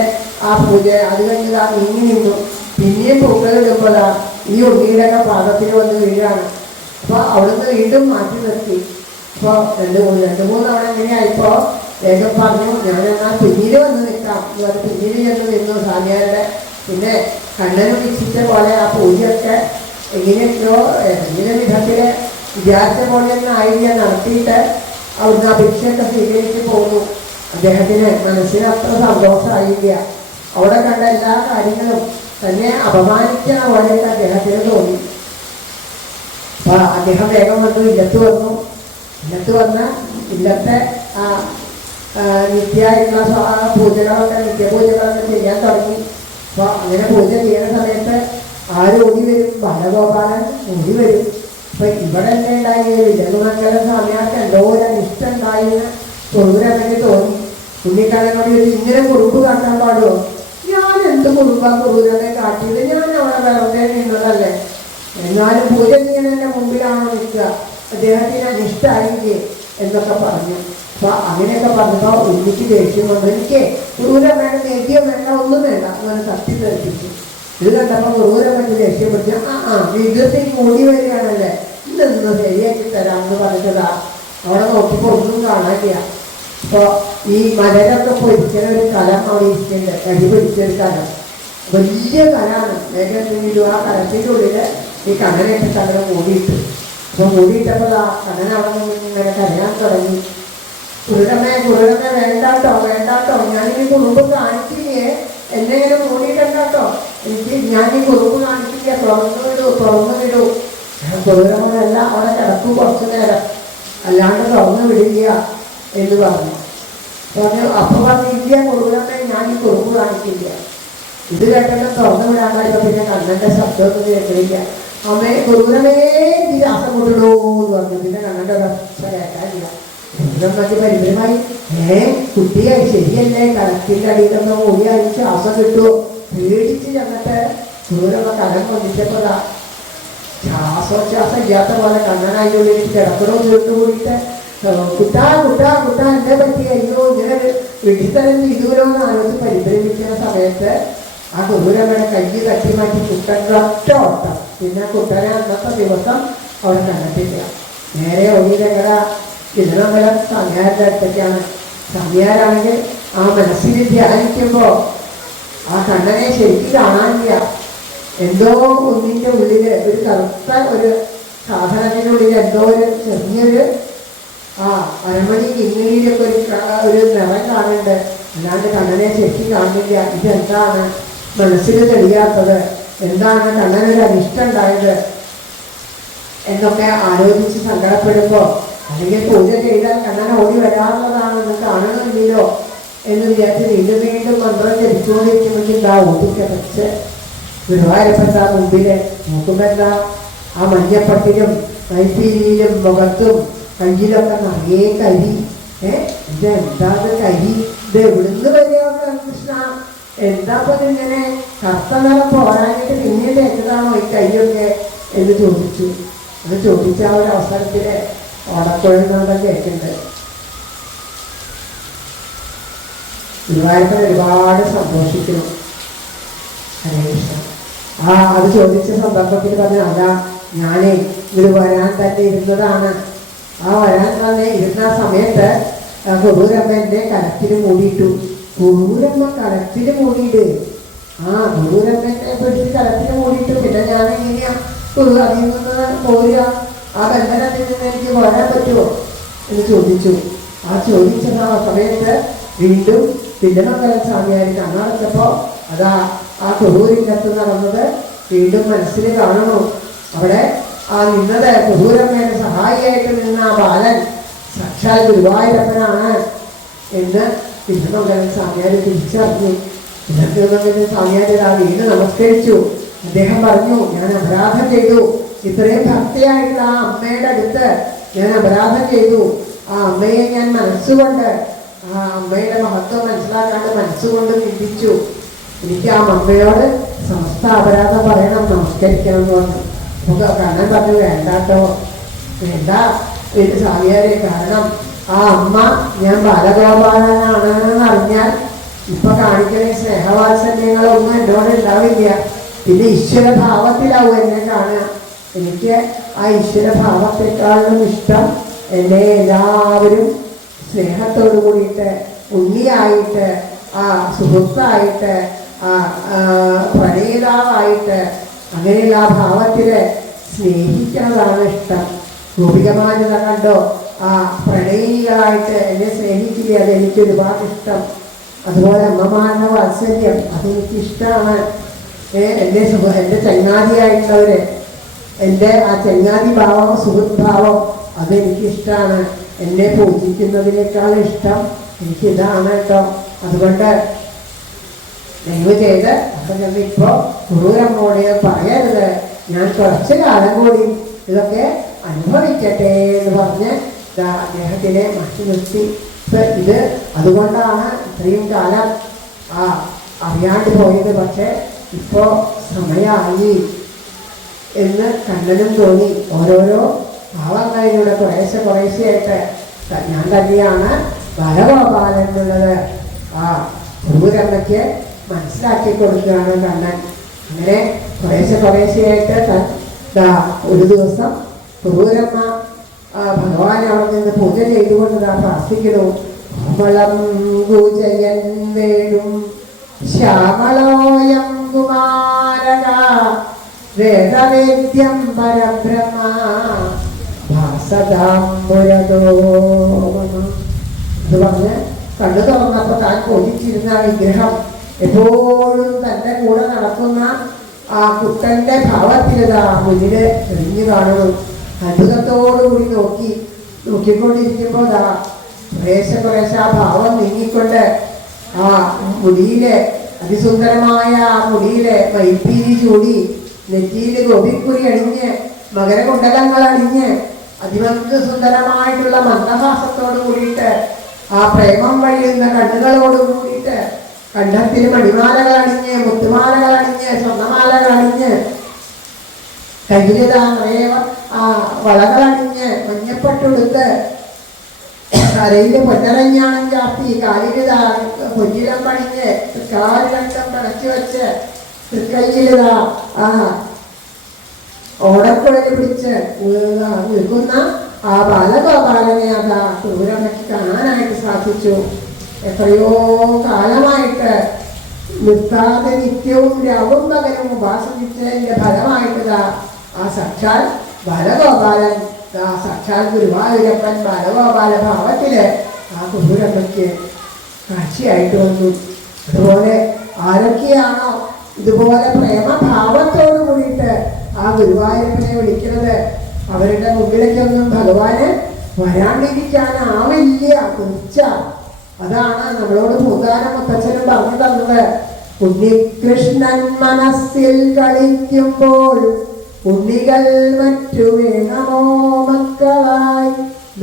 ആ പൂജ അത് കഴിഞ്ഞ് നീങ്ങി നിന്നു. പിന്നെയും പൂക്കൾ ഇടുമ്പോൾ ഈ ഉണ്ണിയുടെയൊക്കെ പാദത്തിൽ വന്ന് വീഴാണ്. അപ്പോൾ അവിടുന്ന് വീണ്ടും മാറ്റി നിർത്തി. അപ്പോൾ രണ്ട് മൂന്ന് തവണ എങ്ങനെയായിപ്പോൾ വേഗം പറഞ്ഞു ഞാനെന്നാൽ പിന്നീട് വന്ന് നിൽക്കാം എന്ന് പറഞ്ഞ് പിന്നീട് ചെന്ന് നിന്നു സ്വാമിയാരുടെ. പിന്നെ കണ്ണന് വീക്ഷിച്ച പോലെ ആ പൂജയൊക്കെ എങ്ങനെയൊക്കെയോ ഏതെങ്കിലും വിധത്തിൽ വിചാരിച്ച പോലെയൊന്നും ആയില്ല നടത്തിയിട്ട് അവിടുന്ന് ആ ഭിക്ഷയൊക്കെ സ്വീകരിച്ച് പോകുന്നു. അദ്ദേഹത്തിന് മനസ്സിന് അത്ര സന്തോഷമായില്ല. അവിടെ കണ്ട എല്ലാ കാര്യങ്ങളും തന്നെ അപമാനിക്കുന്ന പോലെയൊക്കെ അദ്ദേഹത്തിന് തോന്നി. അപ്പോൾ അദ്ദേഹം വേഗം വന്നു ഇല്ലത്ത് വന്നു. ഇല്ലത്ത് വന്ന് ഇല്ലത്തെ നിത്യമായിട്ടുള്ള പൂജകളൊക്കെ നിത്യപൂജകളൊക്കെ ചെയ്യാൻ തുടങ്ങി. അപ്പോൾ അങ്ങനെ പൂജ ചെയ്യുന്ന സമയത്ത് ആര് ഓടി വരും? ബാലഗോപാലൻ ഓടി വരും. അപ്പോൾ ഇവിടെ എന്താ ഉണ്ടായത്? വിജയമംഗലം സ്വാമിയാർക്ക് എന്തോ ഒരു അനിഷ്ടം ഉണ്ടായെന്ന് കുറുവിനങ്ങനെ തോന്നി. ഉണ്ണിക്കണ്ണനോട് ഇങ്ങനെ കുറുമ്പ് കാട്ടാൻ പാടുമോ? ഞാൻ എന്ത് കുറുമ്പാ കുറുവിനെ കാട്ടിയത്? ഞാൻ അവിടെ വെറുതെ നിന്നതല്ലേ. എന്നാലും പൂജ ചെയ്യുന്നതിൻ്റെ മുമ്പിലാണോ നിൽക്കുക? അദ്ദേഹത്തിന് അനിഷ്ടമായില്ലേ എന്നൊക്കെ പറഞ്ഞു. അപ്പോൾ അങ്ങനെയൊക്കെ പറഞ്ഞപ്പോൾ ഉണ്ണിക്ക് ദേഷ്യം വന്നു. എനിക്ക് കുറുവിനെ വേണ്ട, നെയ്യോ വേണ്ട, ഒന്നും വേണ്ട അങ്ങനെ തട്ടി തെറിപ്പിച്ചു. ഇത് കണ്ടപ്പോൾ കുറുവിനെ ദേഷ്യപ്പെട്ടു. വികൃതിക്ക് മൂടി വരികയാണല്ലേ, ഇതൊന്ന് ശരിയാക്കി തരാമെന്ന് പറഞ്ഞതാ. അവിടെ നോക്കിയപ്പോൾ ഒന്നും കാണാനില്ല. അപ്പോൾ ഈ മലരൊക്കെ പൊരിക്കുന്ന ഒരു കലം അവിടെ ഇരിക്കുന്നുണ്ട്. കരി പൊരിച്ചൊരു കലം, വലിയ കലാണ്. വേഗത്തിൽ ആ കലത്തിൻ്റെ ഉള്ളിൽ ഈ കണ്ണനെയൊക്കെ കണ്ണനെ മൂടിയിട്ടു. അപ്പോൾ മൂടിയിട്ടപ്പോൾ ആ കണ്ണൻ അവിടെ നിന്ന് ഇങ്ങനെ കരയാൻ തുടങ്ങി. കുറുരമ്മ വേണ്ടാട്ടോ വേണ്ടാട്ടോ, ഞാനിനി കുറുമ്പ് കാണിക്കില്ലേ, എന്നെ ഇങ്ങനെ മൂടിയിട്ടോ, ഞാൻ ഈ കുറുമ്പ് കാണിക്കില്ല, തുറന്നു വിടൂ. കുറുരമ്മ അവിടെ കിടക്കും കുറച്ചു നേരം, അല്ലാണ്ട് തുറന്നു വിടില്ല എന്ന് പറഞ്ഞു. അപ്പൊ പറഞ്ഞില്ല കുറുരമ്മ, ഞാൻ ഈ കുറുമ്പ് കാണിക്കില്ല. ഇത് കേട്ടല്ലോ തുറന്നു വിടാണ്ടായപ്പോ പിന്നെ കണ്ണന്റെ ശബ്ദമൊന്നും കേൾക്കില്ല. അമ്മേ കുറുരമേ ഈ രാസം കൊണ്ടിടൂ എന്ന് പറഞ്ഞു. പിന്നെ കണ്ണന്റെ ഒരക്ഷ കേൾക്കാനില്ല. കുറുരമ്മക്ക് പരിപരമായി കുട്ടിയായി ശരിയല്ലേ, കടത്തിന്റെ അടിയിലൊന്ന് ഓടിയായി ശ്വാസം കിട്ടുമോ പേടിച്ച് ചെന്നിട്ട് കുറുരമ്മ കടം കൊണ്ടിട്ടപ്പോ ശ്വാസോച്ഛ്വാസം ഇല്ലാത്ത പോലെ കണ്ണനായി ഉള്ളിൽ കിടക്കണോ ചുരുട്ട് കൂടിയിട്ട് കുട്ടാ കുട്ടാ കുട്ടാ എന്നെ പറ്റി അയ്യോ ഇങ്ങനെ വെടിത്തരം ചെയ്തൂരോ എന്ന് ആലോചിച്ച് പരിഭ്രമിക്കുന്ന സമയത്ത് ആ കുറുരമ്മയുടെ കൈ തട്ടി മാറ്റി കുട്ടൻ്റെ ഒറ്റ ഓട്ടം. പിന്നെ കുട്ടനെ അന്നത്തെ ദിവസം അവിടെ കണ്ടിട്ടില്ല. നേരെ ഒഴിയിലങ്ങട ഇതിനമ്പലം സമയാരുടെ അടുത്തൊക്കെയാണ്. സമയാരാണെങ്കിൽ ആ മനസ്സിൽ ധ്യാനിക്കുമ്പോൾ ആ കണ്ണനെ ശരിക്കും കാണാനില്ല. എന്തോ ഒന്നിൻ്റെ ഉള്ളില് ഒരു കറുത്ത ഒരു സാധനത്തിനുള്ളിൽ എന്തോ ഒരു ചെറിയൊരു അരമണി കിങ്ങിയിലൊക്കെ ഒരു നിറം കാണുന്നുണ്ട്. അല്ലാണ്ട് കണ്ണനെ ശരിക്കും കാണുന്നില്ല. ഇതെന്താണ് മനസ്സിൽ തെളിയാത്തത്, എന്താണ് കണ്ണനൊരു അനിഷ്ടം ഉണ്ടായത് എന്നൊക്കെ ആലോചിച്ച് സങ്കടപ്പെടുമ്പോൾ, അല്ലെങ്കിൽ പൂജ ചെയ്താൽ കണ്ണൻ ഓടി വരാവുന്നതാണെന്ന് കാണുന്നില്ലല്ലോ എന്ന് വിചാരിച്ച് വീണ്ടും വീണ്ടും മന്ത്രം ജപിച്ചുകൊണ്ടിരിക്കുമെങ്കിൽ എന്താ ഓടിക്കടച്ച് ഗുരുവായൂരപ്പൻ്റെ മുമ്പിൽ നോക്കുമ്പോൾ എന്താ ആ മഞ്ഞപ്പട്ടിലും കൈപ്പീലിയിലും മുഖത്തും കയ്യിലൊക്കെ നിറയെ കരി. ഇതെന്താ കരി, ഇത് എവിടുന്ന് വരികയാണ് കൃഷ്ണ, എന്താ ഇങ്ങനെ കറുത്ത നിറം പോരാഞ്ഞിട്ട് പിന്നെ തേച്ചതാണോ ഈ കൈയൊക്കെ എന്ന് ചോദിച്ചു. അത് ചോദിച്ച ആ ഒരു അവസരത്തില് ഓടക്കൊഴുന്നാഥൻ കേൾക്കുന്നുണ്ട്. ഗുരുവായൂരപ്പൻ ഒരുപാട് സന്തോഷിക്കുന്നു. ഹരേ കൃഷ്ണ. അത് ചോദിച്ച സന്ദർഭത്തിൽ പറഞ്ഞു, അതാ ഞാനേ ഗുരു വരാൻ തന്നെ ഇരുന്നതാണ്. ആ വരാൻ തന്നെ ഇരുന്ന സമയത്ത് കുറുരമ്മ എന്നെ കലത്തിൽ മൂടിയിട്ടു. കുറുരമ്മ കലത്തിൽ മൂടിയിട്ട് കുറുരമ്മനെ പിടിച്ച് കലത്തിൽ മൂടിയിട്ടു. പിന്നെ ഞാൻ എങ്ങനെയാ കുരു അതിൽ നിന്ന് പോരുക, ആ ബന്ധനത്തിൽ നിന്ന് എനിക്ക് പോരാൻ പറ്റുമോ എന്ന് ചോദിച്ചു. ആ ചോദിച്ച സമയത്ത് വീണ്ടും തിരുമംഗലം സ്വാമിയാർ കണ്ണടച്ചപ്പോൾ അതാ ആ കുറുവിനകത്ത് നടന്നത് വീണ്ടും മനസ്സിൽ കാണുന്നു. അവിടെ നിന്നത് കുറുരമ്മയുടെ സഹായിയായിട്ട് നിന്ന ആ ബാലൻ സാക്ഷാൽ ഗുരുവായൂരപ്പനാണ് എന്ന് തിരുമംഗലം സ്വാമിയാർ തിരിച്ചറിഞ്ഞു. തിരുമംഗലം സ്വാമിയാർ വീണ്ടും നമസ്കരിച്ചു. അദ്ദേഹം പറഞ്ഞു, ഞാൻ അപരാധം ചെയ്തു, ഇത്രയും ഭക്തിയായിട്ടുള്ള ആ അമ്മയുടെ അടുത്ത് ഞാൻ അപരാധം ചെയ്തു. ആ അമ്മയെ ഞാൻ മനസ്സുകൊണ്ട് ആ അമ്മയുടെ മഹത്വം മനസ്സിലാക്കാണ്ട് മനസ്സുകൊണ്ട് ചിന്തിച്ചു. എനിക്ക് ആ അമ്മയോട് സമസ്ത അപരാധം പറയണം, നമസ്കരിക്കണം എന്ന് പറഞ്ഞു. നമുക്ക് കണ്ണൻ പറഞ്ഞു, വേണ്ടാട്ടോ വേണ്ട ഇത് സ്വാമിയാരെ, കാരണം ആ അമ്മ ഞാൻ ബാലഗോപാലനാണെന്ന് അറിഞ്ഞാൽ ഇപ്പൊ കാണിക്കുന്ന സ്നേഹവാത്സല്യങ്ങളൊന്നും എന്നോട് ഉണ്ടാവില്ല. പിന്നെ ഈശ്വരഭാവത്തിലാവും എന്നെ കാണുക. എനിക്ക് ആ ഈശ്വരഭാവത്തെക്കാളും ഇഷ്ടം എന്നെ എല്ലാവരും സ്നേഹത്തോടു കൂടിയിട്ട് ഉണ്ണിയായിട്ട് ആ സുഹൃത്തായിട്ട് ആ പ്രണയിതാവായിട്ട് അങ്ങനെയുള്ള ആ ഭാവത്തിൽ സ്നേഹിക്കുന്നതാണ് ഇഷ്ടം. ഗോപികമാനത കണ്ടോ ആ പ്രണയിനികളായിട്ട് എന്നെ സ്നേഹിക്കില്ലേ, അതെനിക്ക് ഒരുപാട് ഇഷ്ടം. അതുപോലെ അമ്മമാരുടെ വാത്സല്യം അതെനിക്കിഷ്ടമാണ്. എൻ്റെ ചങ്ങാതിയായിട്ടുള്ളവര്, എൻ്റെ ആ ചങ്ങാതി ഭാവം സുഹൃത്ത് ഭാവം അതെനിക്കിഷ്ടമാണ്. എന്നെ പൂജിക്കുന്നതിനേക്കാളും ഇഷ്ടം എനിക്കിതാണ് കേട്ടോ. അതുകൊണ്ട് ദയവ് ചെയ്ത് അപ്പം ഞങ്ങൾ ഇപ്പോൾ കുറുരമ്മോട് പറയരുത്, ഞാൻ കുറച്ച് കാലം കൂടി ഇതൊക്കെ അനുഭവിക്കട്ടെ എന്ന് പറഞ്ഞ് അദ്ദേഹത്തിനെ മാറ്റി നിർത്തി. ഇത് അതുകൊണ്ടാണ് ഇത്രയും കാലം അറിയാണ്ട് പോയത്. പക്ഷെ ഇപ്പോൾ സമയമായി എന്ന് കണ്ണനും തോന്നി. ഓരോരോ ഭാവങ്ങളിലൂടെ കുറേശ്ശെയായിട്ട് ഞാൻ തന്നെയാണ് ബാലഗോപാലൻ എന്നുള്ളത് കുറുരമ്മയ്ക്ക് മനസ്സിലാക്കി കൊടുക്കുകയാണ് കണ്ണൻ. അങ്ങനെ കുറേശ്ശെയായിട്ട് ഒരു ദിവസം കുറുരമ്മ ഭഗവാൻ അവിടെ നിന്ന് പൂജ ചെയ്തുകൊണ്ട് പ്രാർത്ഥിക്കുന്നു. കോമളം പൂജയൻ വേണും ശ്യാമളോയം കുമാരക വേദവേദ്യം പരബ്രഹ്മ ഭാസതാംബുരതോ അത് പറഞ്ഞ് കണ്ണു തുറന്നപ്പോൾ താൻ കൊതിച്ചിരുന്ന ആ വിഗ്രഹം എപ്പോഴും തൻ്റെ കൂടെ നടക്കുന്ന ആ കുട്ടൻ്റെ ഭാവത്തിലിതാ മുന്നില് തെളിഞ്ഞു കാണുന്നു. അത്ഭുതത്തോടുകൂടി നോക്കിക്കൊണ്ടിരിക്കുമ്പോൾ ദാ കുറേശ്ശെ ആ ഭാവം നീങ്ങിക്കൊണ്ട് ആ മുടിയിലെ അതിസുന്ദരമായ ആ മുടിയിലെ മൈപ്പീലി ചൂടി നെറ്റിയിൽ ഗോപിക്കുറി അണിഞ്ഞ് മകരകുണ്ടലങ്ങൾ അണിഞ്ഞ് അതിസുന്ദരമായിട്ടുള്ള മന്ദഹാസത്തോട് കൂടിയിട്ട് ആ പ്രേമം വഴിയുന്ന കണ്ണുകളോട് കൂടിയിട്ട് കണ്ഠത്തിൽ മണിമാലകൾ അണിഞ്ഞ് മുത്തുമാലകൾ അണിഞ്ഞ് സ്വർണ്ണമാലകൾ അണിഞ്ഞ് കയ്യിലിതാ നിറയെ വളകളണിഞ്ഞ് മഞ്ഞപ്പട്ടുടുത്ത് കരയില് പൊന്നരഞ്ഞാണം ചാപ്പി കാലിലിതാ പൊന്നിലം പണിഞ്ഞ് കാലിലക്ഷം പടച്ചു വെച്ച് തൃക്കൈയിലിതാ ഓടക്കുഴല് പിടിച്ച് നിൽക്കുന്ന ആ ബാലഗോപാലനെ അതാ ക്രൂരമയ്ക്ക് കാണാനായിട്ട് സാധിച്ചു. എത്രയോ കാലമായിട്ട് നിർത്താതെ നിത്യവും രാവും പകലും ഉപാസിച്ചതിന്റെ ഫലമായിട്ടതാ ആ സാക്ഷാൽ ബാലഗോപാലൻ, സാക്ഷാൽ ഗുരുവായൂരപ്പൻ ബാലഗോപാല ഭാവത്തില് ആ ക്രൂരമയ്ക്ക് കാഴ്ചയായിട്ട് വന്നു. അതുപോലെ ആരൊക്കെയാണോ ഇതുപോലെ പ്രേമഭാവത്തോടു കൂടിയിട്ട് ആ ഗുരുവായൂരപ്പനെ വിളിക്കുന്നത് അവരുടെ മുമ്പിലേക്കൊന്നും ഭഗവാന് വരാണ്ടിരിക്കാനാവില്ല. കുറിച്ച അതാണ് നമ്മളോട് പൂതാനം മുത്തച്ഛനും പറഞ്ഞു തന്നത്. ഉണ്ണികൃഷ്ണൻ മനസ്സിൽ കളിക്കുമ്പോൾ ഉണ്ണികൾ മറ്റു വേണമോ മക്കളായി.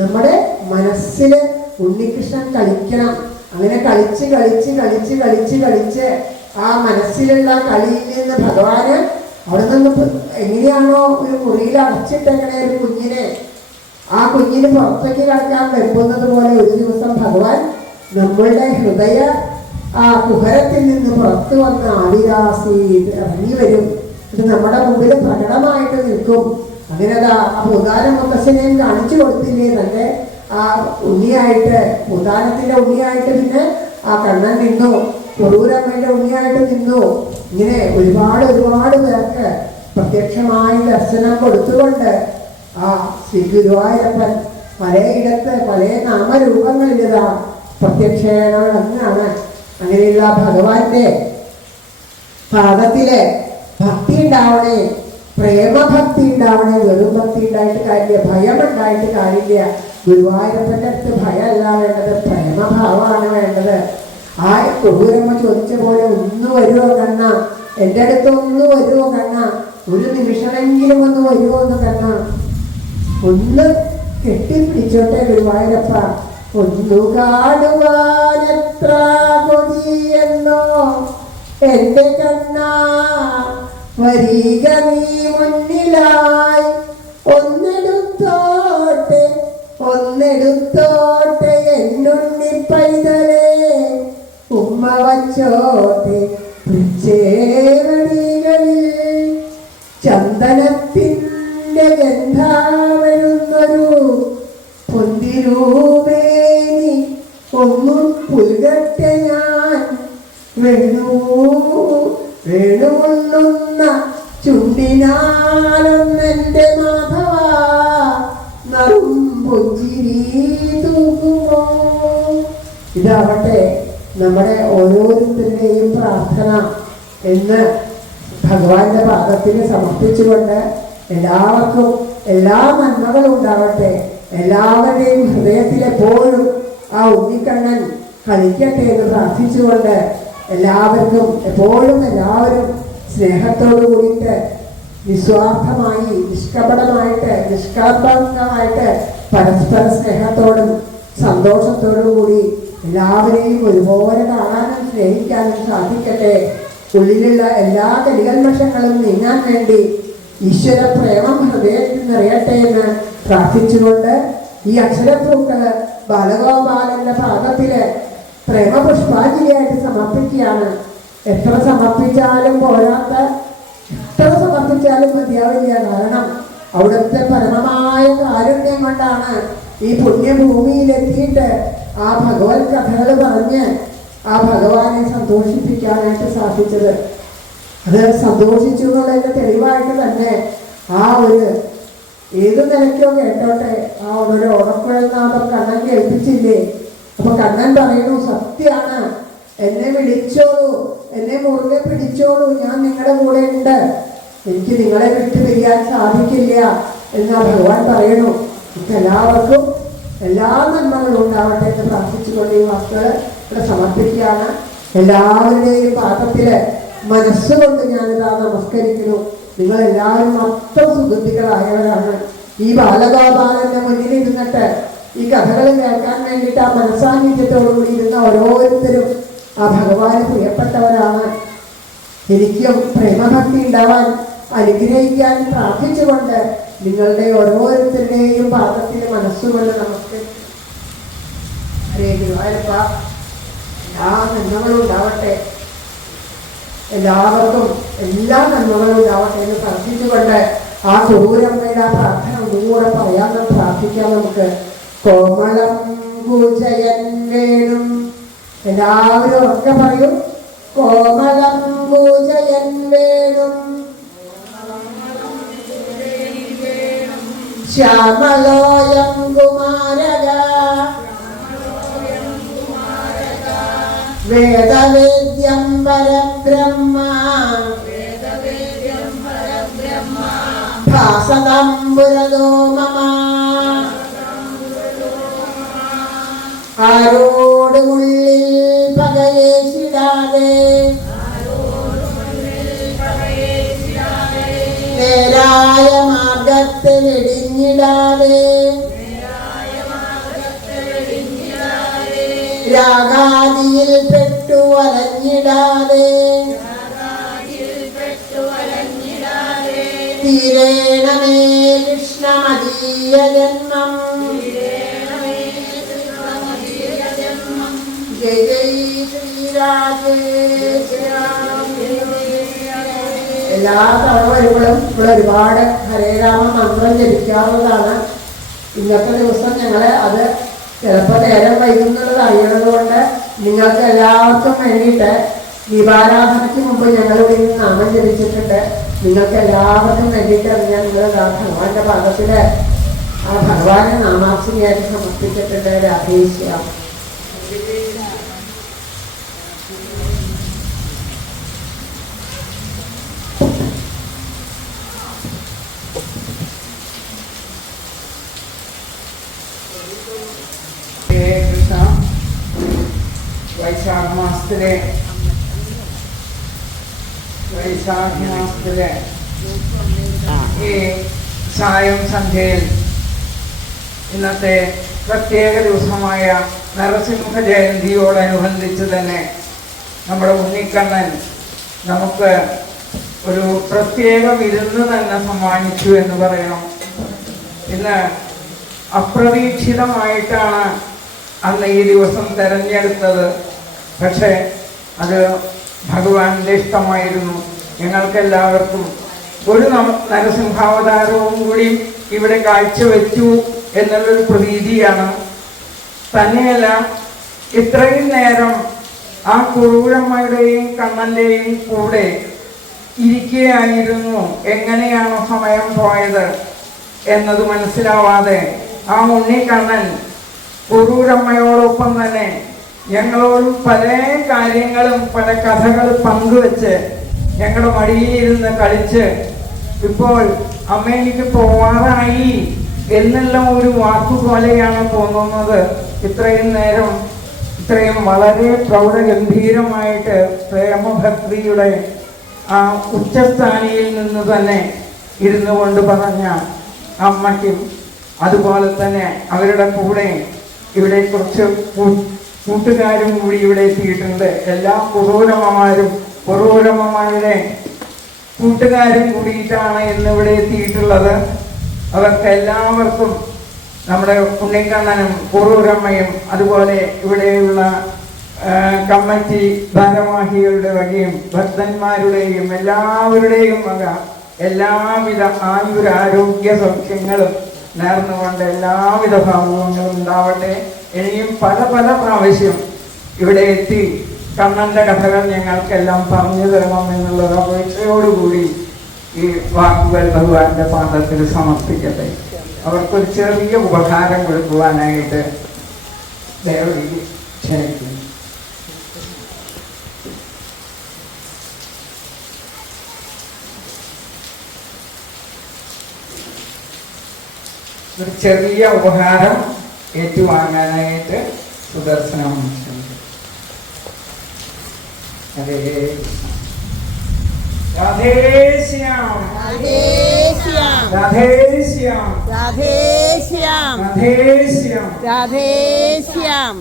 നമ്മുടെ മനസ്സില് ഉണ്ണികൃഷ്ണൻ കളിക്കണം. അങ്ങനെ കളിച്ച് കളിച്ച് കളിച്ച് കളിച്ച് കളിച്ച് ആ മനസ്സിലുള്ള കളിയിൽ നിന്ന് ഭഗവാന് അവിടെ നിന്ന് എങ്ങനെയാണോ ഒരു മുറിയിൽ അടച്ചിട്ടെങ്ങനെ ഒരു കുഞ്ഞിനെ ആ കുഞ്ഞിന് പുറത്തേക്ക് കിടക്കാൻ വെമ്പുന്നത് പോലെ ഒരു ദിവസം ഭഗവാൻ നമ്മളുടെ ഹൃദയ ആ കുഹരത്തിൽ നിന്ന് പുറത്തു വന്ന് ആവിരാസി ഇറങ്ങി വരും. ഇത് നമ്മുടെ മുമ്പിൽ പ്രകടമായിട്ട് നിൽക്കും. അങ്ങനെ ആ പൂതാന മുത്തശ്ശനെയും കാണിച്ചു കൊടുത്തില്ലേ തന്റെ ആ ഉണ്ണിയായിട്ട്, പൂതാനത്തിന്റെ ഉണ്ണിയായിട്ട് പിന്നെ ആ കണ്ണൻ നിന്നു, കൊടൂരമ്മയുടെ ഉണ്ണിയായിട്ട് നിന്നു. ഇങ്ങനെ ഒരുപാട് പേർക്ക് പ്രത്യക്ഷമായി ദർശനം കൊടുത്തുകൊണ്ട് ആ ശ്രീ ഗുരുവായൂരപ്പൻ പലയിടത്ത് പല നാമരൂപങ്ങളിലിതാ പ്രത്യക്ഷനാണ്. അങ്ങനെയുള്ള ഭഗവാന്റെ പാദത്തിലെ ഭക്തി ഉണ്ടാവണേ, പ്രേമഭക്തി ഉണ്ടാവണേ. വെറും ഭക്തി ഉണ്ടായിട്ട് കാര്യമില്ല, ഭയം ഉണ്ടായിട്ട് കാര്യമില്ല. ഗുരുവായൂരപ്പൻ്റെ അടുത്ത് ഭയമല്ല വേണ്ടത്, പ്രേമഭാവമാണ് വേണ്ടത്. ആ കൊടൂരമ്മ ചോദിച്ച പോലെ ഒന്ന് വരുമോ കണ്ണ, എൻ്റെ അടുത്ത് ഒന്ന് വരുമോ കണ്ണ, ഒരു നിമിഷമെങ്കിലും ഒന്ന് വരുമോ എന്ന് കണ്ണ, ഒന്ന് കെട്ടിപ്പിടിച്ചോട്ടെ ഗുരുവായൂരപ്പ, ഒന്നു കാണുവാനെത്ര കൊതിയെന്നോ എന്റെ കണ്ണ, വരിക നീ മുന്നിലായി, ഒന്നെടുത്തോട്ടെ എന്നുണ്ണി പൈതലേ, ഉമ്മ വച്ചോട്ടെ ചേവടികളിൽ ചന്ദനത്തിൻ്റെ ഗന്ധാവരുന്നൊരു പൊന്തിരൂപേനി ഒന്നു പുൽകട്ടെ ഞാൻ, വേണുകൊള്ളുന്ന ചുണ്ടിനാലൊന്നെൻ്റെ മാധവ നറും പുഞ്ചിരി തൂക്കുമോ. ഇതാവട്ടെ നമ്മുടെ ഓരോരുത്തരുടെയും പ്രാർത്ഥന എന്ന് ഭഗവാന്റെ പാദത്തിന് സമർപ്പിച്ചുകൊണ്ട് എല്ലാവർക്കും എല്ലാ നന്മകളും ഉണ്ടാവട്ടെ. എല്ലാവരുടെയും ഹൃദയത്തിലെപ്പോഴും ആ ഉണ്ണിക്കണ്ണൻ കളിക്കട്ടെ എന്ന് പ്രാർത്ഥിച്ചുകൊണ്ട് എല്ലാവർക്കും എപ്പോഴും എല്ലാവരും സ്നേഹത്തോടു കൂടിയിട്ട് നിസ്വാർത്ഥമായി നിഷ്കപടമായിട്ട് നിഷ്കളങ്കമായിട്ട് പരസ്പര സ്നേഹത്തോടും സന്തോഷത്തോടും കൂടി എല്ലാവരെയും ഒരുപോലെ കാണാനും സ്നേഹിക്കാനും സാധിക്കട്ടെ. ഉള്ളിലുള്ള എല്ലാ കലികൽമഷങ്ങളും നീങ്ങാൻ വേണ്ടി ഈശ്വര പ്രേമം ഹൃദയത്തിൽ നിറയട്ടെ എന്ന് പ്രാർത്ഥിച്ചുകൊണ്ട് ഈ അക്ഷരപ്പൂക്കള് ബാലഗോപാലന്റെ പാദത്തില് പ്രേമപുഷ്പാഞ്ജലിയായിട്ട് സമർപ്പിക്കുകയാണ്. എത്ര സമർപ്പിച്ചാലും പോരാത്ത, എത്ര സമർപ്പിച്ചാലും മതിയാവില്ല. കാരണം അവിടുത്തെ പരമമായ കാരുണ്യം കൊണ്ടാണ് ഈ പുണ്യഭൂമിയിലെത്തിയിട്ട് ആ ഭഗവത് കഥകൾ പറഞ്ഞ് ആ ഭഗവാനെ സന്തോഷിപ്പിക്കാനായിട്ട് സാധിച്ചത്. അത് സന്തോഷിച്ചു എന്നുള്ളതിന്റെ തെളിവായിട്ട് തന്നെ ആ ഒരു ഏത് നിലയ്ക്കോ കേട്ടോട്ടെ, ആ ഒരു ഓടക്കുഴൽനാഥം കണ്ണൻ കേൾപ്പിച്ചില്ലേ, അപ്പൊ കണ്ണൻ പറയണു, സത്യാണ്, എന്നെ വിളിച്ചോളൂ, എന്നെ മുറുകെ പിടിച്ചോളൂ, ഞാൻ നിങ്ങളുടെ കൂടെ ഉണ്ട്, എനിക്ക് നിങ്ങളെ വിട്ടു പിരിയാൻ സാധിക്കില്ല എന്ന് ഭഗവാൻ പറയണു. എല്ലാവർക്കും എല്ലാ നന്മകളും ഉണ്ടാവട്ടെ എന്ന് പ്രാർത്ഥിച്ചുകൊണ്ട് ഈ വാക്കുകൾ ഇവിടെ സമർപ്പിക്കുകയാണ്. എല്ലാവരുടെയും പാദത്തില് മനസ്സുകൊണ്ട് ഞാനിതാ നമസ്കരിക്കുന്നു. നിങ്ങൾ എല്ലാവരും അത്ര സുഗന്ധികളായവരാണ്. ഈ ബാലഗോപാലന്റെ മുന്നിലിരുന്നിട്ട് ഈ കഥകൾ കേൾക്കാൻ വേണ്ടിയിട്ട് ആ മനസാന്നിധ്യത്തോടുകൂടി ഇരുന്ന ഓരോരുത്തരും ആ ഭഗവാന് പ്രിയപ്പെട്ടവരാണ്. എനിക്കും പ്രേമഭക്തി ഉണ്ടാവാൻ അനുഗ്രഹിക്കാൻ പ്രാർത്ഥിച്ചുകൊണ്ട് നിങ്ങളുടെ ഓരോരുത്തരുടെയും പാദത്തിൽ മനസ്സുകൊണ്ട് നമുക്ക് എല്ലാ നന്മകളും ഉണ്ടാവട്ടെ, എല്ലാവർക്കും എല്ലാ നന്മകളും ഉണ്ടാവട്ടെ എന്ന് പ്രാർത്ഥിച്ചുകൊണ്ട് ആ ക്രൂരമ്മയുടെ ആ പ്രാർത്ഥന ഒന്നുകൂടെ പറയാമെന്ന് പ്രാർത്ഥിക്കാം നമുക്ക്. കോമളം പൂജയൻ വേണം, എല്ലാവരും ഒക്കെ പറയും. കോമളം പൂജയൻ വേണം, ശ്യാമലോയം കുമാരക, വേദവേദ്യം പരബ്രഹ്മ, ഭാസതം പുരതോ മമ, ആരോടുമുള്ളിൽ പകയേശിടാതെ, നേരായ മാർഗത്തെ വെടിഞ്ഞിടാതെ, രാഗാദിയിൽ പെട്ടു അലഞ്ഞിടാതെ, തീരേണമേ കൃഷ്ണമദീയ ജന്മം. ജയ ജയ ശ്രീരാജേശ്വരം. എല്ലാ തവണവരുമ്പോഴും ഇവിടെ ഒരുപാട് ഹരേരാമ മന്ത്രം ജപിക്കാറുള്ളതാണ്. ഇന്നത്തെ ദിവസം ഞങ്ങൾ അത് ചിലപ്പോൾ നേരം വൈകുന്നുള്ളത് അറിയണത് കൊണ്ട് നിങ്ങൾക്ക് എല്ലാവർക്കും വേണ്ടിയിട്ട് ദീപാരാധനയ്ക്ക് മുമ്പ് ഞങ്ങളിവിടെ നിന്ന് നാമം ജപിച്ചിട്ടുണ്ട്. നിങ്ങൾക്ക് എല്ലാവർക്കും വേണ്ടിയിട്ട് ഞാൻ നിങ്ങൾ ഭഗവാന്റെ പാദത്തിൽ ആ ഭഗവാനെ നാമാർച്ചനയായിട്ട് സമർപ്പിച്ചിട്ടുണ്ട്. രാധേശ്യാം. വൈശാഖ മാസത്തിലെ ഈ സായം സന്ധ്യയിൽ ഇന്നത്തെ പ്രത്യേക ദിവസമായ നരസിംഹ ജയന്തിയോടനുബന്ധിച്ച് തന്നെ നമ്മുടെ ഉണ്ണിക്കണ്ണൻ നമുക്ക് ഒരു പ്രത്യേക വിരുന്ന് തന്നെ സമ്മാനിച്ചു എന്ന് പറയണം. ഇന്ന് അപ്രതീക്ഷിതമായിട്ടാണ് അന്ന് ഈ ദിവസം തിരഞ്ഞെടുത്തത്. പക്ഷേ അത് ഭഗവാന്റെ ഇഷ്ടമായിരുന്നു. ഞങ്ങൾക്കെല്ലാവർക്കും ഒരു നരസിംഹാവതാരവും കൂടി ഇവിടെ കാഴ്ചവെച്ചു എന്നുള്ളൊരു പ്രതീതിയാണ്. തന്നെയല്ല, ഇത്രയും നേരം ആ ക്രൂരമ്മയുടെയും കണ്ണൻ്റെയും കൂടെ ഇരിക്കുകയായിരുന്നു. എങ്ങനെയാണ് സമയം പോയത് എന്നത് മനസ്സിലാവാതെ ആ ഉണ്ണിക്കണ്ണൻ ക്രൂരമ്മയോടൊപ്പം തന്നെ ഞങ്ങളോട് പല കാര്യങ്ങളും പല കഥകൾ പങ്കുവെച്ച് ഞങ്ങളുടെ മടിയിലിരുന്ന് കളിച്ച് ഇപ്പോൾ അമ്മ എനിക്ക് പോവാറായി എന്നുള്ള ഒരു വാക്കുപോലെയാണ് തോന്നുന്നത്. ഇത്രയും നേരം ഇത്രയും വളരെ പ്രൗഢഗംഭീരമായിട്ട് പ്രേമഭക്തിയുടെ ആ ഉച്ചസ്ഥാനിയിൽ നിന്ന് തന്നെ ഇരുന്നു കൊണ്ട് പറഞ്ഞ അമ്മയ്ക്കും അതുപോലെ തന്നെ അവരുടെ കൂടെ ഇവിടെ കുറച്ച് കൂട്ടുകാരും കൂടി ഇവിടെ എത്തിയിട്ടുണ്ട്. എല്ലാ പുറൂരമ്മമാരുടെ കൂട്ടുകാരും കൂടിയിട്ടാണ് ഇന്നിവിടെ എത്തിയിട്ടുള്ളത്. അവർക്ക് എല്ലാവർക്കും നമ്മുടെ ഉണ്ണിക്കണ്ണനും പുറൂരമ്മയും അതുപോലെ ഇവിടെയുള്ള കമ്മിറ്റി ഭാരവാഹികളുടെ വകയും ഭക്തന്മാരുടെയും എല്ലാവരുടെയും വക എല്ലാവിധ ആയുരാരോഗ്യ സൗഖ്യങ്ങളും നേർന്നുകൊണ്ട് എല്ലാവിധ ഭാവങ്ങളും ഉണ്ടാവട്ടെ. ഇനിയും പല പല പ്രാവശ്യം ഇവിടെ എത്തി കണ്ണന്റെ കഥകൾ ഞങ്ങൾക്കെല്ലാം പറഞ്ഞു തരണം എന്നുള്ളത് അപേക്ഷയോടുകൂടി ഈ വാക്കുകൾ ഭഗവാന്റെ പാദത്തിൽ സമർപ്പിക്കട്ടെ. അവർക്കൊരു ചെറിയ ഉപകാരം കൊടുക്കുവാനായിട്ട് ദയവായി ക്ഷണിക്കുന്നു. ഒരു ചെറിയ ഉപഹാരം ഏറ്റുവാങ്ങാനായിട്ട് സുദർശനം ക്ഷണിക്കുന്നു. ഹരേ രാധേശ്യാം രാധേശ്യാം രാധേശ്യാം രാധേശ്യാം രാധേശ്യാം രാധേശ്യാം